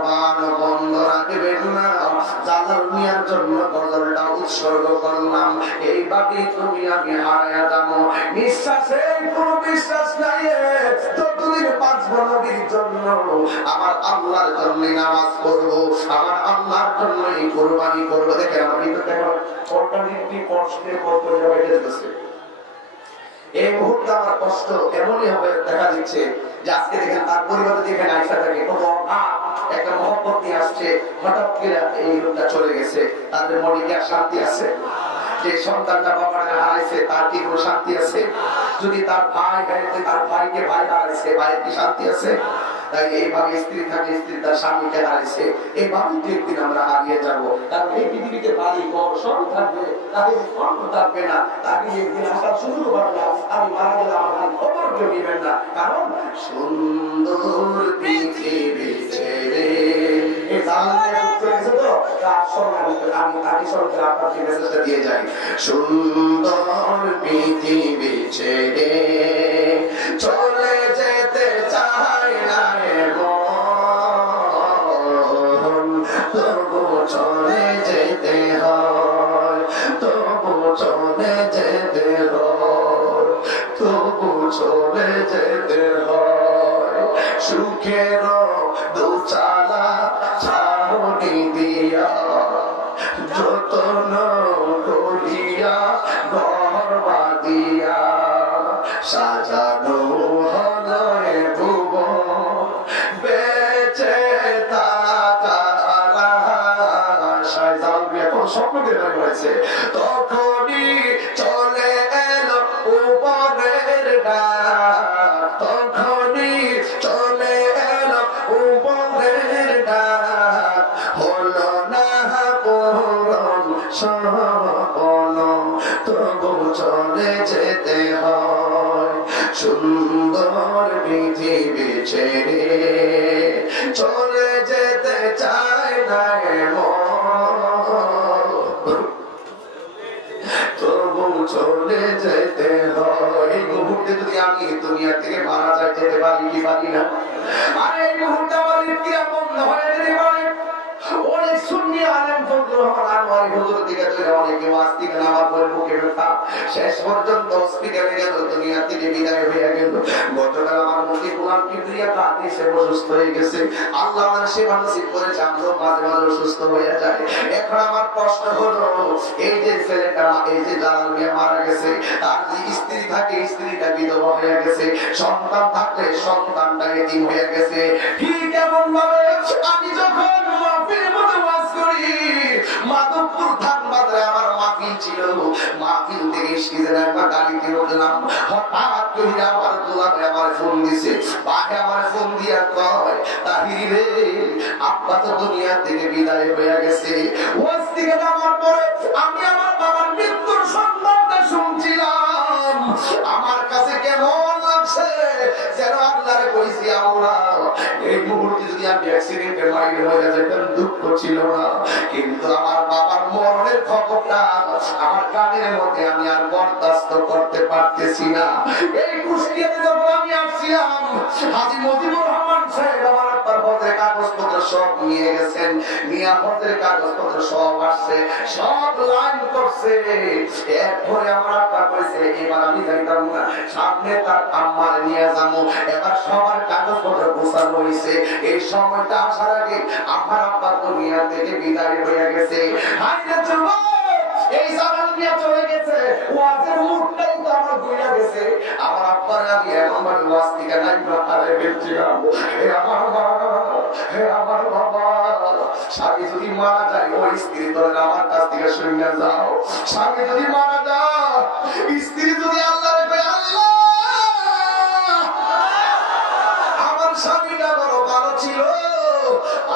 জবান বন্ধ রাখবেন না। জালাল মিয়ার জন্য গজলটা উৎসর্গ করলাম, এইভাবেই তুমি আমি হারায়া যাবো। নিঃশ্বাসে কোনো বিশ্বাস নাই, যতদিন বাঁচবো নবীর জন্য, আমার আল্লাহর জন্য নামাজ পড়বো, আমার আল্লাহর জন্যই কোরবানি করবো। দেখে আমার ভিতরে অর্গানিকটি কষ্টে কত জায়গায় যেতেছে। এই মুহূর্তে আমার কষ্ট এমনই হবে দেখা দিচ্ছে যে আজকে দেখেন তার পরিবারে যেখানে আইসা থাকে কত একটা মহব্বত নিয়ে আসছে, হঠাৎ করে এই লোকটা চলে গেছে, তাদের মনে কি আর শান্তি আছে? যে সন্তানটা বাবাকে হারাইছে তার কি কোনো শান্তি আছে? যদি তার ভাই হারাইছে, তার ভাইকে ভাই হারাইছে, ভাইয়ের কি শান্তি আছে? তাই এইভাবে স্ত্রী থাকে, স্ত্রী তার স্বামীকে হারাইছে, এইভাবে একদিন আমরা হারিয়ে যাবো। কারণ এই পৃথিবীতে বাড়ি ঘর সব থাকবে, তাকে কর্ম থাকবে না, তাকে একদিন আসার সুযোগ পাবে না। আমি মারা গেলে আমার খবর কেউ নেবেন না, কারণ সুন্দর পৃথিবী ছেড়ে দিয়ে যাই। সুন্দর পৃথিবী ছেড়ে চলে যেতে চাই না মন, তবু চলে যেতে হয়, তবু চলে যেতে হয়, তবু চলে যেতে হয়। সুখের দুচালা ছাউনি দিয়া যতন করিয়া ঘর বাঁধিয়া সাজানো হলো ভুবন, বেঁচে থাকার আশায়। জালাল এখন স্বপ্ন দেখে রয়েছে, তখনই চলে এলো উপরের ডাক, তখনই চলে এলো উপরের ডাক, হলো না পূরণ স্বপ্ন, তবু চলে যেতে হয়। সুন্দর পৃথিবী ছেড়ে চলে যেতে চায় না মন, তবু চলে যেতে হয়। এই মুহূর্তে যদি আমি দুনিয়া থেকে মারা যায়, যেতে পারি কি পারি না? আর এই মুহূর্তে আমার ইতিহাস বন্ধ হয়ে যেতে পারে। অনেক সুন্নি আলেম ফজলুর রহমান আনোয়ারি হুজুর দিকে ধরে অনেকে ওয়াজ থেকে নামার পরে বুকে ব্যথা, শেষ পর্যন্ত হসপিটালে গেল, দুনিয়া থেকে বিদায় হয়ে গেল। গতকাল আমার মুখে গোলাম কিবরিয়া কাঁদে, সে অসুস্থ হয়ে গেছে। আল্লাহ আমার সেবা নসিব করেছে, আমরাও মাঝে মাঝে অসুস্থ হয়ে যায়। এখন আমার প্রশ্ন হলো, এই যে ছেলেটা, এই যে জালাল মিয়া মারা গেছে, তার যে স্ত্রী থাকে, স্ত্রীটা বিধবা হয়ে গেছে, সন্তান থাকলে সন্তানটা এতিম হয়ে গেছে। ঠিক এমন ভাবে আমি যখন মাহফিলের মধ্যে ওয়াজ করি, মাধবপুর ধানবাদে আমার মাহফিল ছিল, মাহফিল থেকে সিজন একবার গাড়িতে উঠলাম, হঠাৎ করে আমার দুলাভাই আমার ফোন দিছে, বাহে আমার ফোন দিয়া কয়, তাহিরি রে, আব্বা তো দুনিয়া থেকে বিদায় হয়ে গেছে। ওয়াজ থেকে নামার পরে আমি আমার বাবার মৃত্যুর সংবাদটা শুনছিলাম, আমার কাছে কেমন লাগছে যেন আল্লাহরে কইছি, আল্লাহ এই মুহূর্তে যদি আমি অ্যাক্সিডেন্টে মাইরে হয়ে যেতাম দুঃখ ছিল না, কিন্তু আমার বাবার মরণের খবরটা আমার কানের মধ্যে আমি আর বরদাস্ত করতে পারতেছি না। এই কুষ্টিয়াতে যখন আমি আসছিলাম, হাজী মজিবুর রহমান সাহেব আমার আব্বার হজের কাগজপত্র সব নিয়ে গেছেন, মিয়া হজের কাগজপত্র সব আসছে, সব লাইন করছে। এরপরে আমার আব্বা কইছে, এবার আমি যাইতাম না, সামনে তার আম্মার নিয়ে যাবো। এবার সবার কাগজপত্র গোছানো হয়েছে। এই সময়টা আসার আগে আমার আব্বা দুনিয়া থেকে বিদায় হয়ে গেছে। এই জালাল মিয়া চলে গেছে, ওয়াজের মুডটাই তো আমার ঘুরে গেছে। আমার আব্বার আমি এমন ভাবে ওয়াজ থেকে নাই হারে ফেলছিলাম, হে আমার বাবা, হে আমার বাবা, স্বামী যদি মারা যায়, ওই স্ত্রী তোর আমার কাছ থেকে শুনে যাও। স্বামী যদি মারা যায়, স্ত্রী যদি আল্লাহরে কয়, আল্লাহ আমার স্বামীটা বড় ভালো ছিল,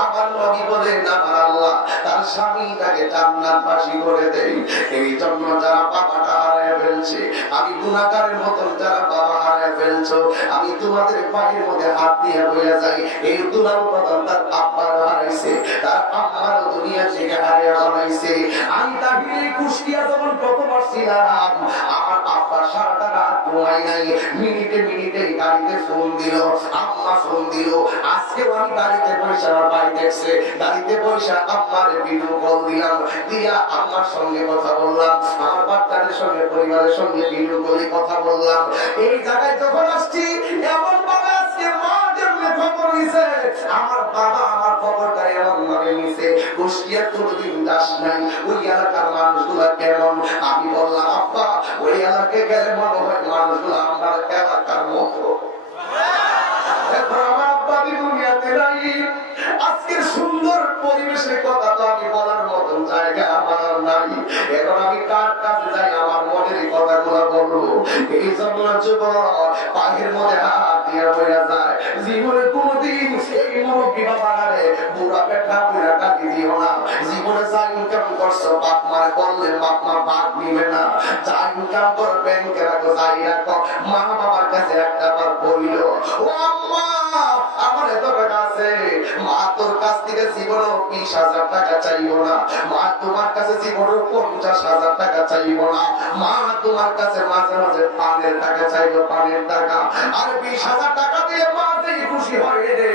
আমার নবী বলেন আমার আল্লাহ তার স্বামীটাকে জান্নাতবাসী করে দেয়। এই জন্য যারা বাবাটা হারায় ফেলছে, আমি গুনাহগারের মতন যারা বাবা হারায় ফেলছো, আমি তোমাদের পায়ের মধ্যে হাত দিয়ে বলে যাই, এই দুলাল প্রধান তার আব্বার হারাইছে, তার আম্মার দুনিয়া থেকে হারিয়ে বানাইছে। আমি তাহিরি কুষ্টিয়া যখন প্রথম আসছিলাম, আমার আব্বা সারাটা রাত ঘুমাই নাই, মিনিটে মিনিটে গাড়ি গাড়িতে ফোন দিল, আম্মা ফোন দিল। আজকে আমি গাড়িতে বসে আমার ভাই দেখছে, গাড়িতে বসে আম্মার ভিডিও কল দিলাম, দিয়া আম্মার সঙ্গে কথা বললাম, আমার বাচ্চাদের সঙ্গে পরিবারের সঙ্গে ভিডিও কলে কথা বললাম। এই জায়গায় যখন আসছি এমন ভাবে আজকে মা যেমন খবর নিছে, আমার বাবা আমার খবরটা এমন ভাবে নিছে, কুষ্টিয়ার কোনোদিন যাস নাই, ওই এলাকার মানুষগুলা কেমন? আমি বললাম আব্বা ওই এলাকায় গেলে মনে হয় মানুষগুলো আমার এলাকার মতো। এখন আমার আব্বা দুনিয়াতে নাই, আজকের সুন্দর পরিবেশের কথা তো আমি বলার মতন জায়গা আমার নাই। এখন আমি কার কাছে যাই আমার মনের কথাগুলো বলবো? এই জন্য যুবক পাখির মধ্যে হাত দিয়ে বইয়া যায়, জীবনে কোনোদিন এই মুরব্বী বাবারে বুড়া পেটা বুড়া কাটি দিও না। জীবনে যা ইনকাম করছো বাপ মার করলে বাপ মা ভাগ নিবে না। যা ইনকাম করো ব্যাংকে রাখো, যাই রাখো, মা বাবার কাছে একটা বার বলিল, ও আম্মা আমার এত টাকা আছে, মা তোর কাছ থেকে জীবনে 20,000 টাকা চাইবো না, মা তোমার কাছে জীবনে 50,000 টাকা চাইবো না, মা তোমার কাছে মাঝে মাঝে পানের টাকা চাইবো, পানের টাকা। আর 20,000 টাকা দিয়ে মা যেই খুশি হয় রে,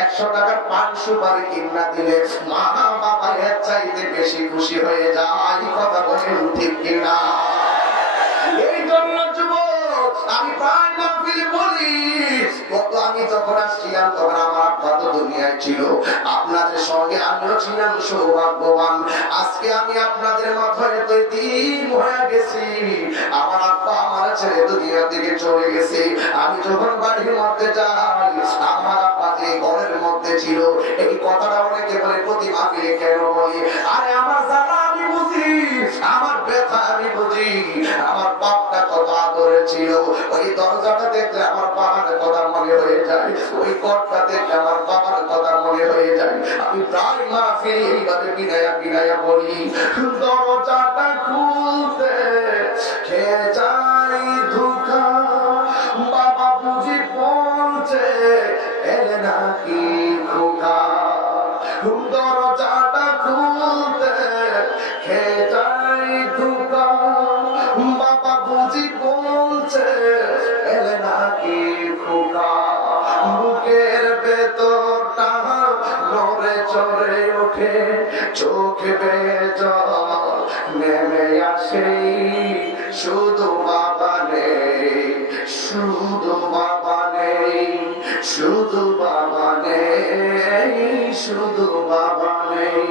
100 টাকার পান সুপারি কিনা দিলে মা বাবা এর চাইতে বেশি খুশি হয়ে যায়। কথা বলেন ঠিক কিনা? এই জন্য যুবক আমি প্রায় মাহফিলে বলি, কত আমি যখন আসছিলাম তখন আমার আব্বা তো দুনিয়ায় ছিল, আপনাদের সঙ্গে আমিও ছিলাম সৌভাগ্যবান। আজকে আমি আপনাদের মাথায় তো দিন হয়ে গেছি, আমার আব্বা আমার ছেড়ে দুনিয়া থেকে চলে গেছে। আমি যখন বাড়ির মধ্যে যাই আমার আব্বা যে ঘরের মধ্যে ছিল, এই কথাটা অনেকে বলে প্রতি মাহফিলে কেন বলি? আরে আমার জানা আমি বুঝি, আমার ব্যথা আমি বুঝি। আমার বাপটা কত আদরে ছিল, ওই দরজাটা দেখলে আমার বাবার কথা মনে হয়ে যায়, ওই ঘরটা দেখলে আমার বাবার কথা মনে হয়ে যায়। আমি প্রায় মাহফিলে এইভাবে বিনায়া বিনায়া বলি, দরজাটা খুলতে খেয়ে যাই ধোঁকা, বাবা বুঝি বলছে এলে নাকি খোকা। দরজাটা খুলতে খেয়ে যাই ধোঁকা, বাবা বুঝি বলছে এলে নাকি খোকা। বুকের ভেতরটা নড়ে চড়ে ওঠে, চোখে বেয়ে জল নেমে আসে, শুধু বাবা নেই, শুধু বাবা নেই, শুধু বাবা নেই, শুধু বাবা নেই।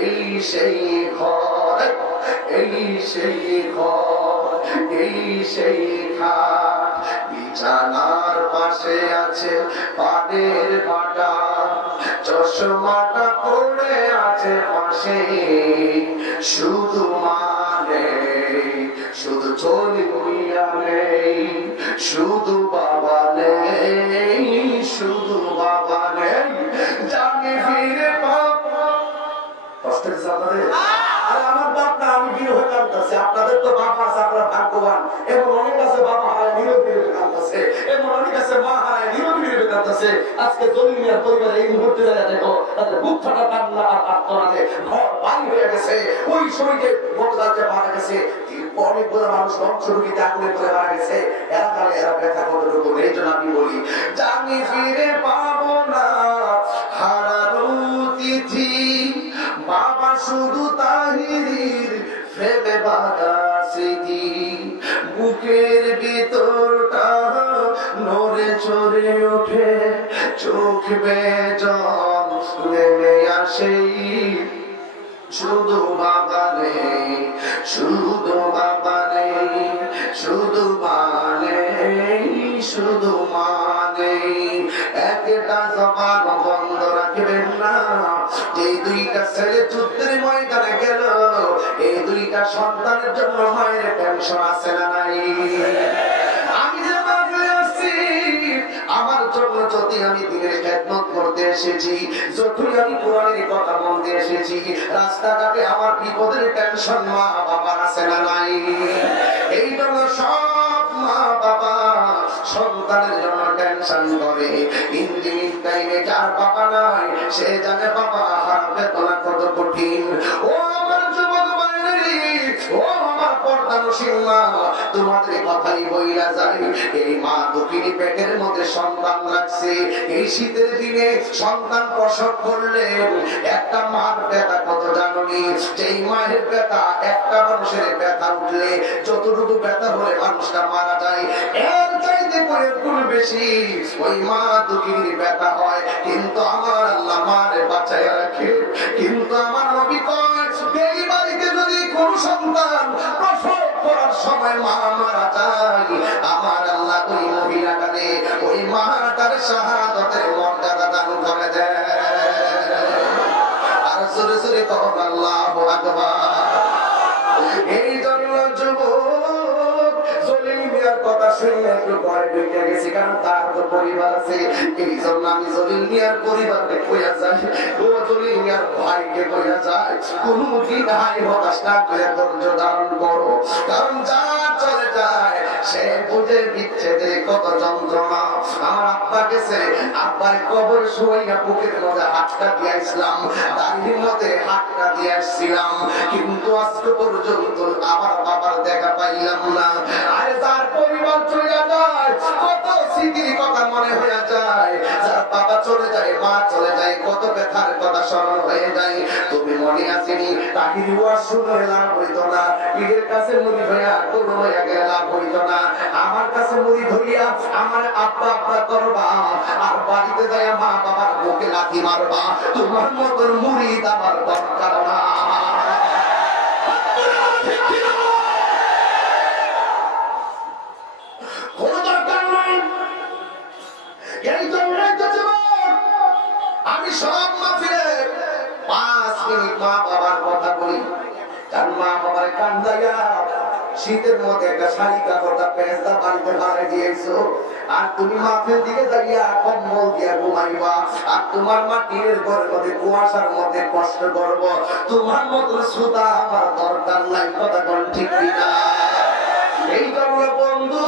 এই সেই ঘর, এই সেই ঘর, এই সেই খাট, বিছানার পাশে আছে পানের বাটা, চশমাটা পড়ে আছে পাশে, শুধু মানে শুধু চলিয়া নেই, শুধু বাবা নেই, শুধু বাবা নেই। জানি ফিরে পাবো কষ্ট হচ্ছে আপনাদের? আরে আমার বাপ না, আমি বিয়ে হয়ে কাঁদতেছি, আপনাদের তো বাবা আছে, আপনারা ভাগ্যবান। এমন অনেক আছে বাবা হারায় নীরব নীরবে কাঁদতেছে, এমন অনেক আছে মা হারায় নীরব নীরবে কাঁদতেছে। আজকে জলিল মিয়ার পরিবার এই মুহূর্তে যায় দেখো, তাদের বুক ফাটা কান্না আর আত্মনাদে ঘর বাড়ি হয়ে গেছে। ওই সময়কে গতকালকে মারা গেছে, অনেকগুলো মানুষ বংশরূপীতে আগুনে পড়ে মারা গেছে। এরা কালে এরা ব্যথা কতটুকু? এই জন্য আমি বলি, জানি ফিরে পাবো না হারানো তিথি, বাবা শুধু তাহিরির ফেলে বাঁধা স্মৃতি। বুকের ভিতরটা নড়ে চড়ে ওঠে, চোখ বেয়ে জল নেমে আসে, শুধু বাবা নেই, শুধু বাবা নেই, শুধু মানে, শুধু মানে। একটা জবান বন্ধ রাখবেন না, এই দুইটা ছেলে যুদ্ধের ময়দানে গেল, এই দুইটা সন্তানের জন্য মায়ের টেনশন আছে না নাই? আমি যে মাঝে আসছি আমার জন্য, যদি আমি দিনের খেদমত করতে এসেছি, যতই আমি কোরআনের কথা বলতে এসেছি, রাস্তাঘাটে আমার বিপদের টেনশন মা বাবার আছে না নাই? এই জন্য সব মা বাবা সন্তানের জন্য টেনশন করে। ইঞ্জিনিয়ারিং টাইমে যার বাবা নাই সে জানে বাবা হার বেদনা কত কঠিন। ও আমার যুবক ভাইরা, ও আমার পর্দানশীল মা, তোমাদের কথাই বইলা যায়, এই মা দুঃখিনী পেটের মধ্যে সন্তান রাখছে। এই শীতের দিনে সন্তান প্রসব করলেন, একটা মার ব্যথা কত জানি? যেই মায়ের ব্যথা, একটা মানুষের ব্যথা উঠলে যতটুকু ব্যথা হলে মানুষটা মারা যায়, এর চাইতে গুণ বেশি ওই মা দুঃখিনীর ব্যথা হয়। কিন্তু আমার আল্লাহ মারে বাঁচায় রাখে। কিন্তু আমার নবী কয়, এই বাড়িতে যদি কোন সন্তান প্রসব করার সময় মা মারা যায়, আমার আল্লাহ ওই মহিলাটারে, ওই মাটার শাহাদাতের মর্যাদা দান করে দেয়। আর জোরে জোরে তখন আল্লাহু আকবার। এই জন্য যুবক জলিল মিয়ার কথা শুনে একটু ঘরে ঢুকে গেছি, কারণ তার তো পরিবার আছে। এই জন্য আমি জলিল মিয়ার পরিবারকে কইয়া যাই, ও জলিল মিয়ার ভাইকে কইয়া যায়, কোন দিন হাই হতাশ না করে ধৈর্য ধারণ করো, কারণ যা চলে যায় সে বুঝে বিচ্ছেদে কত যন্ত্রণা। আমার আব্বা গেছে, আব্বার কবর শুয়াইয়া বুকের মধ্যে হাতটা দিয়ে আসলাম, দাঁড়ির মধ্যে হাতটা দিয়ে আসছিলাম, কিন্তু আজকে পর্যন্ত আমার বাবার দেখা পাইলাম না। আরে যার পরিবার চলে যায় কত স্মৃতির কথা মনে হয়ে যায়, যার বাবা চলে যায়, মা চলে যায়, কত ব্যথার কথা স্মরণ হয়ে যায়। তুমি মনে আসেনি তাহির ওয়াজ শুনে লাভ হইতো না, পীরের কাছে মুড়ি হইয়া কোন হইয়া গেলে লাভ হইতো না, আমার কাছে মুড়ি ধরিয়া আমার আব্বা আব্বা করবা, আর বাড়িতে যায় মা বাবার বুকে লাথি মারবা। তোমার মতন মুড়িদ আমার দরকার না। আমি সব মাহফিলে 5 মিনিট মা বাবার কথা বলি, কারণ মা বাবার কান্দাইয়া শীতের মধ্যে একটা শাড়ি কাপড়টা পেঁচা বাড়িতে ভাড়ে দিয়েছো, আর তুমি মাঠের দিকে দাঁড়িয়ে কম্বল দিয়া ঘুমাইবা, আর তোমার মা টিনের ঘরের মধ্যে কুয়াশার মধ্যে কষ্ট করব। তোমার মতন শ্রোতা আমার দরকার নাই, কথা কোন ঠিক কিনা? এই জন্য বন্ধু,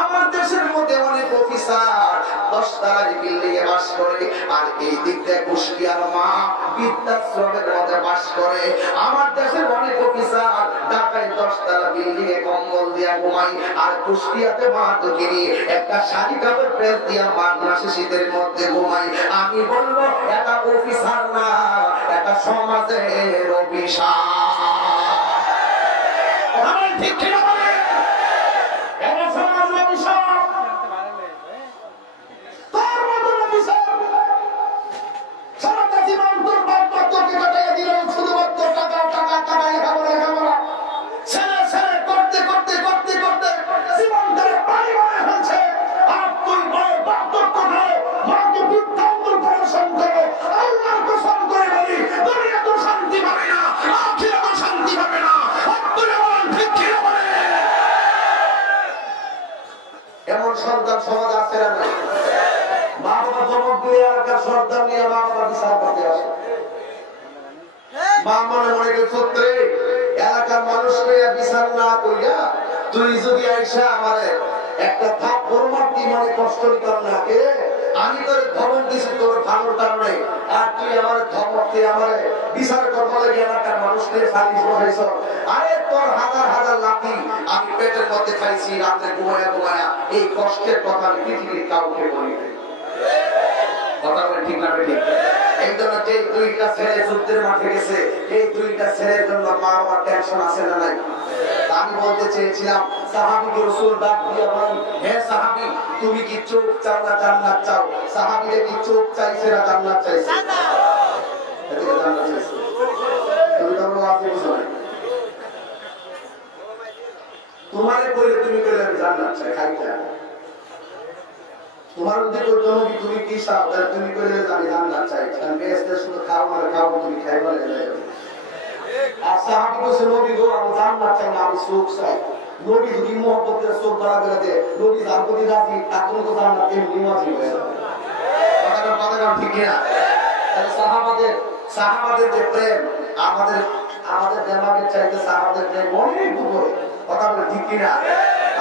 আমার দেশের মধ্যে অনেক অফিসার 10 তলার বিল্ডিং এ বাস করে, আর এই দিক থেকে কুষ্টিয়ার মা বৃদ্ধাশ্রমের মধ্যে বাস করে। আমার দেশের অনেক অফিসার ঢাকায় 10 তলা বিল্ডিং এ কম্বল দিয়া ঘুমাই, আর কুষ্টিয়াতে মা দুঃখিনী একটা শাড়ি কাপড় প্রেস দিয়া মাসে শীতের মধ্যে ঘুমাই। আমি বলবো এটা অফিসার না, এটা সমাজের অভিশাপ। ঠিক কিনা বলে? এটা সমাজের অভিশাপ। তোর মতন অভিশাপ সারাটা জীবন তোর বাপ তোকে কাটাইয়া দিল, শুধুমাত্র টাকা টাকা টাকা, লেখাপড়া লেখাপড়া, ছেলে ছেলে করতে করতে করতে করতে জীবনটারে পানি মনে হয়েছে। আর তুই বড় বাপ তোর কোথায় মাকে বৃদ্ধাঙ্গুল প্রদর্শন করো। আল্লাহর কসম করে বলি, দুনিয়া তো শান্তি পাবে না, আখিরাত তো শান্তি পাবে না। এমন সন্তান সমাজ আছে না? মা বাবা ধমক দিয়ে এলাকার সন্তান নিয়ে মা বাবা বিচার করতে আসে। মা মনে মনে সূত্রে এলাকার মানুষকে বিচার না করিয়া তুই যদি আইসা আমারে একটা থাপ্পড় মারতি, মনে কষ্ট নিতাম না, কে আমি তোর ধমক দিছি তোর ভালোর কারণে, আর তুই আমার ধমক দিয়ে আমার বিচার করতে লাগে এলাকার মানুষকে সালিশ বসাইছ। আরে তোর হাজার হাজার লাঠি আমি পেটের মধ্যে খাইছি রাত্রে ঘুমায়া ঘুমায়া, এই কষ্টের কথা আমি পৃথিবীর কাউকে বলি নাই। কথা বলে ঠিক না ঠিক? এই জন্য যে 2টা ছেলে যুদ্ধের মাঠে গেছে, এই 2টা ছেলের জন্য মা বাবার টেনশন আছে না নাই? আমি বলতে চেয়েছিলাম সাহাবীকে রাসূল ডাক দিয়ে বলেন, হে সাহাবী, তুমি কি চোখ চাও না জান্নাত চাও? সাহাবীরা কি চোখ চাইছে না জান্নাত চাইছে? এদিকে জান্নাত চাইছে। তুমি তো বলো আপনি বুঝো না, তোমারে কইলে তুমি কইলে আমি জান্নাত চাই, খাইতে তোমার যদি জন্য কি তুমি কি চাও, তাহলে তুমি কইলে আমি জান্নাত চাই, কারণ বেহেশতে শুধু খাও না খাও, তুমি খাইবা না। আর সাহাবী কইছে, নবী গো আমি জান্নাত চাই না, আমি সুখ চাই। নবী যদি মুহাব্বতের চোখ ধরা করে দেয়, নবী যার প্রতি রাজি, তার জন্য তো জান্নাত এমনি ওয়াজিব হয়ে যাবে। কথাটা ঠিক কিনা? তাহলে সাহাবাদের যে প্রেম আমাদের দেমাগের চাইতে সাহাবাদের প্রেম অনেক উপরে। কথা বলে ঠিক কিনা?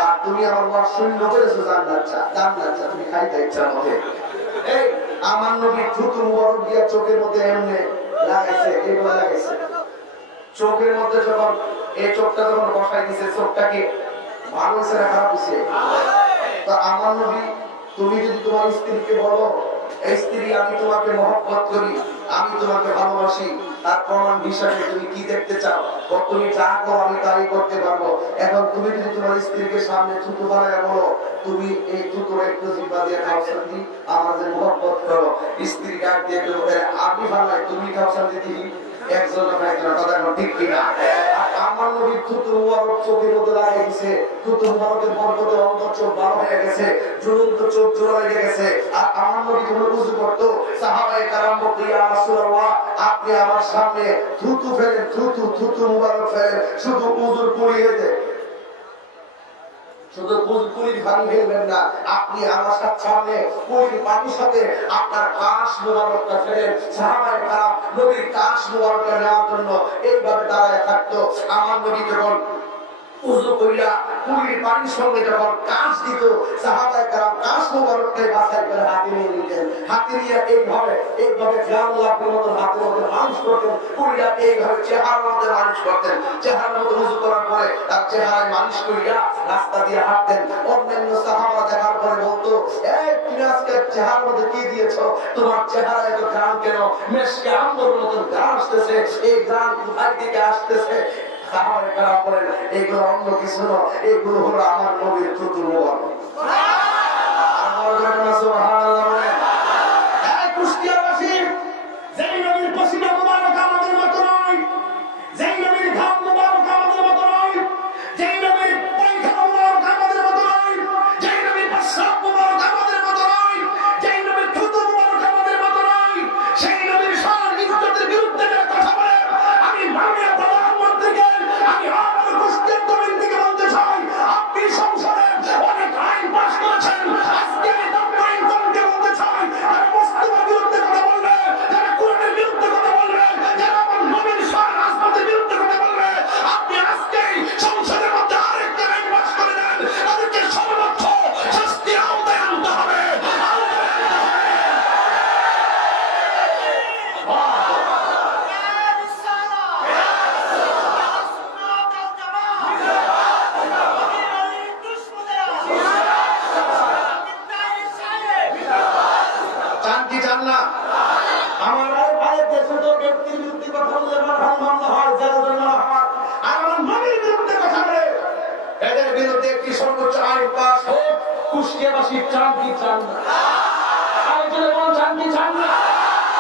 আর তুমি আমার ওয়াজ শূন্য করেছো জান্নাত চা, তুমি খাইতে ইচ্ছার মধ্যে। এই আমার নবী থুতু মুবারক দিয়া চোখের মধ্যে এমনি লাগাইছে, এইভাবে লাগাইছে। চোখের মধ্যে যখন এই চোখটা যখন বসাই দিছে চোখটাকে ভালো হয়েছে না খারাপ হয়েছে? তো আমার নবী, তুমি যদি তোমার স্ত্রীকে বলো এই স্ত্রী আমি তোমাকে মহব্বত করি, আমি তোমাকে ভালোবাসি, তার প্রমাণ হিসাবে তুমি কি দেখতে চাও? তুমি যা করো আমি তাই করতে পারবো। এখন তুমি যদি তোমার স্ত্রীকে সামনে থুতু বানায় বলো তুমি এই থুতুর একটু জিব্বা দিয়ে খাও শান্তি, আমাদের মহব্বত করো, স্ত্রী ডাক দিয়ে আমি ভালাই তুমি খাও শান্তি দিই, একজন কথা ঠিক কিনা? আমার নবীর থুতু মুবারক চোখের মধ্যে লাগে গেছে, থুতু মুবারকের বরকতে অন্তর চোখ ভালো হয়ে গেছে, জ্বলন্ত চোখ জোড়া লেগে গেছে। আর আমার নবী যখন উযু করতো সাহাবায়ে কেরাম বলতো ইয়া রাসূলুল্লাহ আপনি আমার সামনে থুতু ফেলেন, থুতু মুবারক ফেলেন, শুধু উযুর কুলি হয়ে যায়, শুধু কুলির পানি ফেলবেন না, আপনি আমার সামনে কুলির পানির সাথে আপনার কাশ মুবারকটা ফেলেন। সাহাবায়ে কেরাম নবীর কাশ মুবারকটা নেওয়ার জন্য এইভাবে দাঁড়ায় থাকতো। আমার নবী যখন উযু কইরা কুলির পানির সঙ্গে যখন কাশ দিত সাহাবায়ে কেরাম কাশ মুবারককে বাছাই করে হাতে নিয়ে নিতেন, হাতে নিয়ে এইভাবে ফিরাউল্লাহর মতো হাতের মধ্যে মালিশ করতেন, কুলিরা এইভাবে চেহারার মধ্যে মালিশ করতেন, চেহারার মধ্যে উযু করার পরে তার চেহারায় মালিশ কইরা রাস্তা দিয়ে হাঁটতেন। অন্যান্য সাহাবা দেখার পরে বলতো এই তুমি আজকে চেহারার মধ্যে কি দিয়েছো, তোমার চেহারায় এত ঘ্রাণ কেন, মেশকে আম্বরের মতো ঘ্রাণ আসতেছে, এই ঘ্রাণ কোথায় থেকে আসতেছে? সাহাবায়ে কেরাম বলেন এগুলো অন্য কিছু না, এগুলো হলো আমার নবীর থুতু মুবারক। সুবহানাল্লাহ। এই কুষ্টিয়াবাসী, যেই নবীর পশিনা মুবারক আমাদের মতো নয়, যেই নবীর ঘাম মুবারক আমাদের মতো নয়, যেই নবীর পয়খানা মুবারক আমাদের মতো নয়, যেই নবীর প্রস্রাব মুবারক আমাদের মতো নয়, যেই নবীর থুতু মুবারক আমাদের মতো নয়, সেই নবীর শান ইজ্জতের বিরুদ্ধে যারা কথা বলে আমি মাননীয় প্রধানমন্ত্রীকে আমি আমার কুষ্টিয়ার জমিন থেকে বলতে চাই আপনি সংসদে অনেক আইন পাস করেছেন, আজকে আমি ডক্টর ইনকামকে বলতে চাই যারা মুসলিমের বিরুদ্ধে কথা বলবে, যারা কোরআনের বিরুদ্ধে কথা বলবে, যারা আমার নবীর শান আজমতের বিরুদ্ধে কথা বলবে, আপনি আজকেই সংসদের মধ্যে আরেকটা আইন পাস করে দেন, তাদেরকে সর্বোচ্চ শাস্তির আওতায় আনতে হবে। চান কি চান না? আমার ভাইয়ের দেশে তো ব্যক্তির বিরুদ্ধে কথা বললে মারহাম মামলা হয়, জেলজরিমানা হয়, আর আমার নবীর বিরুদ্ধে কথা বলে এদের বিরুদ্ধে একটি সর্বোচ্চ আইন পাস হোক। কুষ্টিয়াবাসী চান কি চান না? আরেকজনে বল চান কি চান না?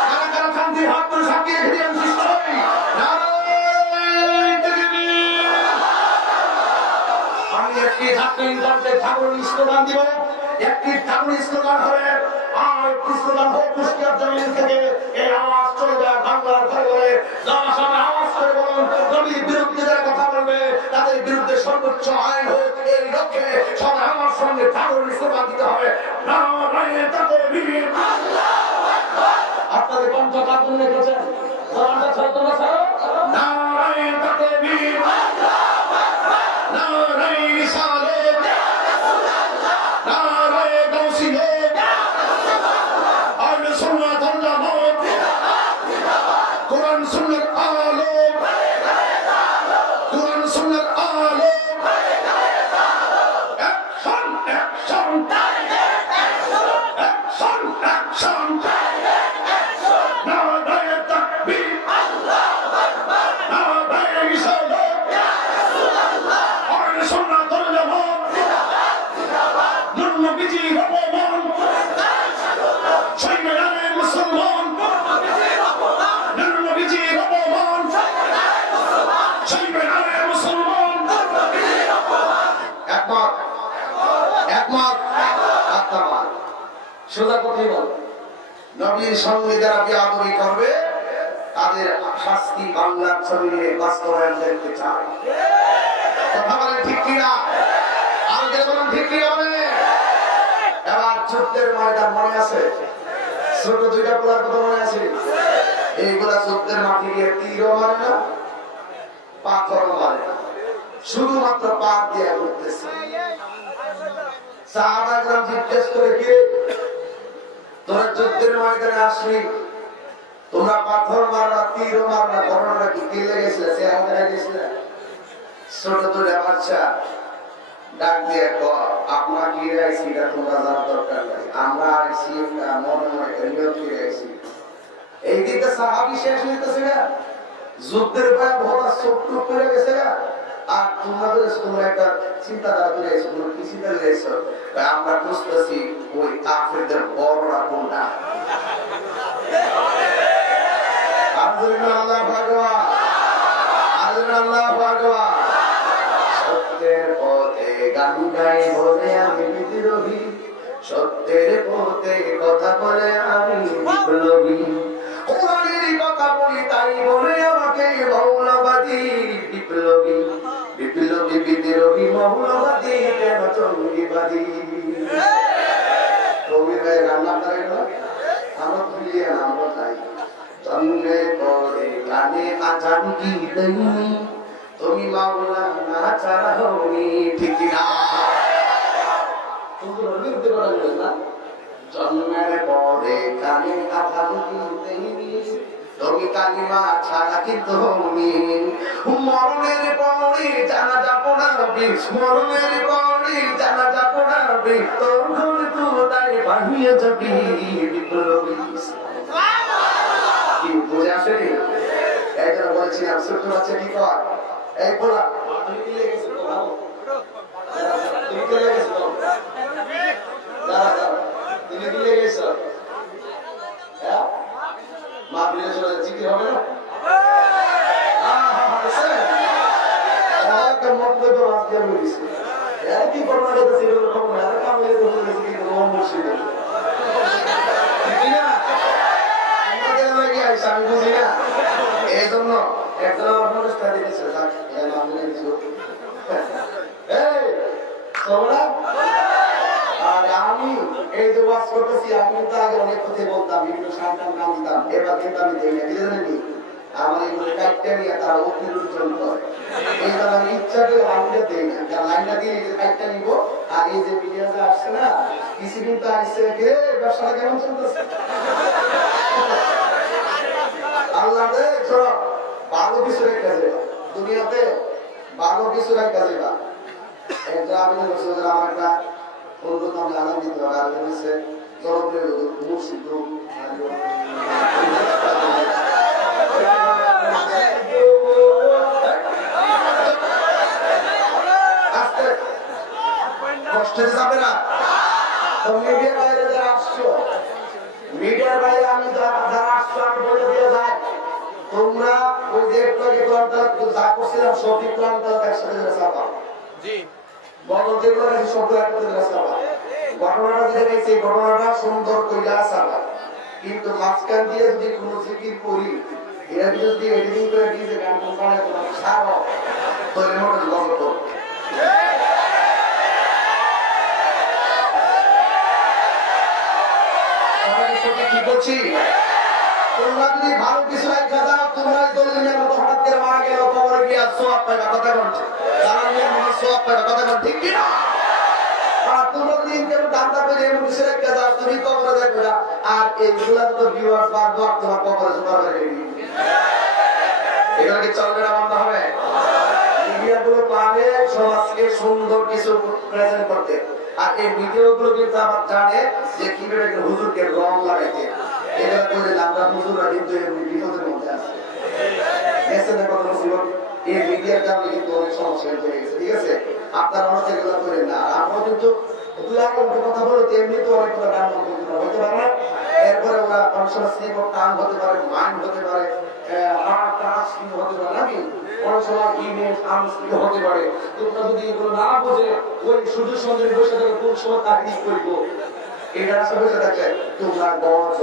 কারা কারা শান্তি হাত করে সাক্ষী রেখে দিয়ে আমি সৃষ্ট হই। আমি একটি ছাত্রী ঠাকুর স্লোগান দিব, একটি ঠাকুর স্লোগান হবে আর একটি স্লোগান হোক কুষ্টিয়ার জমিন থেকে এই আওয়াজ চলে যায় বাংলার ঘরে ঘরে। সবাই আওয়াজ করে বলুন নবীর বিরুদ্ধে যারা কথা বলবে তাদের বিরুদ্ধে সর্বোচ্চ আইন হোক, এই লক্ষ্যে সবাই আমার সঙ্গে ঠাকুর স্লোগান দিতে হবে। আপনাদের কণ্ঠ কাপুর রেখেছেন কোরআনটা ছাড়তো না স্যার। নারায়ণ তাকবীর, নারায়ণ রিসালাত, নারায়ণ গাউসিয়ত, আহলে সুন্নাত ওয়াল জামাত, কোরআন সুন্নাহর আলো, কোরআন সুন্নাহর আলো। Action action action action, Narayan তাকবীর, আল্লাহু আকবার, নারায়ণ রিসালাত, ইয়া রাসূলুল্লাহ, আহলে সুন্নাত ওয়াল জামাত, জিন্দাবাদ জিন্দাবাদ, নবীজি অপমান, সৈন্যরা মুসলমান, নবীজি অপমান, সৈন্যরা মুসলমান। একমত একমত একমত। সোজা কথাই বল, নবীর সঙ্গে যারা বেয়াদবি করবে তাদের শাস্তি বাংলার জমিনে বাস্তবায়ন দেখতে চায়। কথা বলেন ঠিক কিনা? আর যে বলেন ঠিক কিনা বলে। এবার যুদ্ধের ময়দান মনে আছে? ছোট দুইটা পোলার কথা মনে আছে? এইগুলা যুদ্ধের মাটি গিয়ে তীরও মারে না, পাথরও মারে না, শুধুমাত্র পা দিয়ে ঘুরতেছে। সাহাবায়ে কেরাম জিজ্ঞেস করে কি তোরা যুদ্ধের ময়দানে আসলি, তোমরা পাথর মারলা তীরও মারলা, ঘটনাটা কি লেগেছিল? সে হাতে গেছিল ছোট ছোট বাচ্চা ডাক দিয়ে আমরা কি রাইছি এটা তোমরা জানার দরকার নাই, আমরা আইছি মনে মনে নিয়ত করে আইছি। এই দিকে সাহাবী শেষ হইতেছে না, যুদ্ধের ভয় ভরা চোখ টুক করে গেছে না, আর তোমরা একটা চিন্তাধারা করে আইছো, তোমরা কি চিন্তা করে আইছো? আমরা খুঁজতেছি ওই কাফেরদের বড়রা কোনটা। আল্লাহ ভগবান, আল্লাহ ভগবান। সত্যের পথে গান গাই বলে আমি বিদ্রোহী, সত্যের পথে কথা বলে আমি বিপ্লবী, কোরআনের কথা বলি তাই বলে আমাকে মৌলবাদী। বিপ্লবী বিপ্লবী বিদ্রোহী মৌলবাদী কেন জঙ্গিবাদী। কবির ভাই রান্না করে না, আমরা তুলিয়ে আমরা তাই জন্মে পরে কানে আজান কি দেয়নি, তুমি মাওলানা ছাড়া হওনি, ঠিক না? জন্মের পরে কানে আজান কি দেয়নি, তুমি কালিমা ছাড়া কিন্তু হওনি। মরণের পরে জানাজা পড়াবে, মরণের পরে জানাজা পড়াবে, তোর ঘর তো তাই বাহিয়ে যাবি। বিপ্লবী কি বুঝে আসেনি? এই জন্য বলছিলাম ছোট বাচ্চা কি কর, এই বলা তুমি কি লেগেছো তো ভালো, তুমি কি লেগেছো তো দাঁড়া, তুমি কি লেগেছো? হ্যাঁ মা বিলে চলে চিঠি হবে না? কি করবো আমি বুঝি না, এই জন্য একজন অনুষ্ঠান দিতেছে আর আমি এই যে ওয়াজ করতেছি, আমি কিন্তু আগে অনেক কথা বলতাম, বিভিন্ন সান্তান নাম দিতাম, এবার কিন্তু আমি দেই না, কি জানেনি? আমার এগুলো কাটতে নিয়ে তারা অতিরঞ্জন করে, এই জন্য আমি ইচ্ছা করে লাইনটা দেই না, কারণ লাইনটা দিয়ে কাটতে নিবো। আর এই যে মিডিয়াতে আসছে না, কিছুদিন তো আসছে, ব্যবসাটা কেমন চলতেছে? আল্লাহ রে ভালো কিছু রেখে দেবা দুনিয়াতে, ভালো কিছু রেখে দেবা। একটা আমি আমার একটা অনুরোধ আমি আনন্দ দিতে হবে, আর হচ্ছে জনপ্রিয় মুর্শিদ কষ্টে যাবে না। তো মিডিয়ার বাইরে যারা আসছো, মিডিয়ার বাইরে আমি যারা আসছো আমি বলে দিয়ে যাই, তোমরা ওই যে যা করছিলাম সঠিক প্ল্যান একসাথে চাপা বড় যেগুলো শব্দ একসাথে চাপা, ঘটনাটা যে দেখেছি ঘটনাটা সুন্দর কইলা চাপা, কিন্তু মাঝখান দিয়ে যদি কোনো জিকির করি, এরা যদি এডিটিং করে দিয়েছে গান কোম্পানি তোমাকে সারা তোর মনে গল্প কি করছি। তোমরা যদি ভালো কিছু একটা দাও, তোমরা দলিলের মতো হঠাৎ করে মারা গেল, কবরে গিয়ে সোয়াব পাইবা, কথা বলছে তারা নিয়ে মনে সোয়াব পাইবা, কথা বল ঠিক কিনা? আর তোমরা যদি ইনকাম দান্দা করে এমন কিছু একটা দাও, তুমি কবরে দেখবে না, আর এইগুলা তো ভিউয়ার্স বা দোয়া তোমার কবরে জমা করে দিবি, এগুলো কি চলবে না, বন্ধ হবে? মিডিয়াগুলো পারে সমাজকে সুন্দর কিছু প্রেজেন্ট করতে, আর এই ভিডিওগুলো কিন্তু আবার জানে যে কিভাবে হুজুরকে রং লাগাইতে, এটা করে আমরা হুজুররা কিন্তু বিপদের মধ্যে আছে। এই মিডিয়ার কারণে কিন্তু অনেক সমস্যা হয়ে গেছে, ঠিক আছে? আপনারা অনেক এগুলো করেন না, আর আমরাও কিন্তু কথা বলে এমনি তো অনেক কথা গান হতে পারে না, এরপরে ওরা অনেক সময় স্লিপ অফ টাং হতে পারে, মাইন্ড হতে পারে, হার্ট টাচ কিন্তু হতে পারে নাকি, অনেক সময় ইমেজ আনস্লিপ হতে পারে। তোমরা যদি এগুলো না বোঝে ওই শুধু সঞ্জয় বসে থেকে কোন সময় তাকলিফ করিব, এটা আসলে বসে থাকে তোমরা গজ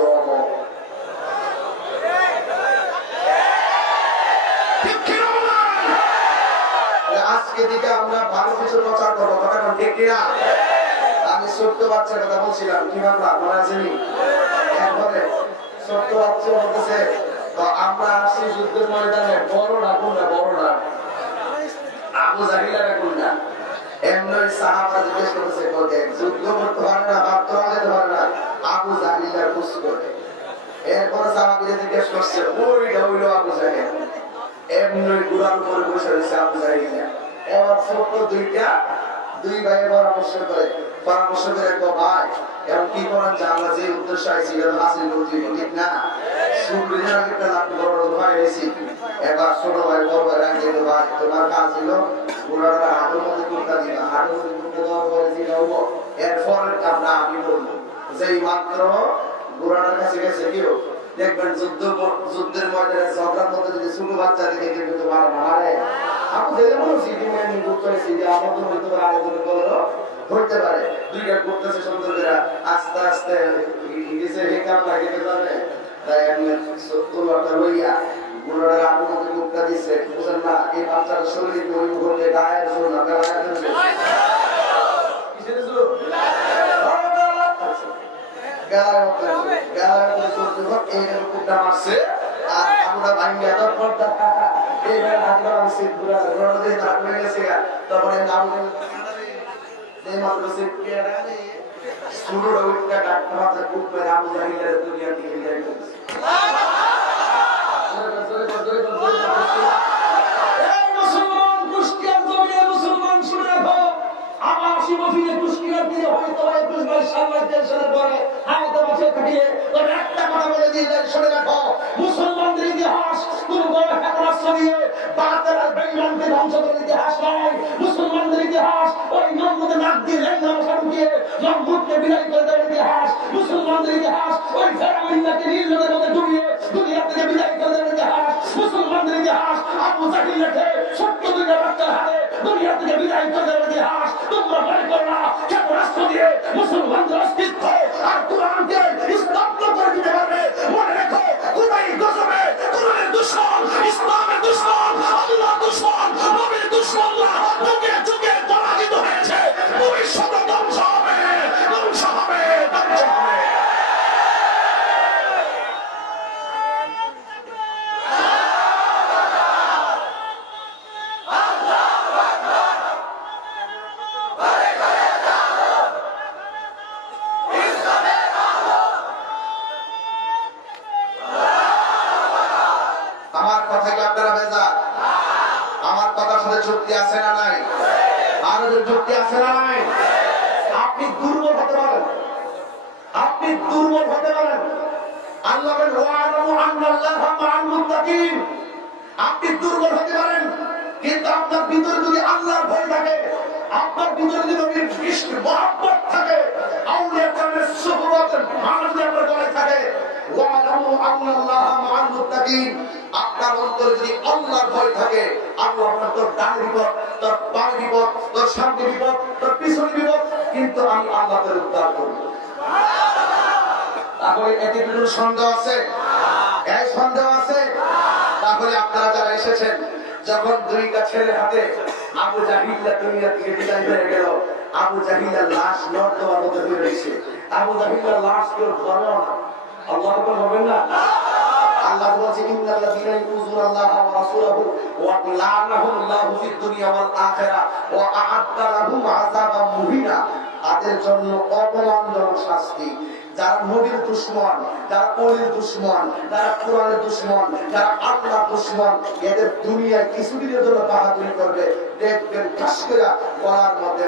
আজকে দিকে আমরা ভালো কিছু প্রচার করবো, কথা ঠিক কিনা? আমি ছোট্ট বাচ্চার কথা বলছিলাম, কি ভাবলা মনে আসেনি? একবারে ছোট্ট বাচ্চা বলতেছে আমরা আসছি যুদ্ধের ময়দানে, বড়রা কোনটা, বড়রা আবু জাহিলারা কোনটা? এমনি সাহাবারা জিজ্ঞেস করতেছে, যুদ্ধ করতে পারে না, ভাবতে যেতে পারে না, আবু জাহিলার খুশ করে। এরপরে সাহাবীরা জিজ্ঞেস করছে, ওইটা হইলো আবু জাহিল, এমনি গুড়ার উপরে বসে রয়েছে আবু জাহিল। এবার ছোট্ট দুই ভাই পরামর্শ করে একটা ভাই এখন কি করেন যে আমরা যে উদ্দেশ্য আইছি হাসিল করতে ঠিক না সুপ্রিমের একটা লাভ বড় ভাই এসি এবার ছোট ভাই বড় ভাই রাখে ভাই তোমার কাজ ছিল পুরাটা হাতের মধ্যে কুর্তা দিবা হাতের মধ্যে কুর্তা দেওয়ার পরে যেটা হবো এরপরের কামটা আমি বলবো যেই মাত্র গোড়াটার কাছে গেছে কেউ দেখবেন যুদ্ধের ময়দানে ঝগড়ার মধ্যে যদি ছোট বাচ্চা দেখে কিন্তু মারে আমি দেখে মনে সিটি মেনে বুক করেছি যে আমার তো হইতে পারে আরেকজন বললো ধরতে পারে দুইটা করতেছে সুন্দর করে আস্তে আস্তে গেছে এই কামটা গেতে যাবে তাই আমি তোলাটা লইয়া গুলোটা আগুন মধ্যে মুখটা দিচ্ছে বুঝেন না এই বাচ্চার শরীর ওই ঘটে গায়ের জন্য না গায়ের জন্য কিসের জন্য মারছে আর আমরা ভাঙ্গা তারপর এইবার হাতটা মারছে পুরো রড দিয়ে হাত হয়ে গেছে তারপরে নাম এই মাত্র সে পেয়ারা রে শুরু রবিটা ডাক্তার মাথা খুব মেরে আবু জাহিলের দুনিয়া থেকে নিয়ে গেছে এই মুসলমান কুষ্টিয়ার জমিনে মুসলমান শুনে রাখো আমার শিবফিরে কুষ্টিয়ার দিনে হয়তো 21 সালের দেশের পরে আয়তা বছর কাটিয়ে ওই একটা কথা বলে দিয়ে যায় শুনে রাখো মুসলমানদের ইতিহাস কোন বড় ফেতনা ছড়িয়ে বাতিল আর বেঈমানকে ধ্বংস করার ইতিহাস নয় মুসলমানদের ইতিহাস ওই নমরুদের নাক দিয়ে লেঙ্গা মশা ঢুকিয়ে নমরুদকে বিদায় করে দেওয়ার ইতিহাস মুসলমানদের ইতিহাস ওই ফেরাউনকে নীল নদের মধ্যে ডুবিয়ে দুনিয়া থেকে বিদায় করে দেওয়ার ইতিহাস মুসলমানদের ইতিহাস আবু জাহিলকে ছোট্ট দুইটা বাচ্চার হাতে দুনিয়া থেকে বিদায় করে দেওয়ার ইতিহাস তোমরা মনে করো না ক্ষেপণাস্ত্র দিয়ে মুসলমানদের অস্তিত্ব আর কোরআনকে স্তব্ধ করে দিতে পারবে মনে রেখো কোরআন গজবে কোরআনের দুশমন ইসলামের দুশমন আল্লাহর দুশমন নবীর দুশমনরা যুগে যুগে পরাজিত হয়েছে ভবিষ্যতে ধ্বংস হবে ধ্বংস হবে ধ্বংস হবে যুক্তি আছে না নাই আরো যুক্তি আছে না নাই আপনি দুর্বল হতে পারেন আল্লাহ বলেন ওয়ালামু আন্নাল্লাহা মা'আল মুত্তাকিন আপনি দুর্বল হতে পারেন কিন্তু আপনার ভিতরে যদি আল্লাহর ভয় থাকে আপনার ভিতরে যদি নবীর ইশক মহব্বত থাকে আউলিয়া কেরামের সুহবত মানব আপনার গলায় থাকে ওয়ালামু আন্নাল্লাহা মা'আল মুত্তাকিন আপনার অন্তরে যদি আল্লাহর ভয় থাকে আল্লাহ আপনার তোর ডান বিপদ তোর বাম বিপদ তোর সামনে বিপদ তোর পিছনে বিপদ কিন্তু আমি আল্লাহকে উদ্ধার করব তাহলে এতে কোনো সন্দেহ আছে এই সন্দেহ আছে তাহলে আপনারা যারা এসেছেন যখন দুইটা ছেলের হাতে আবু জাহিল্লা দুনিয়া থেকে বিদায় হয়ে গেল আবু জাহিল্লার লাশ নর্দমার মধ্যে হয়ে রয়েছে আবু জাহিল্লার লাশ কেউ ধরে না আল্লাহ বলবেন না আল্লাহ বলছে ইন্নাল্লাযীনা ইউযুনাল্লাহা ওয়া রাসূলাহু ওয়া লা'নাহুমুল্লাহু ফিদ দুনিয়া ওয়াল আখিরাহ ওয়া আ'আদ্দা লাহুম আযাবাম মুহিনা তাদের জন্য অপমানজনক শাস্তি যারা নবীর দুশমন যারা ওলির দুশমন যারা কোরআনের দুশমন যারা আল্লাহর দুশমন এদের দুনিয়ায় কিছুদিনের জন্য বাহাদুরি করবে দেখবেন ঠাস করে গলার মধ্যে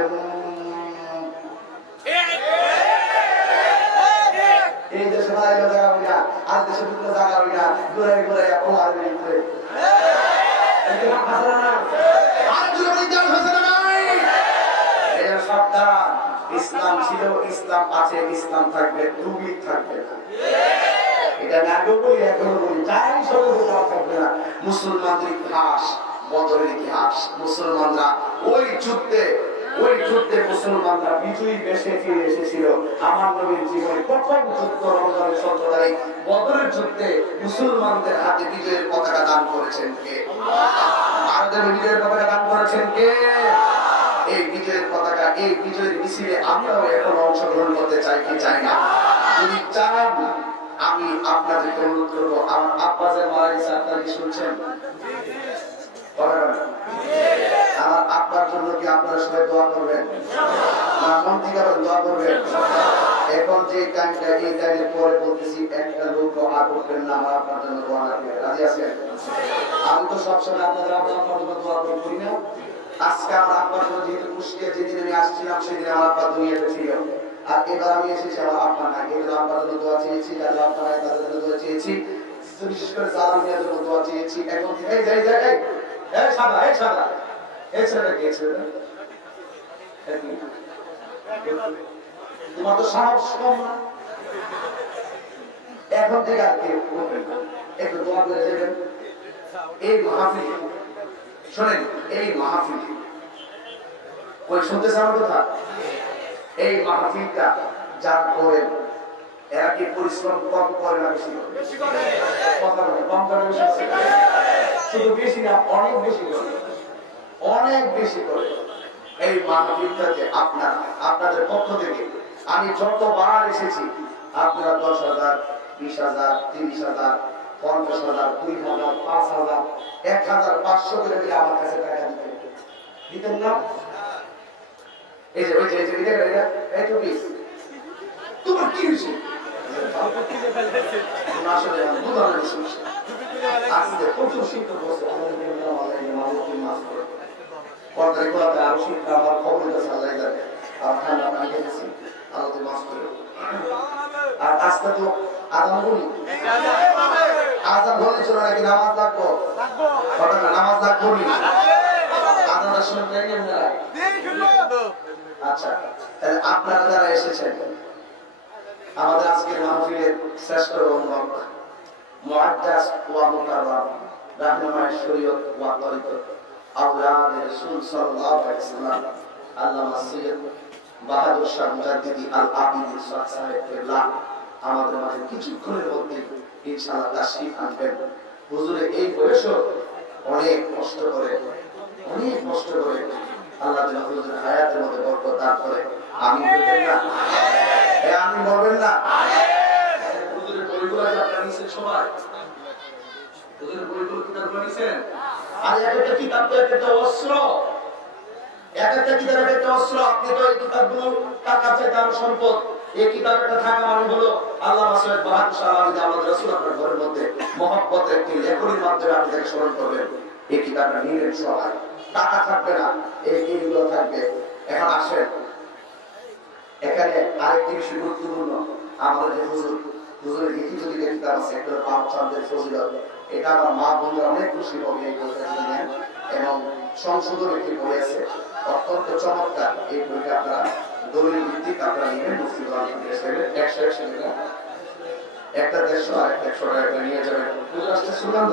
এই দেশে মারা জায়গা হয় না আর দেশে দুটো জায়গা হয় না ঘুরে ঘুরে এখন আর ভিতরে ইসলাম ছিল ইসলাম আছে ইসলাম থাকবে তুমি থাকবে না এটা না বলি এখন বলি যাই সব থাকবে না মুসলমানদের ইতিহাস বদরের ইতিহাস মুসলমানরা ওই যুদ্ধে মুসলমানরা বিজয়ী বেশে ফিরে এসেছিল আমার নবীর জীবনে প্রথম যুদ্ধ রমজানের 17 তারিখ বদরের যুদ্ধে মুসলমানদের হাতে বিজয়ের পতাকা দান করেছেন কে আমাদের বিজয়ের পতাকা দান করেছেন কে এই বিজয়ের পতাকা এই বিজয়ের মিছিলে আমরাও এখন অংশগ্রহণ করতে চাই কি চাই না যদি চান আমি আপনাদেরকে অনুরোধ করবো আমার আব্বাসের মারা গেছে আপনারা কি শুনছেন আমার আব্বার জন্য কি আপনারা সবাই দোয়া করবেন মন থেকে দোয়া করবেন এখন যে টাইমটা এই টাইমের পরে বলতেছি একটা লোক দোয়া করবেন না আমার আপনার জন্য দোয়া করবেন রাজি আছেন আমি তো সবসময় আপনাদের আপনার জন্য দোয়া করি না আজকে আমার আব্বার জন্য যেহেতু কুষ্টিয়া যেদিন আমি আসছিলাম সেদিন আমার আব্বা দুনিয়াতে ছিল, আর এবার আমি এসেছি আমার আব্বা নাই, এই জন্য আব্বার জন্য দোয়া চেয়েছি, যাদের আব্বা নাই তাদের জন্য দোয়া চেয়েছি, বিশেষ করে সালাম নিয়ে জন্য দোয়া চেয়েছি। এখন এই যাই জায়গায় এই সাদা এই সাদা এই ছেলেটা কে ছেলেটা? তোমার তো সাহস কম না, এখন থেকে আর কি একটু দোয়া করে দেবেন। এই মাহফিল শোনেন, এই মাহফিল ওই শুনতেছে আমার কথা, এই মাহফিলটা যা করেন এরা কি পরিশ্রম কম করে না বেশি করে? কথা বলে কম করে বেশি করে? শুধু বেশি না, অনেক বেশি করে, অনেক বেশি করে। এই মাহফিলটাতে আপনাদের পক্ষ থেকে আমি যতবার এসেছি আপনারা 10,000, 20,000, 30,000, 50,000, 2,000, 5,000, 1,500 করে মিলে আমার কাছে টাকা দিতেন না? এই যে ওই যে এই তো প্লিজ তোমার কি হয়েছে? আসলে বুঝানোর সমস্যা আজকে প্রচুর শীত বসে পর্দায় গোলাতে আরো শীত আমার খবর কাছে আল্লাহ যাবে আর ঠান্ডা পানি খেতেছি আলোতে মাছ করে। আর আজকে তো আজান বলি, আজান বললে চলো নাকি নামাজ লাগবো, নামাজ লাগবো আজানটা শুনতে কেমন লাগে? আচ্ছা, তাহলে আপনারা যারা এসেছেন আমাদের আজকের মাহফিলের শ্রেষ্ঠ রঙ্গক মুআদ্দাস ওয়া মুকাররম রাহনুমায়ে শরীয়ত ওয়া তরিকত আওলাদে রাসূল সাল্লাল্লাহু আলাইহি ওয়াসাল্লাম আল্লামা সৈয়দ বাহাদুর শাহ মুজাদ্দিদি আল আবিদি সাহেব কেবলা আমাদের মাঝে কিছুক্ষণের মধ্যে ইনশাআল্লাহ তাশরীফ আনবেন। হুজুরের এই বয়সও অনেক কষ্ট করে আল্লাহ যেন হুজুরের হায়াতের মধ্যে বরকত দান করে। আমি বলবেন না? আমি বলবেন না? হুজুরের বইগুলো আপনারা নিছেন সবাই? হুজুরের বইগুলো কিতাবগুলো নিছেন? আর একটা কিতাব তো একটা অস্ত্র, একটা কিতাব একটা অস্ত্র। আপনি তো এই কিতাবগুলো টাকা চাইতে আমার সম্পদ, এই কিতাবটা থাকা মানে হলো আল্লাহ সৈয়দ বাহাদুর শাহ আহমদ আমাদের রাসূল আপনার ঘরের মধ্যে মহব্বতের একটি লেখনির মাধ্যমে আপনাদেরকে স্মরণ করবেন। এই কিতাবটা নিলেন সবাই, টাকা থাকবে না, এইগুলো থাকবে। এখন আসেন, এখানে আরেকটি বিষয় গুরুত্বপূর্ণ, আমাদের যে হুজুরের লিখিত দিকে কিতাব আছে একটা পাপ চাঁদের ফজিলত, এটা আমার মা বোনরা অনেক খুশি হবে এই বইটা নিয়ে, এবং সংশোধন একটি বই আছে অত্যন্ত চমৎকার। এই বইটা আপনারা দলিল ভিত্তিক আপনারা নেবেন, মুফতি আলহামদুলিল্লাহ 100 একটা 150 আর একটা 100 টাকা নিয়ে যাবেন। হুজুর আসতে সুগন্ধ